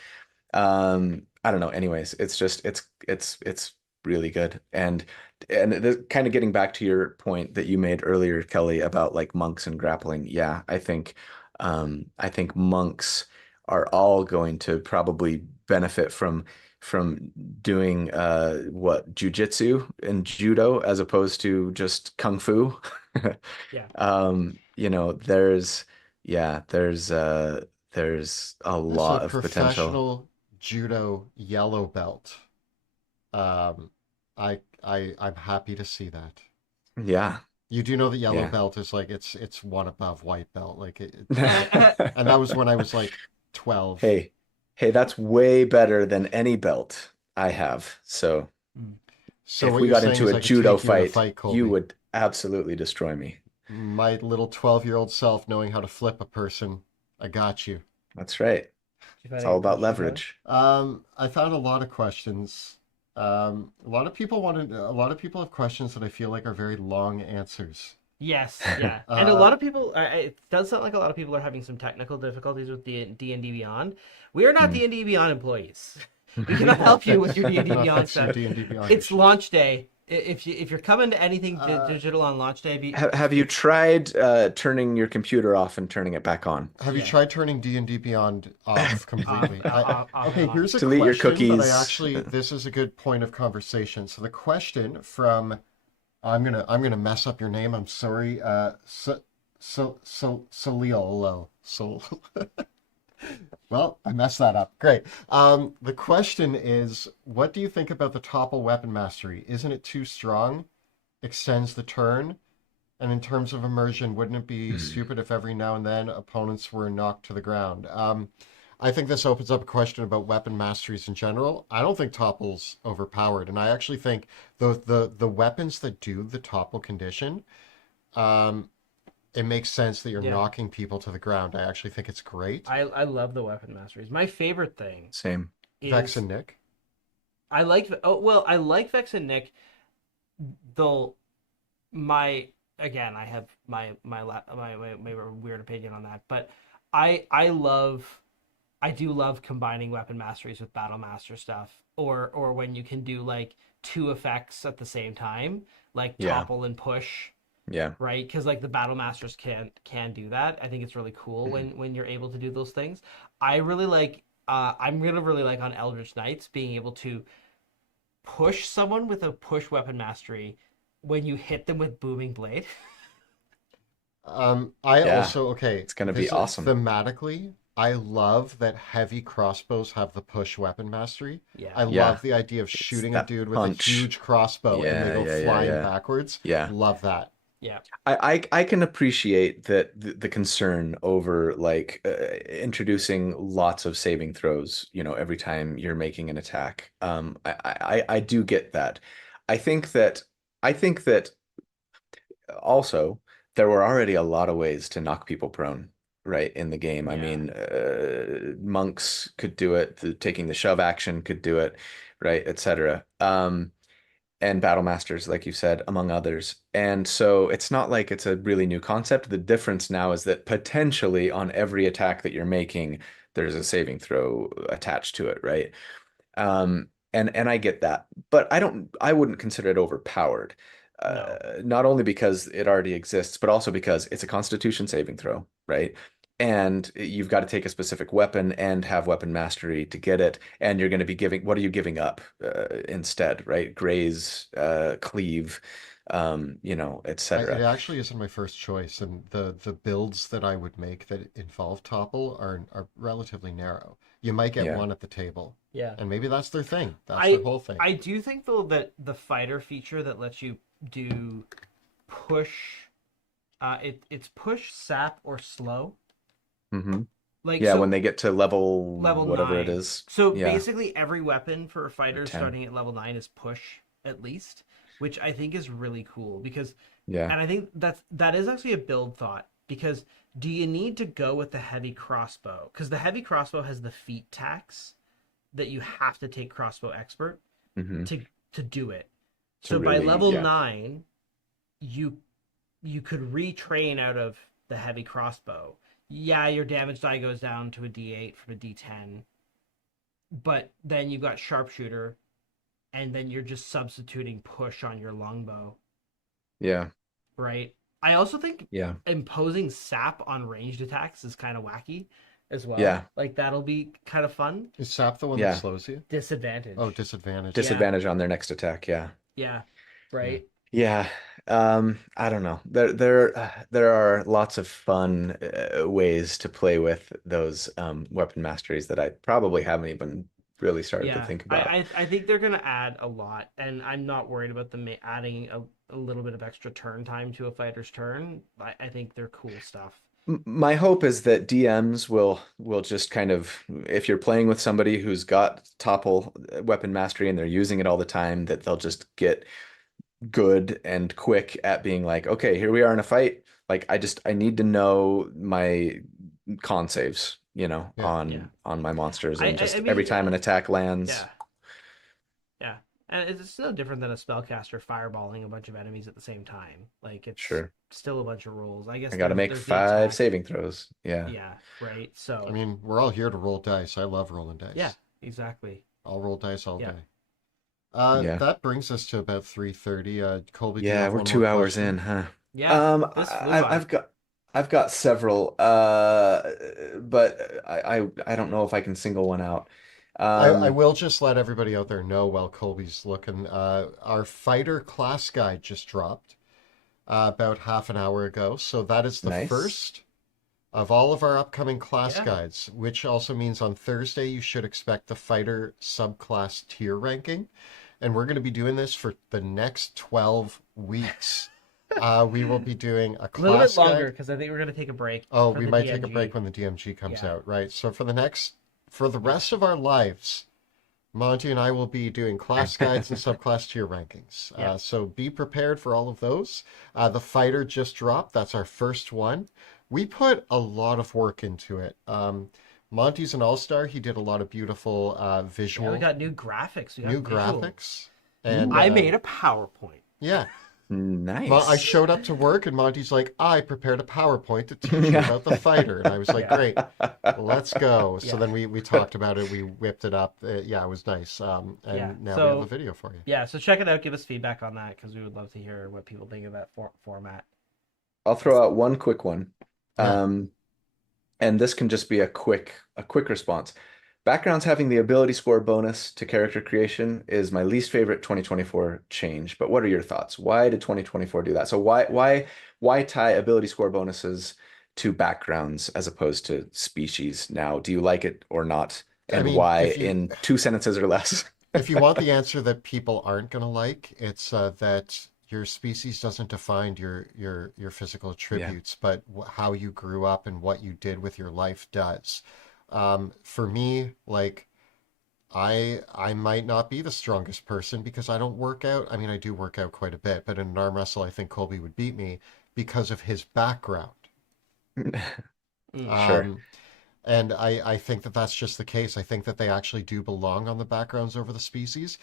I don't know. Anyways, it's just it's really good. And kind of getting back to your point that you made earlier, Kelly, about like monks and grappling. Yeah, I think monks are all going to probably benefit from doing what jujitsu and judo as opposed to just kung fu. yeah. There's yeah, there's a So lot of potential. professional judo yellow belt. Um, I'm happy to see that. Yeah, You do know that yellow yeah. belt is like it's one above white belt. Like and that was when I was like 12. Hey, hey, that's way better than any belt I have. So Mm. So if what we you're got saying into is a I could judo take you in a fight, fight, you Colby. would absolutely destroy me. My little 12-year-old self knowing how to flip a person. I got you. That's right. Did you It's find all any about questions, Kelly? leverage. I found a lot of questions. A lot of people have questions that I feel like are very long answers. Yes, yeah, and a Uh, lot of people. It does sound like a lot of people are having some technical difficulties with D&D Beyond. We are not Hmm. D&D Beyond employees. We we cannot help you with your we D&D cannot Beyond fix your stuff. D&D Beyond It's issues. launch day. If you're coming to anything Uh, digital on launch day, Have you tried turning your computer off and turning it back on? have you yeah, tried turning D&D Beyond off off, completely? off and Okay, on. here's a Delete your question that I cookies. actually this is a good point of conversation. So the question from I'm gonna mess up your name. I'm sorry. Salilo. So well, I messed that up. Great. The question is, what do you think about the topple weapon mastery? Isn't it too strong? Extends the turn? And in terms of immersion, wouldn't it be stupid if every now and then opponents were knocked to the ground? I think this opens up a question about weapon masteries in general. I don't think topple's overpowered, and I actually think the weapons that do the topple condition, um, it makes sense that you're Yeah, knocking people to the ground. I actually think it's great. I love the weapon masteries. My favorite thing Same. Vex is and Nick. I like Vex and Nick. Though my again, I have my weird opinion on that, but I do love combining weapon masteries with battle master stuff, or when you can do like two effects at the same time, like Yeah. topple and push, Yeah. right? Because like the battle masters can do that. I think it's really cool when you're able to do those things. I really like. I'm gonna really like on Eldritch Knights being able to push someone with a push weapon mastery when you hit them with booming blade. I Yeah. also okay. It's gonna be This awesome. thematically, I love that heavy crossbows have the push weapon mastery. Yeah. I Yeah. love the idea of It's shooting a that dude with a punch. huge crossbow and they Yeah, go yeah, yeah, flying yeah. backwards. Yeah. Love that. Yeah. I can appreciate that the concern over like introducing lots of saving throws, every time you're making an attack. I do get that. I think that I think that also there were already a lot of ways to knock people prone, right, in the game. I Yeah. mean, monks could do it, taking the shove action could do it, right, etc. And battle masters, like you said, among others. And so it's not like it's a really new concept. The difference now is that potentially on every attack that you're making, there's a saving throw attached to it, right? And I get that, but I wouldn't consider it overpowered. No. Not only because it already exists, but also because it's a Constitution saving throw, right? And you've got to take a specific weapon and have weapon mastery to get it. And you're going to be what are you giving up instead, right? Graze, cleave, It etc. actually isn't my first choice, and the builds that I would make that involve topple are relatively narrow. You might get Yeah. one at the table, Yeah. and maybe that's their thing. That's their I whole thing. I do think though that the fighter feature that lets you do push it's push, sap, or slow. hmm Like Yeah, when so they get to level level whatever it 9. is. So Yeah, basically every weapon for a or fighter 10. starting at level 9 is push at least, which I think is really cool because Yeah. and I think that is actually a build thought because do you need to go with the heavy crossbow? Because the heavy crossbow has the feat tax that you have to take crossbow expert hmm to do it. To So by really, level yeah. 9, you could retrain out of the heavy crossbow. Yeah, your damage die goes down to a D8 from a D10, but then you've got sharpshooter, and then you're just substituting push on your longbow, Yeah. right? I also think Yeah. imposing sap on ranged attacks is kind of wacky as well. Yeah. Like that'll be kind of fun. Is sap the one that Yeah. slows you? Oh, Disadvantage. disadvantage. Yeah, Disadvantage on their next attack. Yeah. yeah, Yeah. right. Yeah. I don't know. There are lots of fun ways to play with those weapon masteries that I probably haven't even really started to Yeah, think I, about. I think they're gonna add a lot, and I'm not worried about them adding a little bit of extra turn time to a fighter's turn. I think they're cool stuff. My hope is that DMs will just kind of, if you're playing with somebody who's got topple weapon mastery and they're using it all the time, that they'll just get good and quick at being like, okay, here we are in a fight. Like I need to know my con saves, Yeah. Yeah, on my monsters, and I just every mean, time an attack lands. yeah, yeah, and it's no different than a spellcaster fireballing a bunch of enemies at the same time. Like it's Sure. still a bunch of rolls. I guess I got to make there's the 5 attack. saving throws. Yeah. Yeah, right. I So mean, we're all here to roll dice. I love rolling yeah, dice. exactly. I'll roll dice all Yeah, day. Yeah. That brings us to about 3:30. Colby, do you Yeah, have we're one more 2 hours question? in, huh? yeah. This flew by. I've got several, but I don't know if I can single one out. I Um, will just let everybody out there know while Colby's looking. Our fighter class guide just dropped about half an hour ago. So that is the nice. first of all of our upcoming class Yeah, guides, which also means on Thursday you should expect the fighter subclass tier ranking. And we're going to be doing this for the next 12 weeks. We will be doing a a little bit class longer guide. because I think we're gonna take a break Oh, for we the might take a DMG. break when the DMG comes Yeah, out, right? So for the rest of our lives, Monty and I will be doing class guides and subclass tier rankings. yeah. So be prepared for all of those. The fighter just dropped. That's our first one. We put a lot of work into it. Monty's an all-star. He did a lot of beautiful Yeah, visual, we got new graphics. We got new visuals. graphics. And I made a PowerPoint. yeah, I Nice. showed up to work and Monty's like, I prepared a PowerPoint to teach you about the fighter. And I was like, Yeah. great, let's go. So Yeah. then we talked about it. We whipped it up. Yeah, it was nice. And Yeah. now we So have a video for you. yeah, so check it out. Give us feedback on that because we would love to hear what people think of that format. I'll throw out one quick one. Yeah. And this can just be a quick response. Backgrounds having the ability score bonus to character creation is my least favorite 2024 change. But what are your thoughts? Why did 2024 do that? So why tie ability score bonuses to backgrounds as opposed to species now? Do you like it or not? I And mean, why in 2 sentences or less? if you want the answer that people aren't going to like, it's that your species doesn't define your physical attributes, but how you grew up and what you did with your life does. For me, like I might not be the strongest person because I don't work out. I mean, I do work out quite a bit, but in an arm wrestle, I think Colby would beat me because of his background. Mm. Sure. And I think that that's just the case. I think that they actually do belong on the backgrounds over the species.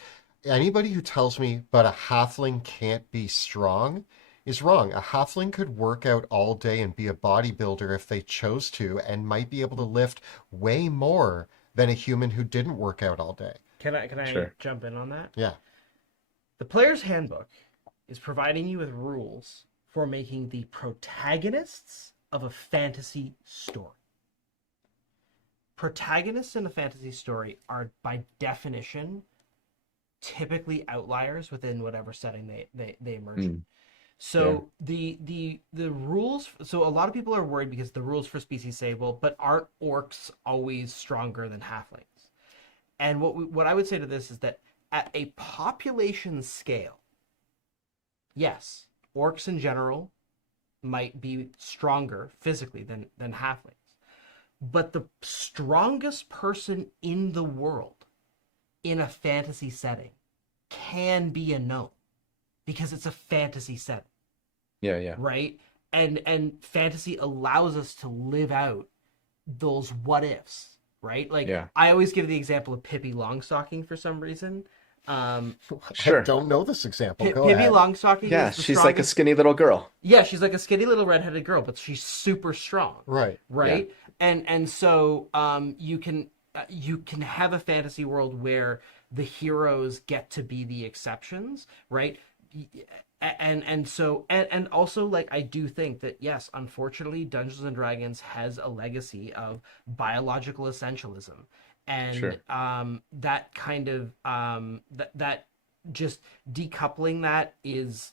Anybody who tells me, but a halfling can't be strong is wrong. A halfling could work out all day and be a bodybuilder if they chose to, and might be able to lift way more than a human who didn't work out all day. Can I Sure. jump in on that? Yeah. The player's handbook is providing you with rules for making the protagonists of a fantasy story. Protagonists in a fantasy story are, by definition, typically outliers within whatever setting they emerge in. So the rules. So a lot of people are worried because the rules for species say, well, but aren't orcs always stronger than halflings? And what I would say to this is that at a population scale, yes, orcs in general might be stronger physically than halflings. But the strongest person in the world in a fantasy setting can be a gnome because it's a fantasy setting. Yeah. Right? And fantasy allows us to live out those what ifs, right? Like I always give the example of Pippi Longstocking for some reason. Sure. I don't know this example. Go Pippi ahead. Longstocking Yeah, is the she's strongest... like a skinny little girl. Yeah, she's like a skinny little redheaded girl, but she's super strong. Right. Right? And so you can have a fantasy world where the heroes get to be the exceptions, right? And so also, like, I do think that, yes, unfortunately, Dungeons and Dragons has a legacy of biological essentialism, and that kind of that just decoupling that is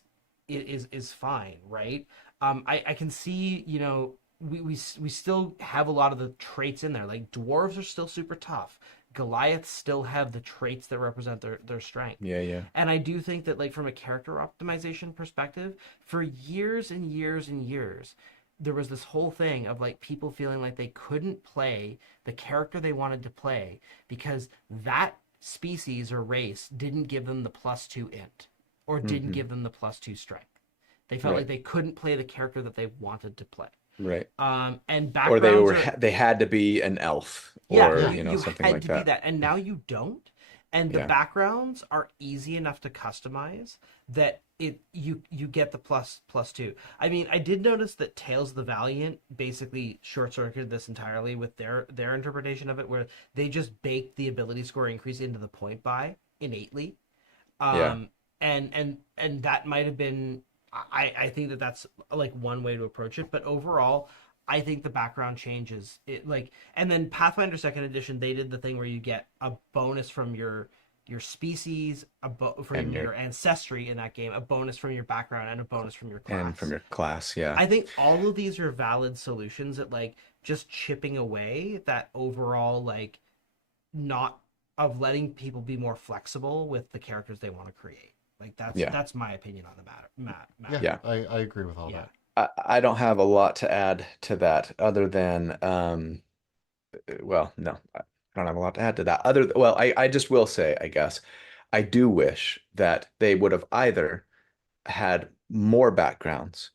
fine, right? I can see, you know, we still have a lot of the traits in there. Like, dwarves are still super tough. Goliaths still have the traits that represent their strength. Yeah. And I do think that, like, from a character optimization perspective, for years and years and years, there was this whole thing of, like, people feeling like they couldn't play the character they wanted to play because that species or race didn't give them the +2 int or didn't give them the +2 strength. They felt like they couldn't play the character that they wanted to play. Right. And Or backgrounds they had to be an elf or you know, something had like to that. be that, and now you don't. And the backgrounds are easy enough to customize that you get the +2. I mean, I did notice that Tales of the Valiant basically short-circuited this entirely with their interpretation of it, where they just baked the ability score increase into the point buy innately. And that might have been, I think that that's like one way to approach it, but overall I think the background changes it, like, and then Pathfinder 2nd edition, they did the thing where you get a bonus from your species, from your ancestry in that game, a bonus from your background, and a bonus from your class. And from your class, yeah. I think all of these are valid solutions at, like, just chipping away that overall, like, not of letting people be more flexible with the characters they want to create. Like, that's my opinion on the matter. Yeah. I agree with all that. I don't have a lot to add to that other than well, no, I don't have a lot to add to that. I just will say, I guess, I do wish that they would have either had more backgrounds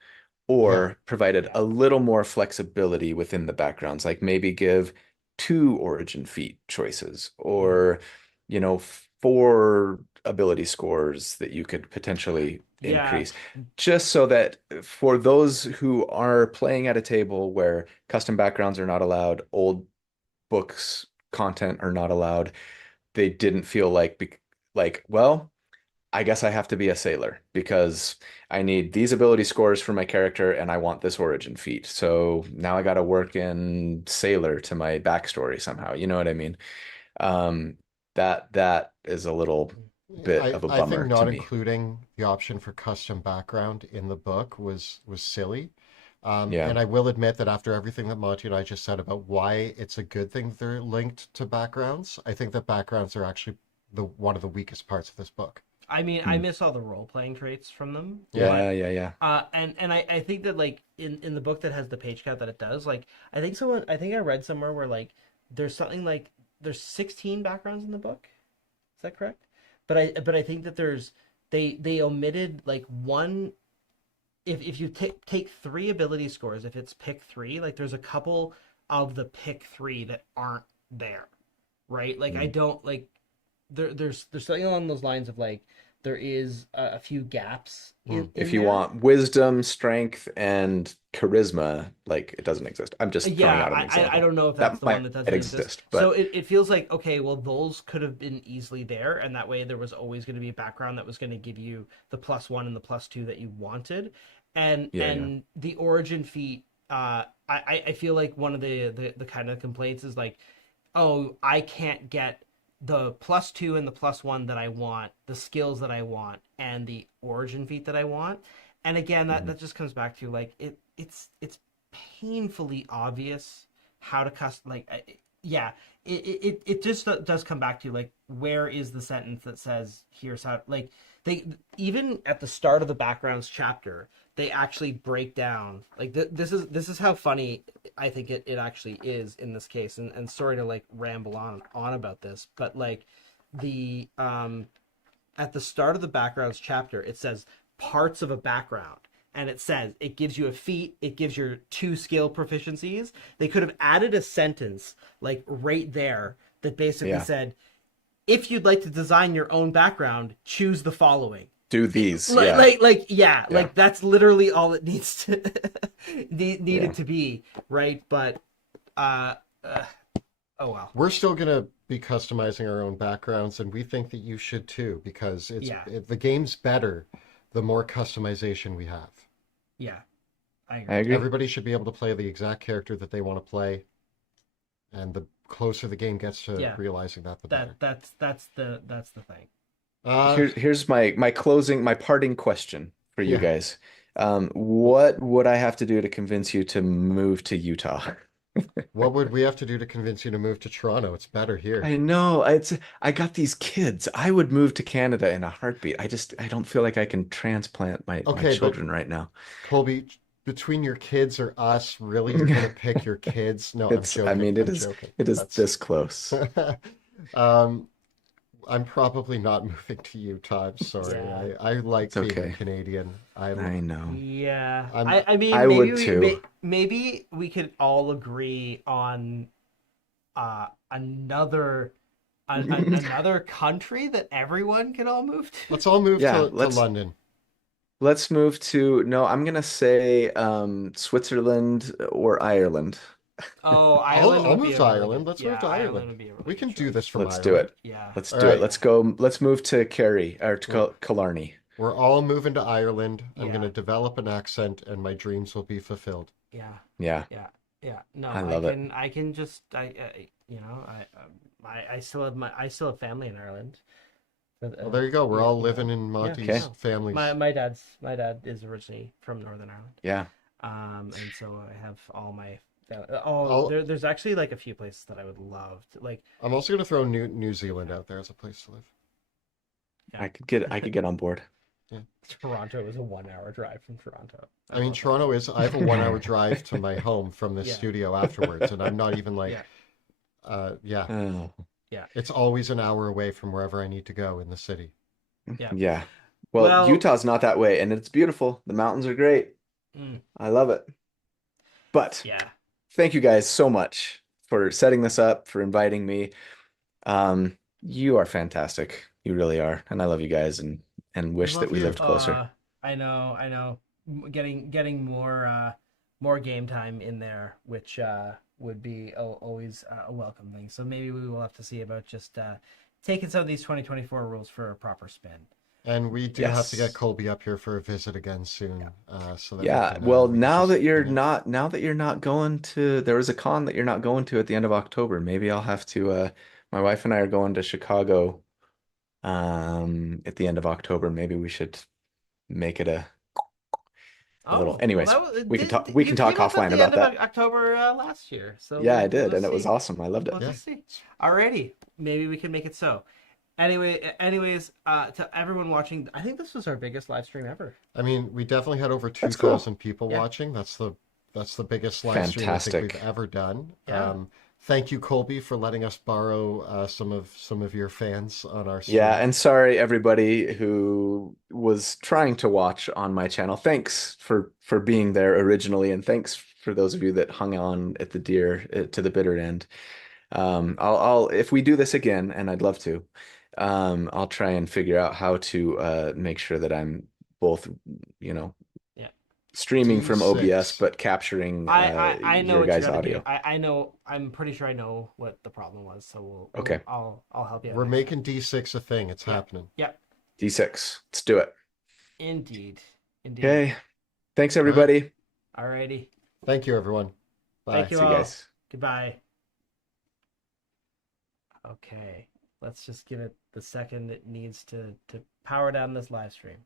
or provided a little more flexibility within the backgrounds, like maybe give 2 origin feat choices or, you know, 4 ability scores that you could potentially increase, just so that for those who are playing at a table where custom backgrounds are not allowed, old books content are not allowed, they didn't feel like, well, I guess I have to be a sailor because I need these ability scores for my character and I want this origin feat. So now I got to work in sailor to my backstory somehow. You know what I mean? That is a little bit of a bummer I think not to me. including the option for custom background in the book was silly. Yeah. And I will admit that after everything that Monty and I just said about why it's a good thing that they're linked to backgrounds, I think that backgrounds are actually one of the weakest parts of this book. I mean, I miss all the role playing traits from them. Yeah. And I think that like in the book that has the page count that it does, like I think I read somewhere where like there's something like there's 16 backgrounds in the book. Is that correct? But I think that they omitted like one. If you take three ability scores, if it's pick three, like there's a couple of the pick three that aren't there, right? Like I don't like there's something along those lines of like there is a few gaps in If you there. want wisdom, strength, and charisma, like it doesn't exist. I'm just throwing Yeah, out an example. I don't know if that's That the one might that doesn't exist, So but it feels like, okay, well, those could have been easily there, and that way there was always going to be a background that was going to give you the +1 and the +2 that you wanted. And the origin feat, I feel like one of the kind of complaints is like, oh, I can't get the +2 and the +1 that I want, the skills that I want, and the origin feat that I want. And again, that just comes back to like it's painfully obvious how to custom it just does come back to like where is the sentence that says here's how like they even at the start of the backgrounds chapter they actually break down like this is how funny I think it actually is in this case, and sorry to like ramble on about this, but like the at the start of the backgrounds chapter it says parts of a background, and it says it gives you a feat, it gives your 2 skill proficiencies. They could have added a sentence like right there that basically said, if you'd like to design your own background, choose the following. do these. Like that's literally all it needs to needed to be, right? But oh well. We're still gonna be customizing our own backgrounds, and we think that you should too, because the game's better the more customization we have. Yeah, I I agree. Everybody should be able to play the exact character that they want to play, and the closer the game gets to realizing that, the better. That's the thing. Here's my parting question for you guys. What would I have to do to convince you to move to Utah? What would we have to do to convince you to move to Toronto? It's better here. I know. I got these kids. I would move to Canada in a heartbeat. I don't feel like I can transplant my children right now. Colby, between your kids or us, really you're gonna pick your kids? No, I'm joking. I mean, I'm joking. it is this close. I'm probably not moving to Utah. I'm sorry. Yeah. I like It's being okay. Canadian. I know. Yeah, I'm- I mean, I maybe would too. maybe we could all agree on another another country that everyone can all move to. Let's all move Yeah, to let's- London. Let's move to, no, I'm gonna say Switzerland or Ireland. Oh, Ireland I'll would be move a to really Ireland. good- Let's yeah, move to Ireland. would be a really We can good do choice. this from Let's Ireland. do it. Yeah. Let's All do it. right. Let's go. Let's move to Kerry or to Killarney. We're all moving to Ireland. I'm Yeah. going to develop an accent, and my dreams will be fulfilled. Yeah. Yeah. Yeah. No, I love it. I can just I still have family in Ireland. But, Well, there you go. We're all yeah. living in Monty's Okay. families. My dad is originally from Northern Ireland. Yeah. And so I have all my I'll- there's actually like a few places that I would love to like. I'm also going to throw New Zealand out there as a place to live. Yeah. I could get on board. Toronto is a 1-hour drive from Toronto. I mean, Toronto is. I have a 1-hour drive to my home from this Yeah. studio afterwards, and I'm not even like. Yeah. Oh. It's always an hour away from wherever I need to go in the city. Yeah. Yeah. Well, Utah's not that way, and it's beautiful. The mountains are great. I love it. But Yeah. thank you guys so much for setting this up, for inviting me. You are fantastic. You really are, and I love you guys, and wish that we lived closer. I know. Getting more game time in there, which would be always a welcome thing. So maybe we will have to see about just taking some of these 2024 rules for a proper spin. And we do have to Yes. get Colby up here for a visit again soon. So that we Yeah, can, well, we can now just, that you're you know, not going to, there was a con that you're not going to at the end of October. Maybe I'll have to, my wife and I are going to Chicago, at the end of October. Maybe we should make it a little, anyways, we can talk offline about that. October last year. So Yeah, I did, let's and it was see. awesome. I loved it. Let's see. Alrighty, maybe we can make it so. Anyways, to everyone watching, I think this was our biggest live stream ever. I mean, we definitely had over That's cool. 2,000 people Yeah. watching. That's the biggest live stream I think Fantastic. we've ever done. Yeah. Thank you, Colby, for letting us borrow some of your fans on our Yeah, stream. and sorry everybody who was trying to watch on my channel. Thanks for being there originally, and thanks for those of you that hung on at the to the bitter end. I'll if we do this again, and I'd love to, I'll try and figure out how to make sure that I'm both, you know, Yeah. streaming from OBS D6. but capturing I know your what you guys' gotta audio. do. I know. I'm pretty sure I know what the problem was. So Okay. I'll help you out We're next making D6 a thing. It's time. happening. Yep. D6. Let's do it. Indeed. Okay. Thanks right. everybody. Alrighty. Thank you, everyone. Bye. Thank you See you all. guys. Goodbye. Okay. Let's just give it the second it needs to power down this live stream.